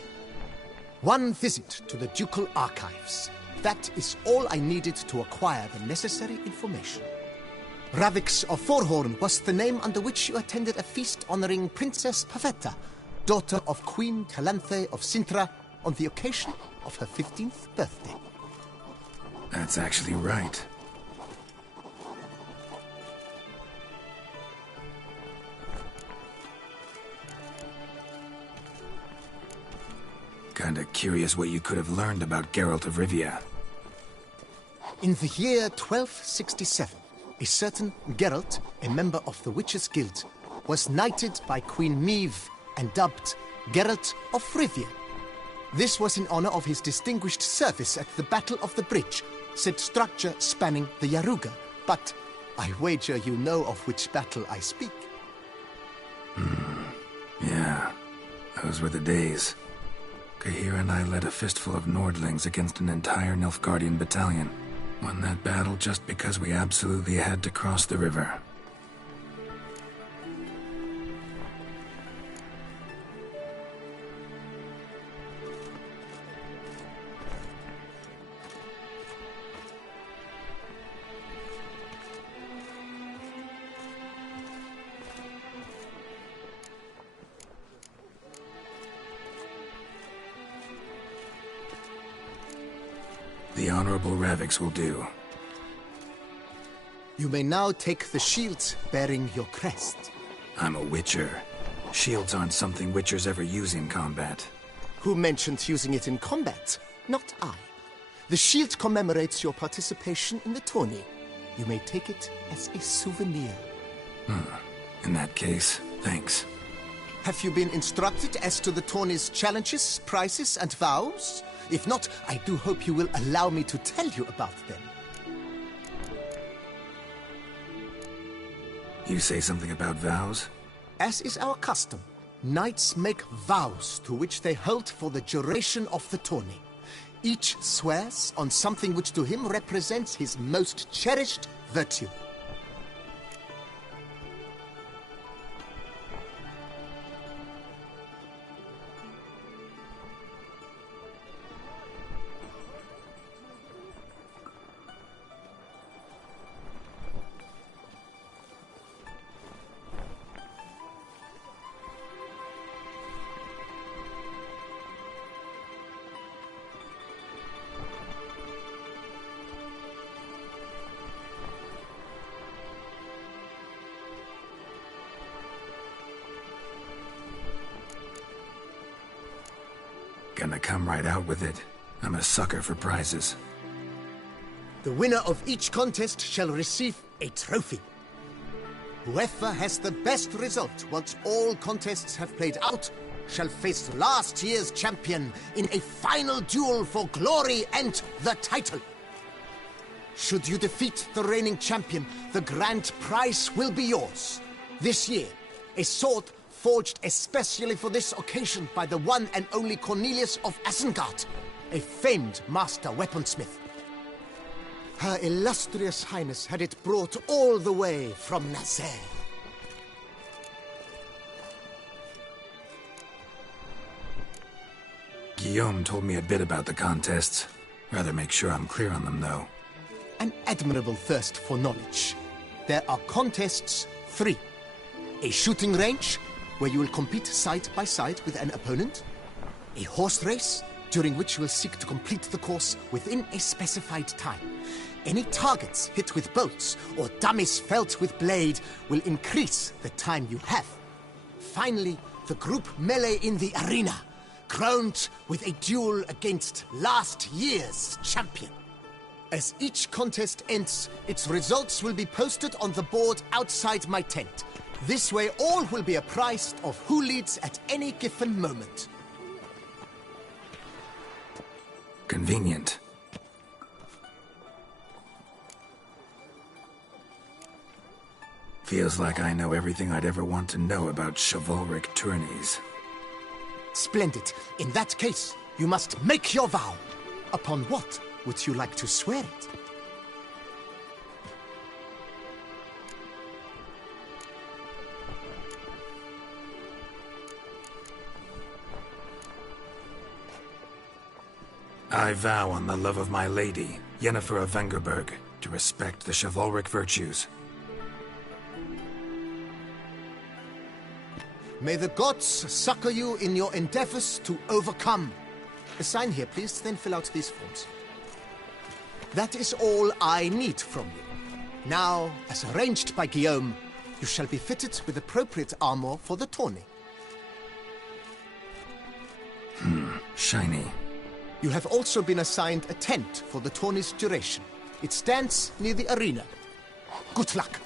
One visit to the Ducal Archives. That is all I needed to acquire the necessary information. Ravix of Forhorn was the name under which you attended a feast honoring Princess Pavetta, daughter of Queen Calanthe of Sintra, on the occasion of her 15th birthday. That's actually right. Kinda curious what you could have learned about Geralt of Rivia. In the year 1267, a certain Geralt, a member of the Witches' Guild, was knighted by Queen Meve and dubbed Geralt of Rivia. This was in honor of his distinguished service at the Battle of the Bridge, said structure spanning the Yaruga. But I wager you know of which battle I speak. Yeah, those were the days. Kahir and I led a fistful of Nordlings against an entire Nilfgaardian battalion. Won that battle just because we absolutely had to cross the river. The Honorable Ravix will do. You may now take the shield bearing your crest. I'm a Witcher. Shields aren't something Witchers ever use in combat. Who mentioned using it in combat? Not I. The shield commemorates your participation in the tourney. You may take it as a souvenir. In that case, thanks. Have you been instructed as to the tourney's challenges, prizes, and vows? If not, I do hope you will allow me to tell you about them. You say something about vows? As is our custom, knights make vows to which they hold for the duration of the tourney. Each swears on something which to him represents his most cherished virtue. Gonna come right out with it. I'm a sucker for prizes. The winner of each contest shall receive a trophy. Whoever has the best result once all contests have played out shall face last year's champion in a final duel for glory and the title. Should you defeat the reigning champion, the grand prize will be yours. This year, a sword forged especially for this occasion by the one and only Cornelius of Isengard, a famed master weaponsmith. Her illustrious highness had it brought all the way from Nazaire. Guillaume told me a bit about the contests. Rather make sure I'm clear on them, though. An admirable thirst for knowledge. there are contests 3. A shooting range, where you will compete side by side with an opponent. A horse race, during which you will seek to complete the course within a specified time. Any targets hit with bolts or dummies felt with blade will increase the time you have. Finally, the group melee in the arena, crowned with a duel against last year's champion. As each contest ends, its results will be posted on the board outside my tent. This way, all will be apprised of who leads at any given moment. Convenient. Feels like I know everything I'd ever want to know about chivalric tourneys. Splendid. In that case, you must make your vow. Upon what would you like to swear it? I vow on the love of my lady, Yennefer of Vengerberg, to respect the chivalric virtues. May the gods succor you in your endeavors to overcome. Sign here, please, then fill out these forms. That is all I need from you. Now, as arranged by Guillaume, you shall be fitted with appropriate armor for the tourney. Shiny. You have also been assigned a tent for the tourney's duration. It stands near the arena. Good luck.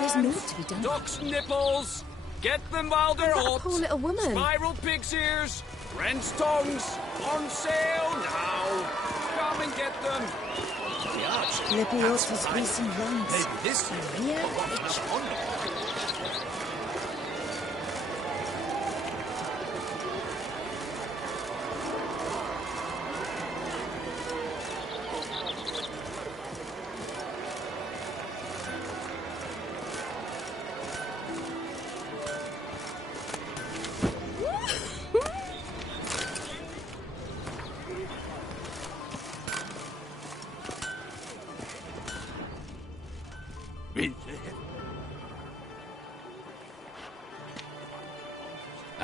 There's naught to be done. Duck's nipples! Get them while they're hot! Poor little woman. Spiral pig's ears! Wren's tongues! On sale now! Come and get them! Lebiosa's recent runs. Maybe this Maria H.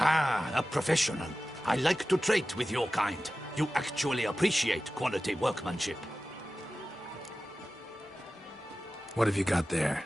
Ah, a professional. I like to trade with your kind. You actually appreciate quality workmanship. What have you got there?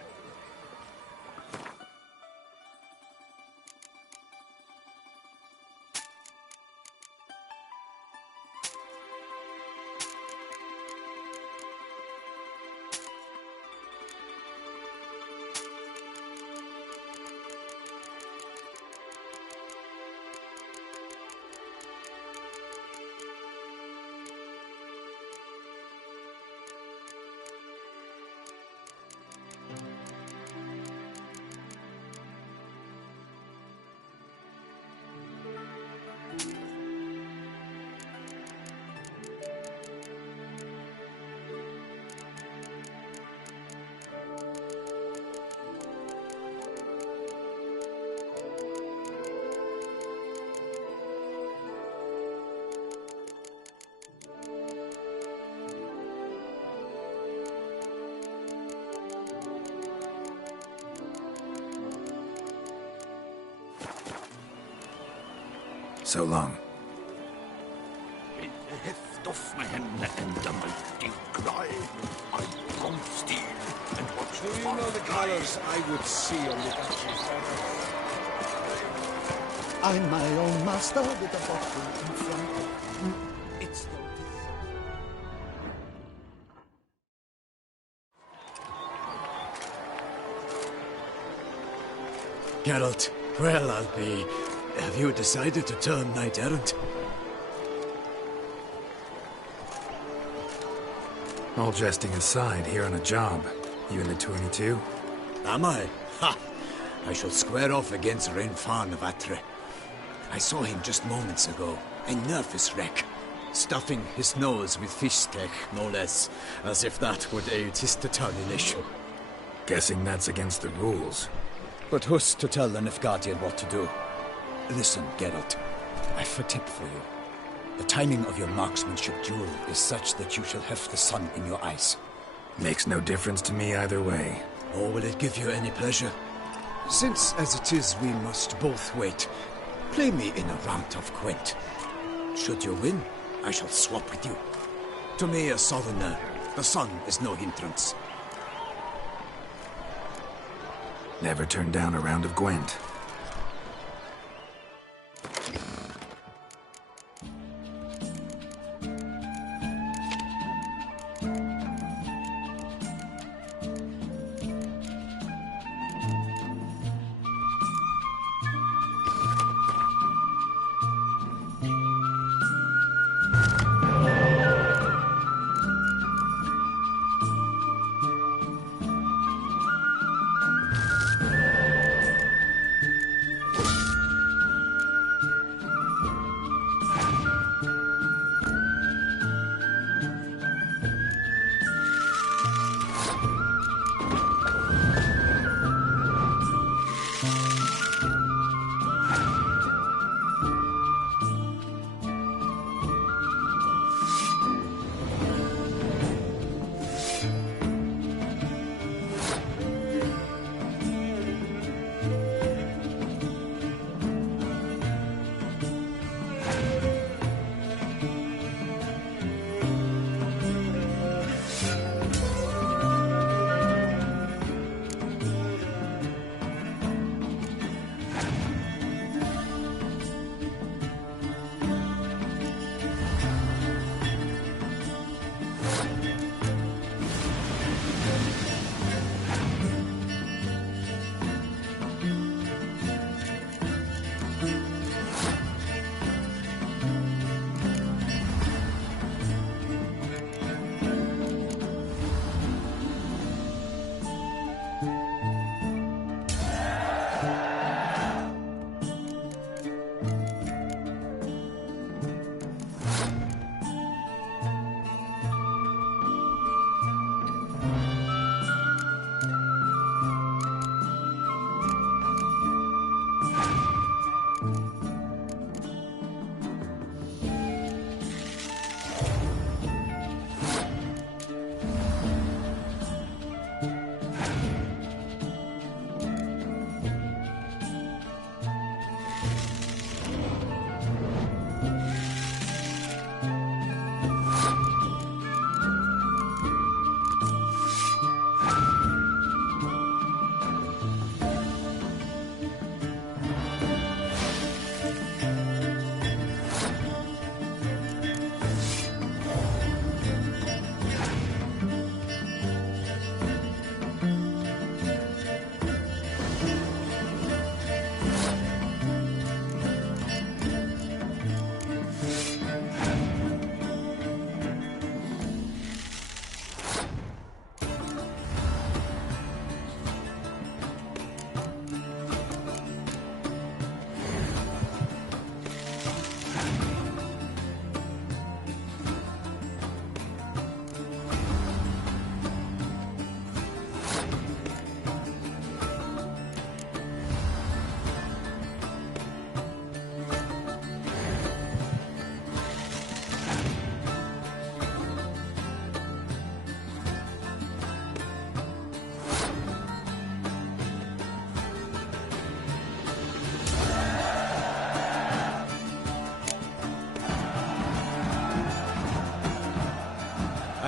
So long. Heft auf meine Hände, die Grei, ein Grundstil, and what Do you know the colors I would see on the Duchess? I'm my own master with a bottle in front. It's Geralt, well, I'll be... Have you decided to turn knight-errant? All jesting aside, here on a job. You in the 22? Am I? Ha! I shall square off against Renfan Vatre. I saw him just moments ago. A nervous wreck. Stuffing his nose with fish steak, no less. As if that would aid his determination. Guessing that's against the rules. But who's to tell the Nefgadian what to do? Listen, Geralt. I've a tip for you. The timing of your marksmanship duel is such that you shall have the sun in your eyes. Makes no difference to me either way. Or will it give you any pleasure? Since, as it is, we must both wait, play me in a round of Gwent. Should you win, I shall swap with you. To me, a southerner, the sun is no hindrance. Never turn down a round of Gwent.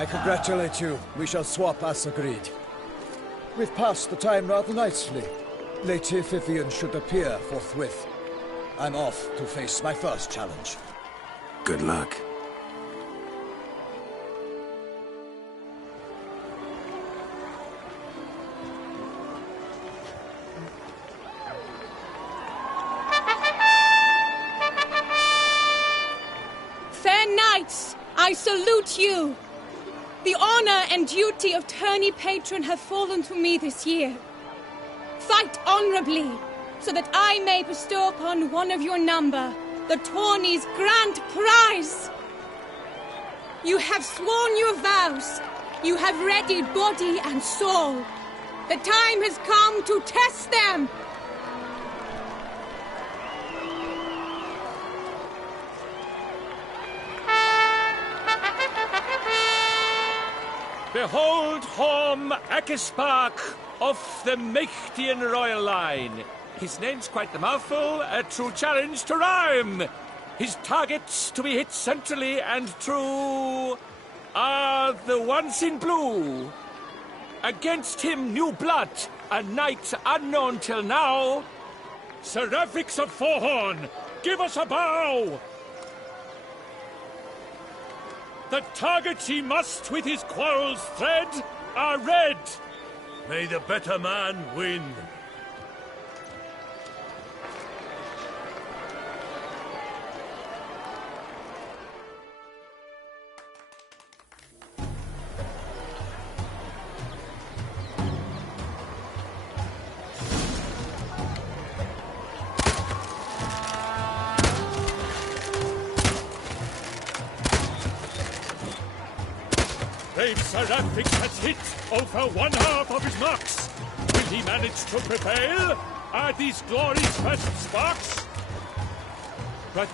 I congratulate you. We shall swap as agreed. We've passed the time rather nicely. Lady Vivian should appear forthwith. I'm off to face my first challenge. Good luck. Fair knights, I salute you! The honor and duty of tourney patron have fallen to me this year. Fight honorably, so that I may bestow upon one of your number the tourney's grand prize. You have sworn your vows. You have readied body and soul. The time has come to test them. Behold Horm Akispark of the Mechtian royal line. His name's quite the mouthful, a true challenge to rhyme. His targets to be hit centrally and true are the ones in blue. Against him, new blood, a knight unknown till now. Seraphix of Forehorn, give us a bow! The targets he must with his quarrels thread are red. May the better man win. Brave Seraphix has hit over 1/2 of his marks. Will he manage to prevail? Are these glory's first sparks? But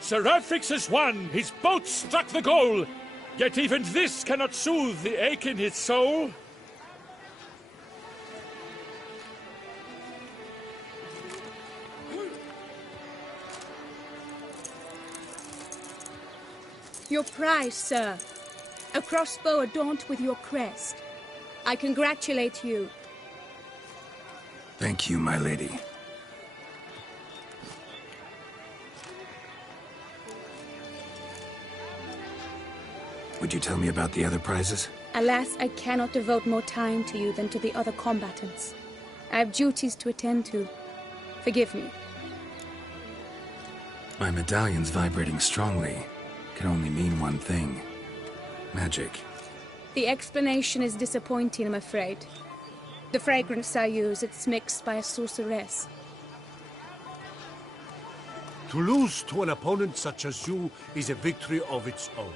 Seraphix has won. His boat struck the goal. Yet even this cannot soothe the ache in his soul. Your prize, sir. A crossbow adorned with your crest. I congratulate you. Thank you, my lady. Would you tell me about the other prizes? Alas, I cannot devote more time to you than to the other combatants. I have duties to attend to. Forgive me. My medallion's vibrating strongly. Can only mean one thing. Magic. The explanation is disappointing, I'm afraid. The fragrance I use, it's mixed by a sorceress. To lose to an opponent such as you is a victory of its own.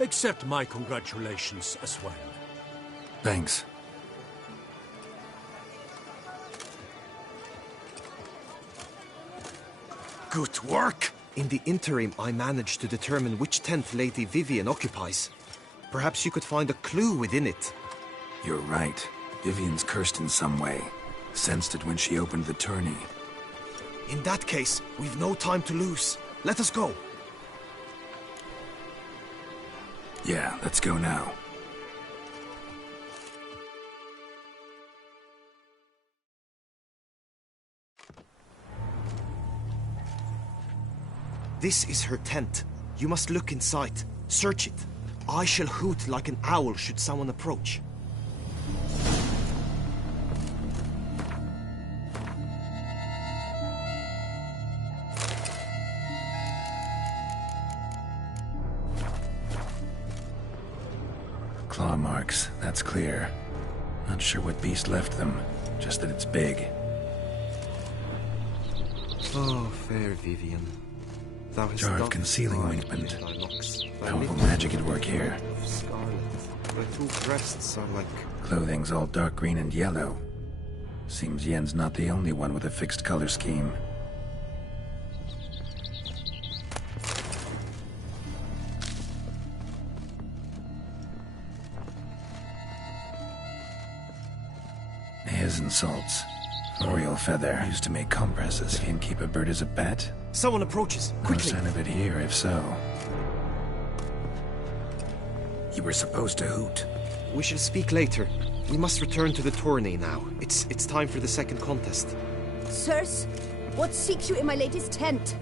Accept my congratulations as well. Thanks. Good work! In the interim, I managed to determine which tent Lady Vivian occupies. Perhaps you could find a clue within it. You're right. Vivian's cursed in some way. Sensed it when she opened the tourney. In that case, we've no time to lose. Let us go. Yeah, let's go now. This is her tent. You must look inside. Search it. I shall hoot like an owl should someone approach. Claw marks, that's clear. Not sure what beast left them, just that it's big. Oh, fair Vivian. Thou hast Jar of done concealing fine ointment. with thy locks. Thy Powerful lips magic at work here. of scarlet. Thy two breasts are like... Clothing's all dark green and yellow. Seems Yen's not the only one with a fixed color scheme. Hairs and salts. Oriole feather used to make compresses. Can keep a bird as a pet. Someone approaches. Quickly. No sign of it here, if so. You were supposed to hoot. We shall speak later. We must return to the tourney now. It's time for the second contest. Sirs, what seeks you in my lady's tent?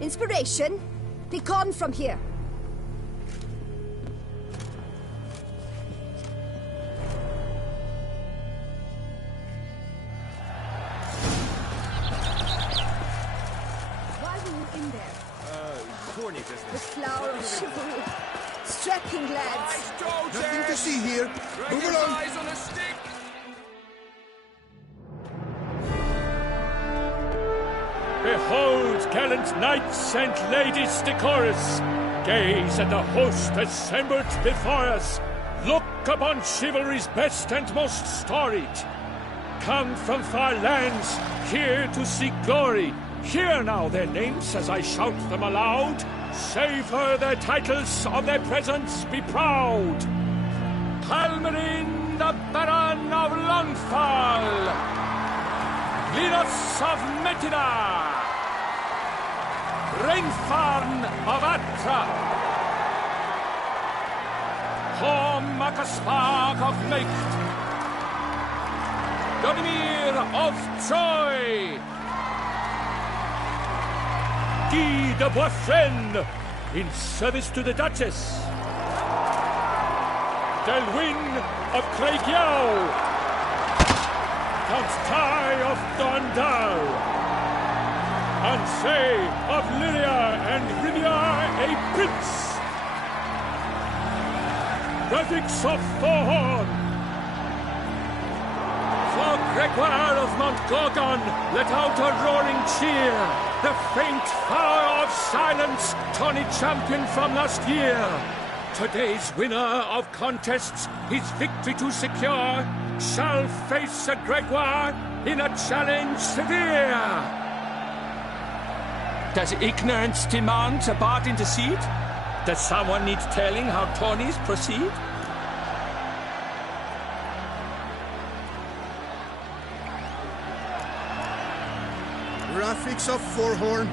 Inspiration? Be gone from here. The flower of chivalry. Strapping lads. Nothing to see here. Move along. Eyes on a stick. Behold, gallant knights and ladies decorous, gaze at the host assembled before us. Look upon chivalry's best and most storied. Come from far lands, here to seek glory. Hear now their names as I shout them aloud. Savor their titles, of their presence be proud. Palmerin, the Baron of Longfall. Linus of Metina. Rainfarn of Atra. Horm Akaspark of Mecht. Donimir of Troy. Guy de Boisfren, in service to the Duchess. Delwyn of Craigiau. Count Tai of Dondal. Ansay of Lyria and Rivia a prince. Graphics of Thorhorn. For Gregoire of Montgorgon, let out a roaring cheer. The faint power of silence, Tawny champion from last year. Today's winner of contests, his victory to secure, shall face Sir Gregoire in a challenge severe. Does ignorance demand a bard intercede? Does someone need telling how tourneys proceed? Graphics of Forhorn.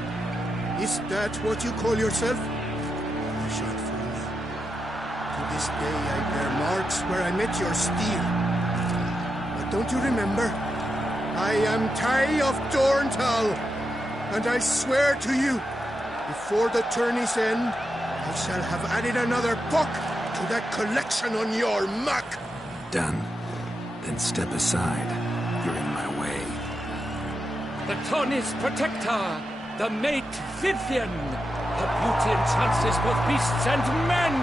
Is that what you call yourself? You shan't fool me. To this day I bear marks where I met your steel. But don't you remember? I am Tai of Dorntal, and I swear to you, before the tourney's end, I shall have added another book to that collection on your map. Done. Then step aside. You're in my way. The tourney's protector, the mate Vivian. Her beauty enchants both beasts and men.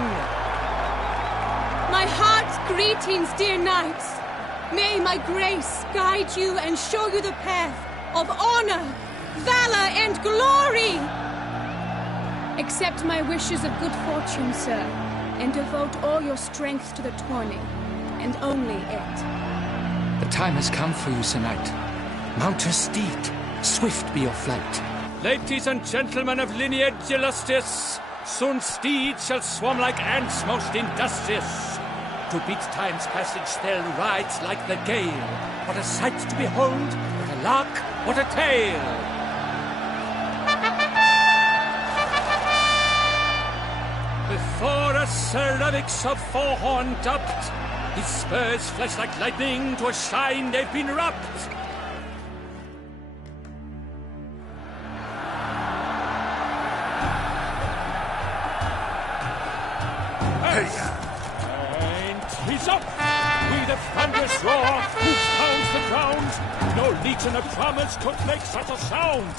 My heart's greetings, dear knights. May my grace guide you and show you the path of honor, valor, and glory. Accept my wishes of good fortune, sir, and devote all your strength to the tourney, and only it. The time has come for you, Sir Knight. Mount your steed. Swift be your flight. Ladies and gentlemen of lineage illustrious, soon steeds shall swarm like ants most industrious. To beat time's passage they'll ride like the gale. What a sight to behold, what a lark, what a tale. Before us Sir Ravix of Forhorn dubbed, his spurs flash like lightning, to a shine they've been wrapped. And he's up! With a thunderous roar, who pounds the ground? No legion of drummers could make such a sound!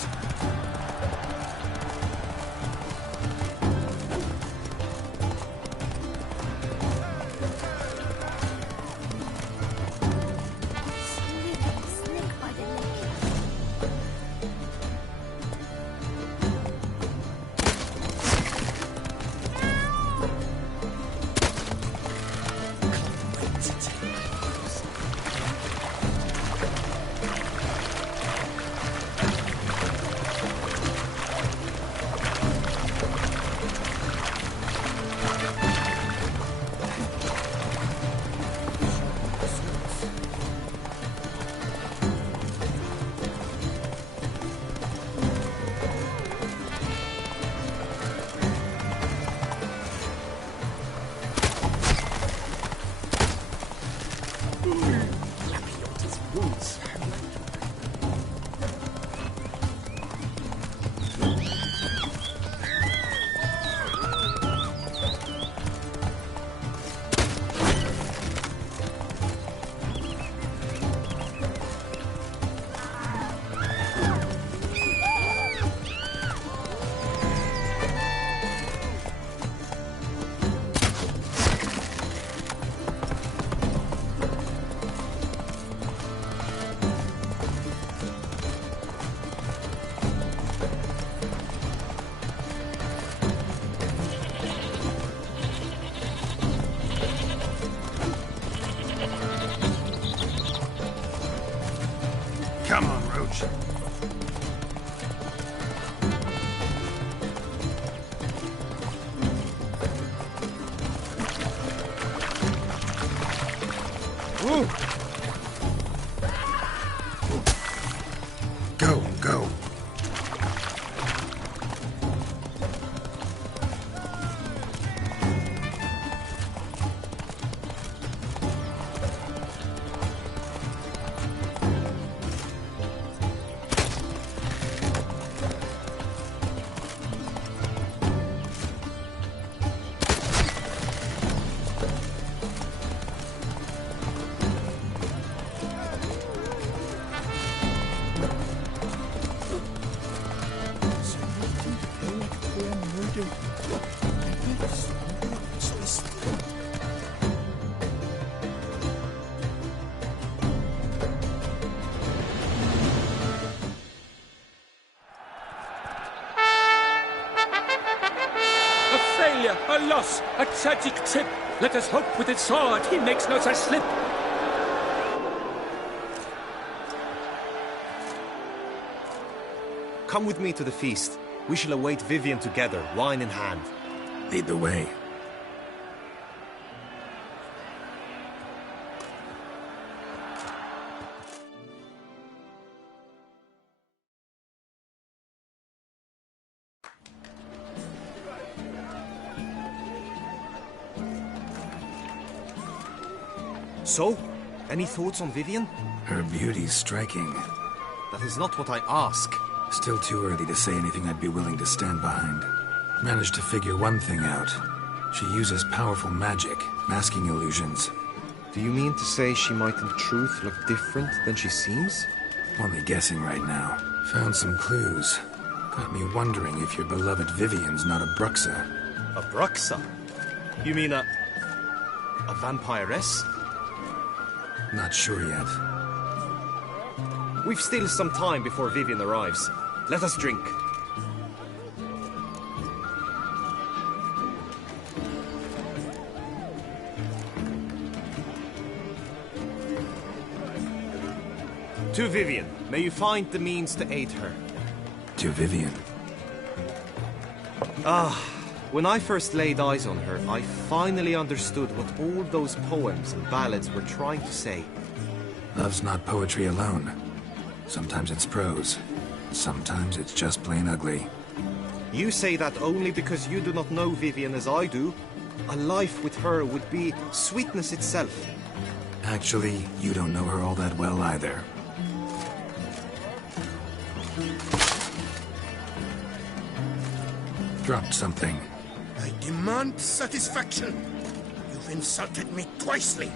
Come on, Roach. Woo! Go, go. A loss, a tragic trip. Let us hope with its sword he makes no such slip. Come with me to the feast. We shall await Vivian together, wine in hand. Lead the way. So, any thoughts on Vivian? Her beauty's striking. That is not what I ask. Still too early to say anything I'd be willing to stand behind. Managed to figure one thing out. She uses powerful magic, masking illusions. Do you mean to say she might in truth look different than she seems? Only guessing right now. Found some clues. Got me wondering if your beloved Vivian's not a Bruxa. A Bruxa? You mean a vampiress? Not sure yet. We've still some time before Vivian arrives. Let us drink. To Vivian, may you find the means to aid her. To Vivian. When I first laid eyes on her, I finally understood what all those poems and ballads were trying to say. Love's not poetry alone. Sometimes it's prose. Sometimes it's just plain ugly. You say that only because you do not know Vivian as I do. A life with her would be sweetness itself. Actually, you don't know her all that well either. Dropped something. I demand satisfaction. You've insulted me twicely.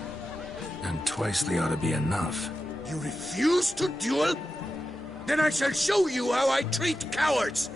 And twicely ought to be enough. You refuse to duel? Then I shall show you how I treat cowards!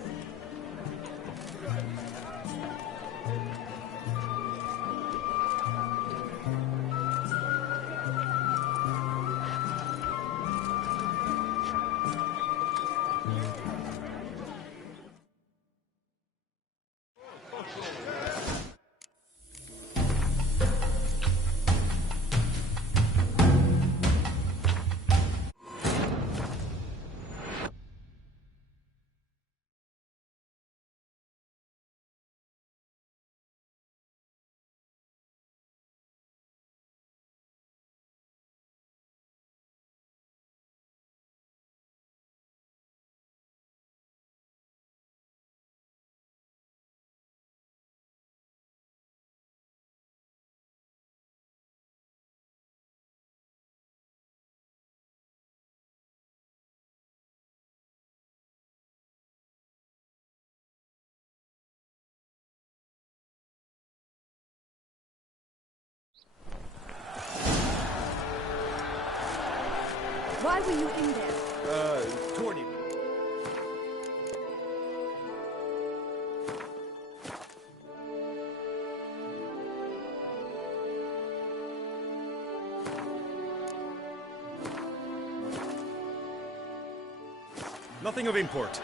Why were you in there? Tony. Nothing of import.